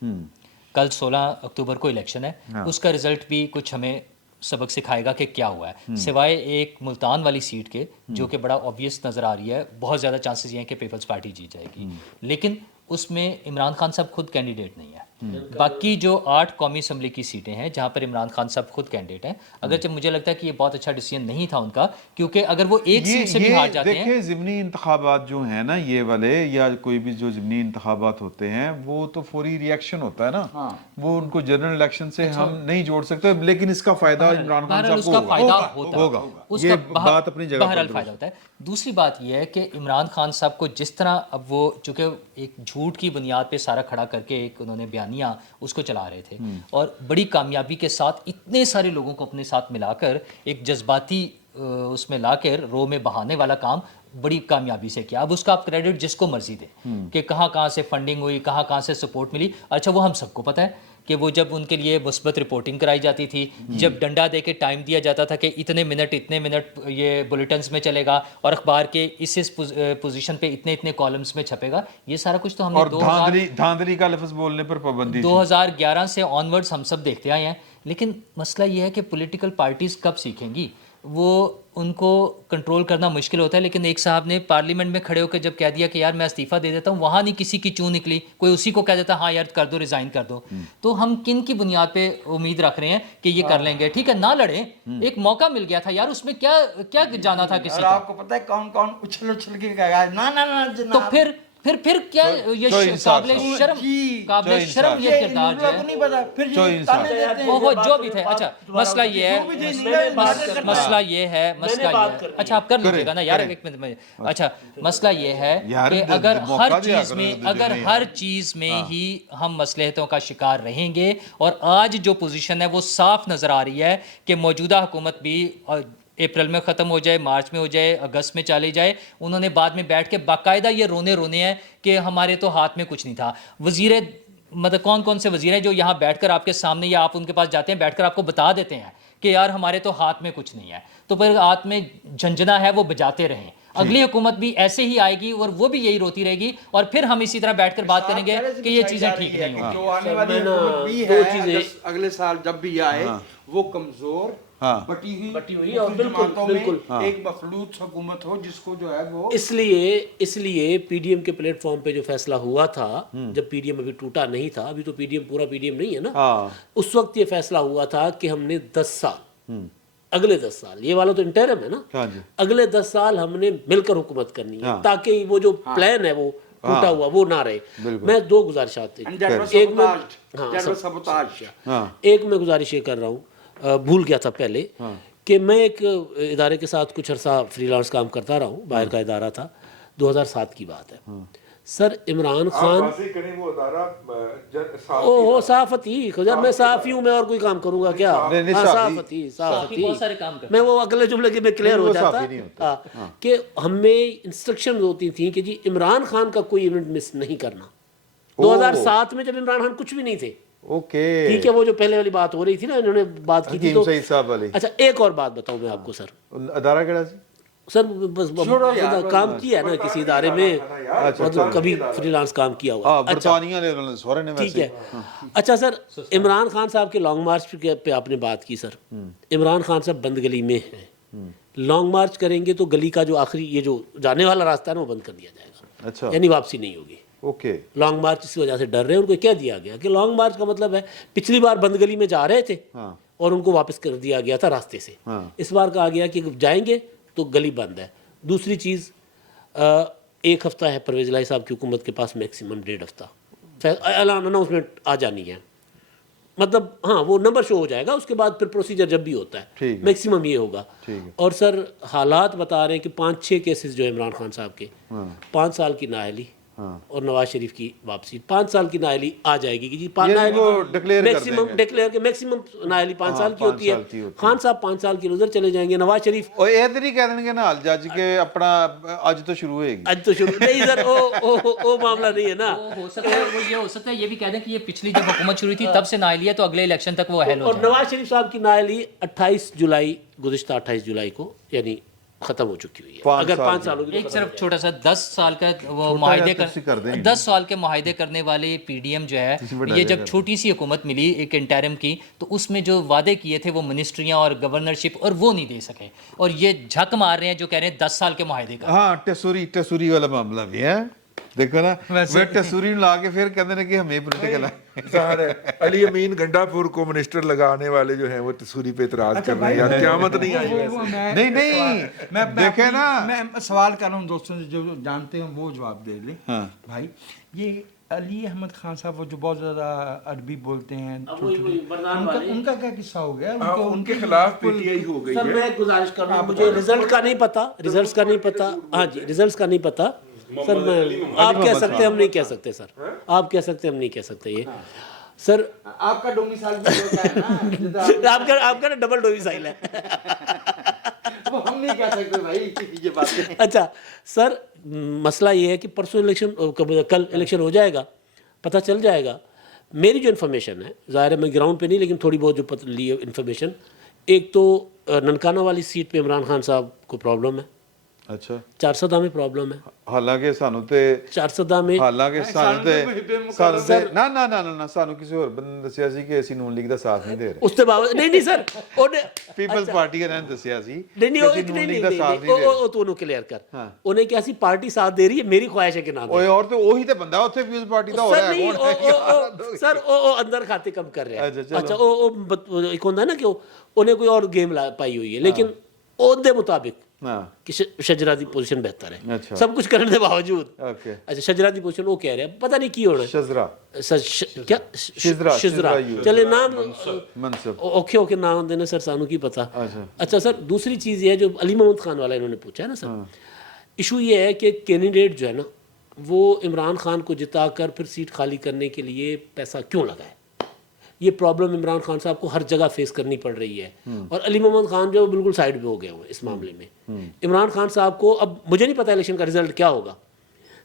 कल 16 अक्टूबर को इलेक्शन है, उसका रिजल्ट भी कुछ हमें सबक सिखाएगा कि क्या हुआ है। सिवाय एक मुल्तान वाली सीट के जो कि बड़ा ऑब्वियस नज़र आ रही है, बहुत ज़्यादा चांसेस ये हैं कि पीपल्स पार्टी जीत जाएगी, लेकिन उसमें इमरान खान साहब खुद कैंडिडेट नहीं है। बाकी जो 8 कौमी असम्बली की सीटें हैं जहाँ पर इमरान खान साहब खुद कैंडिडेट हैं, अगरचे मुझे लगता है कि ये बहुत अच्छा डिसीजन नहीं था उनका, क्योंकि अगर वो एक सीट से भी हार जाते हैं। देखिए ज़िमनी इंतखाबात जो हैं ना ये वाले, या कोई भी जो ज़िमनी इंतखाबात होते हैं, वो तो फौरी रिएक्शन होता है ना, वो उनको जनरल इलेक्शन से हम नहीं जोड़ सकते, लेकिन इसका फायदा इमरान खान साहब को होगा, ये बात अपनी जगह बहरहाल पर फायदा होता है। दूसरी बात यह है कि इमरान खान साहब को जिस तरह अब वो चूँकि एक झूठ की बुनियाद पे सारा खड़ा करके एक उन्होंने बयानिया उसको चला रहे थे, और बड़ी कामयाबी के साथ इतने सारे लोगों को अपने साथ मिलाकर एक जज्बाती उसमें लाकर रो में बहाने वाला काम बड़ी कामयाबी से किया। अब उसका आप क्रेडिट जिसको मर्जी दें कि कहाँ से फंडिंग हुई, कहाँ से सपोर्ट मिली। अच्छा, वो हम सबको पता है कि वो जब उनके लिए मुस्बत रिपोर्टिंग कराई जाती थी, जब डंडा दे के टाइम दिया जाता था कि इतने मिनट ये बुलेटिन्स में चलेगा और अखबार के इस पोजीशन पे इतने कॉलम्स में छपेगा, ये सारा कुछ तो हमने और धांधली का लफ्ज़ बोलने पर पाबंदी 2011 से ऑनवर्ड्स हम सब देखते आए हैं। लेकिन मसला ये है कि पॉलिटिकल पार्टीज़ कब सीखेंगी, वो उनको कंट्रोल करना मुश्किल होता है। लेकिन एक साहब ने पार्लियामेंट में खड़े होकर जब कह दिया कि यार मैं इस्तीफ़ा दे देता हूँ, वहाँ नहीं किसी की चूँ निकली, कोई उसी को कह देता हाँ यार कर दो, रिज़ाइन कर दो। तो हम किन की बुनियाद पे उम्मीद रख रहे हैं कि ये कर लेंगे? ठीक है, ना लड़े, एक मौका मिल गया था यार, उसमें क्या जाना था किसी और का? आपको पता है कौन कौन उछल के कहेगा ना तो फिर क्या ये काबिल शर्म ये किरदार जो है, नहीं पता, फिर ये ताने देते हैं। ओहो जो भी थे। अच्छा मसला ये है, अच्छा आप कर लीजिएगा ना यार, एक मिनट में। अच्छा मसला ये है कि अगर हर चीज में ही हम मसलहतों का शिकार रहेंगे, और आज जो पोजीशन है वो साफ नजर आ रही है कि मौजूदा हुकूमत भी अप्रैल में ख़त्म हो जाए, मार्च में हो जाए, अगस्त में चली जाए, उन्होंने बाद में बैठ के बाकायदा ये रोने हैं कि हमारे तो हाथ में कुछ नहीं था। वज़ीर मतलब कौन से वज़ीर हैं जो यहाँ बैठकर आपके सामने या आप उनके पास जाते हैं, बैठकर आपको बता देते हैं कि यार हमारे तो हाथ में कुछ नहीं है। तो फिर हाथ में झंझना है वो बजाते रहें। अगली हुकूमत भी ऐसे ही आएगी और वो भी यही रोती रहेगी, और फिर हम इसी तरह बैठकर बात करेंगे कि ये चीज़ें ठीक नहीं होंगी। जो आने वाली हुकूमत भी है, अगले साल जब भी आए वो कमजोर बटी हुई और बिल्कुल एक मखलूत हुकूमत हो जिसको जो है वो, इसलिए पीडीएम के प्लेटफॉर्म पे जो फैसला हुआ था, जब पीडीएम अभी टूटा नहीं था, अभी तो पीडीएम पूरा पीडीएम नहीं है ना, उस वक्त ये फैसला हुआ था कि हमने 10 साल, अगले 10 साल, ये वाला तो इंटरम है ना, अगले 10 साल हमने मिलकर हुकूमत करनी है, ताकि वो जो प्लान है वो टूटा हुआ वो ना रहे। मैं 2 गुजारिशात थी, एक मैं गुजारिश ये कर रहा हूँ, भूल गया था पहले कि मैं एक इदारे के साथ कुछ अरसा फ्रीलांस काम करता रहा हूँ, बाहर का इदारा था, 2007 की बात है। सर इमरान खान ओहो सहाफती, मैं सहाफ़ी हूँ, मैं और कोई काम करूँगा क्या? सहाफती मैं वो अगले जुमले के में क्लियर हो जाता कि हमें इंस्ट्रक्शन होती थी कि जी इमरान खान का कोई इवेंट मिस नहीं करना। 2007 में जब इमरान खान कुछ भी नहीं थे, ओके ठीक है, वो जो पहले वाली बात हो रही थी ना, इन्होंने बात की थी तो अच्छा एक और बात बताऊं मैं आपको सर, अदारा केड़ा सर बस काम किया ना किसी इदारे में, मतलब कभी फ्रीलांस काम किया हुआ। अच्छा ठीक है, अच्छा सर इमरान खान साहब के लॉन्ग मार्च पे आपने बात की सर, इमरान खान साहब बंद गली में हैं, लॉन्ग मार्च करेंगे तो गली का जो आखिरी ये जो जाने वाला रास्ता है ना वो बंद कर दिया जाएगा, अच्छा यानी वापसी नहीं होगी। ओके, लॉन्ग मार्च इस वजह से डर रहे हैं, उनको क्या दिया गया कि लॉन्ग मार्च का मतलब है पिछली बार बंद गली में जा रहे थे और उनको वापस कर दिया गया था रास्ते से, इस बार कहा गया कि जाएंगे तो गली बंद है। दूसरी चीज़ 1 हफ्ता है परवेज़ इलाही साहब की हुकूमत के पास, मैक्सिमम 1.5 हफ्ता ऐलान अनाउंसमेंट आ जानी है, मतलब हाँ वो नंबर शो हो जाएगा, उसके बाद फिर प्रोसीजर जब भी होता है मैक्सिमम ये होगा। और सर हालात बता रहे हैं कि 5-6 केसेस जो है इमरान खान साहब के, 5 साल की नाअहली और नवाज शरीफ की वापसी, 5 साल की नाअहली आ जाएगी कि जी मैक्सिमम नाअहली 5 साल की होती है। खान साहब 5 साल की उधर चले जाएंगे, नवाज शरीफ और इधर ही कह देंगे ना जज के अपना आज तो शुरू होएगी, आज तो शुरू नहीं सर, ओ मामला नहीं है ना, हो सकता है वो ये हो सकता है ये भी कह दें कि ये पिछली जब हुकूमत शुरू थी तब से नाअहली है तो अगले इलेक्शन तक वो हल हो जाए। और नवाज शरीफ साहब की नाअहली 28 जुलाई गुज़िश्ता 28 जुलाई को यानी खत्म हो चुकी हुई है। अगर 5 सालों की एक सिर्फ छोटा सा 10 साल का वो मुआहदे कर 10 साल के मुआहदे करने वाले पीडीएम जो है, ये जब छोटी सी हुकूमत मिली एक इंटरिम की, तो उसमें जो वादे किए थे वो मिनिस्ट्रियां और गवर्नरशिप और वो नहीं दे सके, और ये झक मार रहे हैं जो कह रहे हैं 10 साल के मुआहदे का। हाँ टेसूरी वाला मामला भी है, ਦੇਖੋ ਨਾ ਵੇ ਟਸੂਰੀ ਨੂੰ ਲਾ ਕੇ ਫਿਰ ਕਹਿੰਦੇ ਨੇ ਕਿ ਹਮੇ ਪੋਲੀਟੀਕਲ ਹੈ। ज़ाहिर है अली अमीन गंडापुर को मिनिस्टर लगाने वाले जो हैं वो तसूरी पे इतराज कर रहे हैं यार, क़यामत नहीं आई वैसे। नहीं देखे ना, मैं सवाल कर रहा हूँ दोस्तों से जो जानते हैं वो जवाब दे लें। हाँ। भाई ये अली अहमद खान साहब वो जो बहुत ज़्यादा अरबी बोलते हैं उनका क्या किस्सा हो गया? हाँ, उनके खिलाफ पीटीआई हो गई सर है। मैं गुजारिश कर रहा हूँ, मुझे रिजल्ट का नहीं पता, रिजल्ट्स का नहीं पता। हाँ जी, रिजल्ट्स का नहीं पता सर। मैं आप कह सकते हम नहीं कह सकते सर, आप कह सकते हम नहीं कह सकते ये सर। आपका डोमिसाइल भी होता है ना, आपका ना डबल डोमिसाइल है। वो हम नहीं कह सकते भाई ये बात। अच्छा सर, मसला ये है कि परसों इलेक्शन, कल इलेक्शन हो जाएगा, पता चल जाएगा। मेरी जो इन्फॉर्मेशन है, ज़ाहिर है मैं ग्राउंड पे नहीं, लेकिन थोड़ी बहुत जो ली है इन्फॉर्मेशन, एक तो ननकाना वाली सीट पे इमरान खान साहब को प्रॉब्लम है, अच्छा चारसदा में प्रॉब्लम है, ਹਾਲਾਂਕਿ ਸਾਨੂੰ ਤੇ चारसदा में ਹਾਲਾਂਕਿ ਸਾਨੂੰ ਤੇ ਨਾ ਨਾ ਨਾ ਨਾ ਸਾਨੂੰ ਕਿਸੇ ਹੋਰ ਬੰਦੇ ਨੇ ਦੱਸਿਆ ਸੀ ਕਿ ਅਸੀਂ ਨੂਨ ਲੀਗ ਦਾ ਸਾਥ ਨਹੀਂ ਦੇ ਰਹੇ। उसके बावजूद नहीं सर ਉਹਨੇ ਪੀਪਲਸ ਪਾਰਟੀ ਨੇ ਦੱਸਿਆ ਸੀ नहीं नहीं ਕਿ वो ਅਸੀਂ नहीं ਨੂਨ नहीं ਲੀਗ ਦਾ ਸਾਥ ਨਹੀਂ ਦੇ ਰਹੇ। ਉਹ ਤੂੰ ਉਹਨੂੰ ਕਲੀਅਰ ਕਰ। ਉਹਨੇ ਕਿਹਾ ਸੀ ਪਾਰਟੀ ਸਾਥ ਦੇ ਰਹੀ ਹੈ, ਮੇਰੀ ਖੁਆਇਸ਼ ਹੈ ਕਿ ਨਾ ਦੇ। ਓਏ ਔਰ ਤੇ ਉਹੀ ਤੇ ਬੰਦਾ ਉੱਥੇ ਪੀਪਲਸ ਪਾਰਟੀ ਦਾ ਹੋ ਸਰ ਰਿਹਾ ਨਹੀਂ ਕੌਣ ਹੈ? ਸਰ ਉਹ ਅੰਦਰ ਖਾਤੇ ਕੰਮ ਕਰ ਰਿਹਾ ਅੱਛਾ, ਚਲੋ। ਅੱਛਾ ਉਹ ਇੱਕ ਹੁੰਦਾ ਨਾ ਕਿ ਉਹਨੇ ਕੋਈ और गेम पाई हुई है, लेकिन ਉਹਦੇ ਮੁਤਾबिक ਹਾਂ कि शजरा की पोजीशन बेहतर है अच्छा। सब कुछ करने के बावजूद। ओके अच्छा शजरा की पोजीशन वो कह रहे हैं, पता नहीं की होना शजरा क्या शिजरा, शिजरा शिजरा यूज। चले नाम मनसब औखे औखे नाम देने सर सानू की पता। अच्छा। अच्छा सर दूसरी चीज़ ये है जो अली मोहम्मद खान वाला इन्होंने पूछा है ना सर, इशू ये है कि कैंडिडेट जो है ना वो इमरान खान को जिताकर फिर सीट खाली करने के लिए पैसा क्यों लगाए। ये प्रॉब्लम इमरान खान साहब को हर जगह फेस करनी पड़ रही है, और अली मोहम्मद खान जो बिल्कुल साइड पे हो गए हुए इस मामले में। इमरान खान साहब को अब मुझे नहीं पता इलेक्शन का रिजल्ट क्या होगा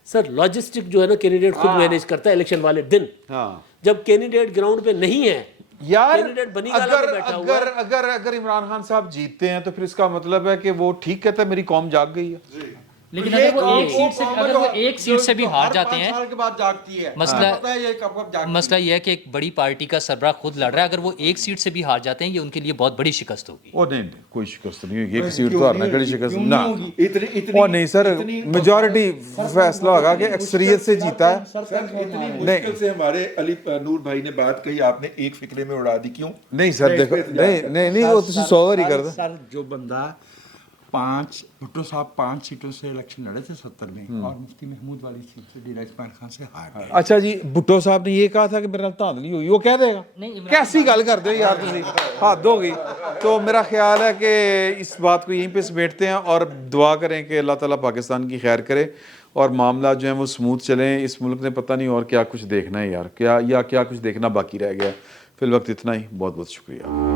सर, लॉजिस्टिक जो है ना कैंडिडेट खुद मैनेज करता है इलेक्शन वाले दिन। हाँ जब कैंडिडेट ग्राउंड पे नहीं है, यार कैंडिडेट बनीगाला में अगर बैठा हुआ अगर है। अगर अगर इमरान खान साहब जीतते हैं तो फिर इसका मतलब है कि वो ठीक कहता है मेरी कौम जाग गई है। लेकिन अगर वो एक सीट से भी हार जाते हैं, साल के बाद जागती है, मसला पता है ये कब जागती मसला ये है कि एक बड़ी पार्टी का सरबराह खुद लड़ रहा है, अगर वो एक सीट से भी हार जाते हैं ये उनके लिए बहुत बड़ी शिकस्त होगी। वो नहीं कोई शिकस्त नहीं होगी, एक सीट तो हारना कड़ी शिकस्त ना। इतनी इतनी वो नहीं सर, मेजॉरिटी फैसला होगा कि अक्सरियत से जीता है। इतनी मुश्किल से हमारे अली नूर भाई ने बात कही, आपने एक फिक्रे में उड़ा दी, क्यों? नहीं सर देखो नहीं वो तो 100 बार ही कर दो। सर जो बंदा भुट्टो साहब 5 सीटों से इलेक्शन लड़े थे 70 में, और मुफ्ती महमूद वाली सीट से डीरा इस्माइल खान से हार गए। अच्छा जी भुट्टो साहब ने ये कहा था कि मेरे नाल धांधली हुई, वो कह देगा? कैसी गल करते हो यार तुम, हद हो गई। तो मेरा ख्याल है कि इस बात को यहीं पे समेटते हैं और दुआ करें कि अल्लाह ताला पाकिस्तान की खैर करे और मामला जो है वो स्मूथ चलें। इस मुल्क ने पता नहीं और क्या कुछ देखना है यार, क्या कुछ देखना बाकी रह गया। फिल वक्त इतना ही, बहुत बहुत शुक्रिया।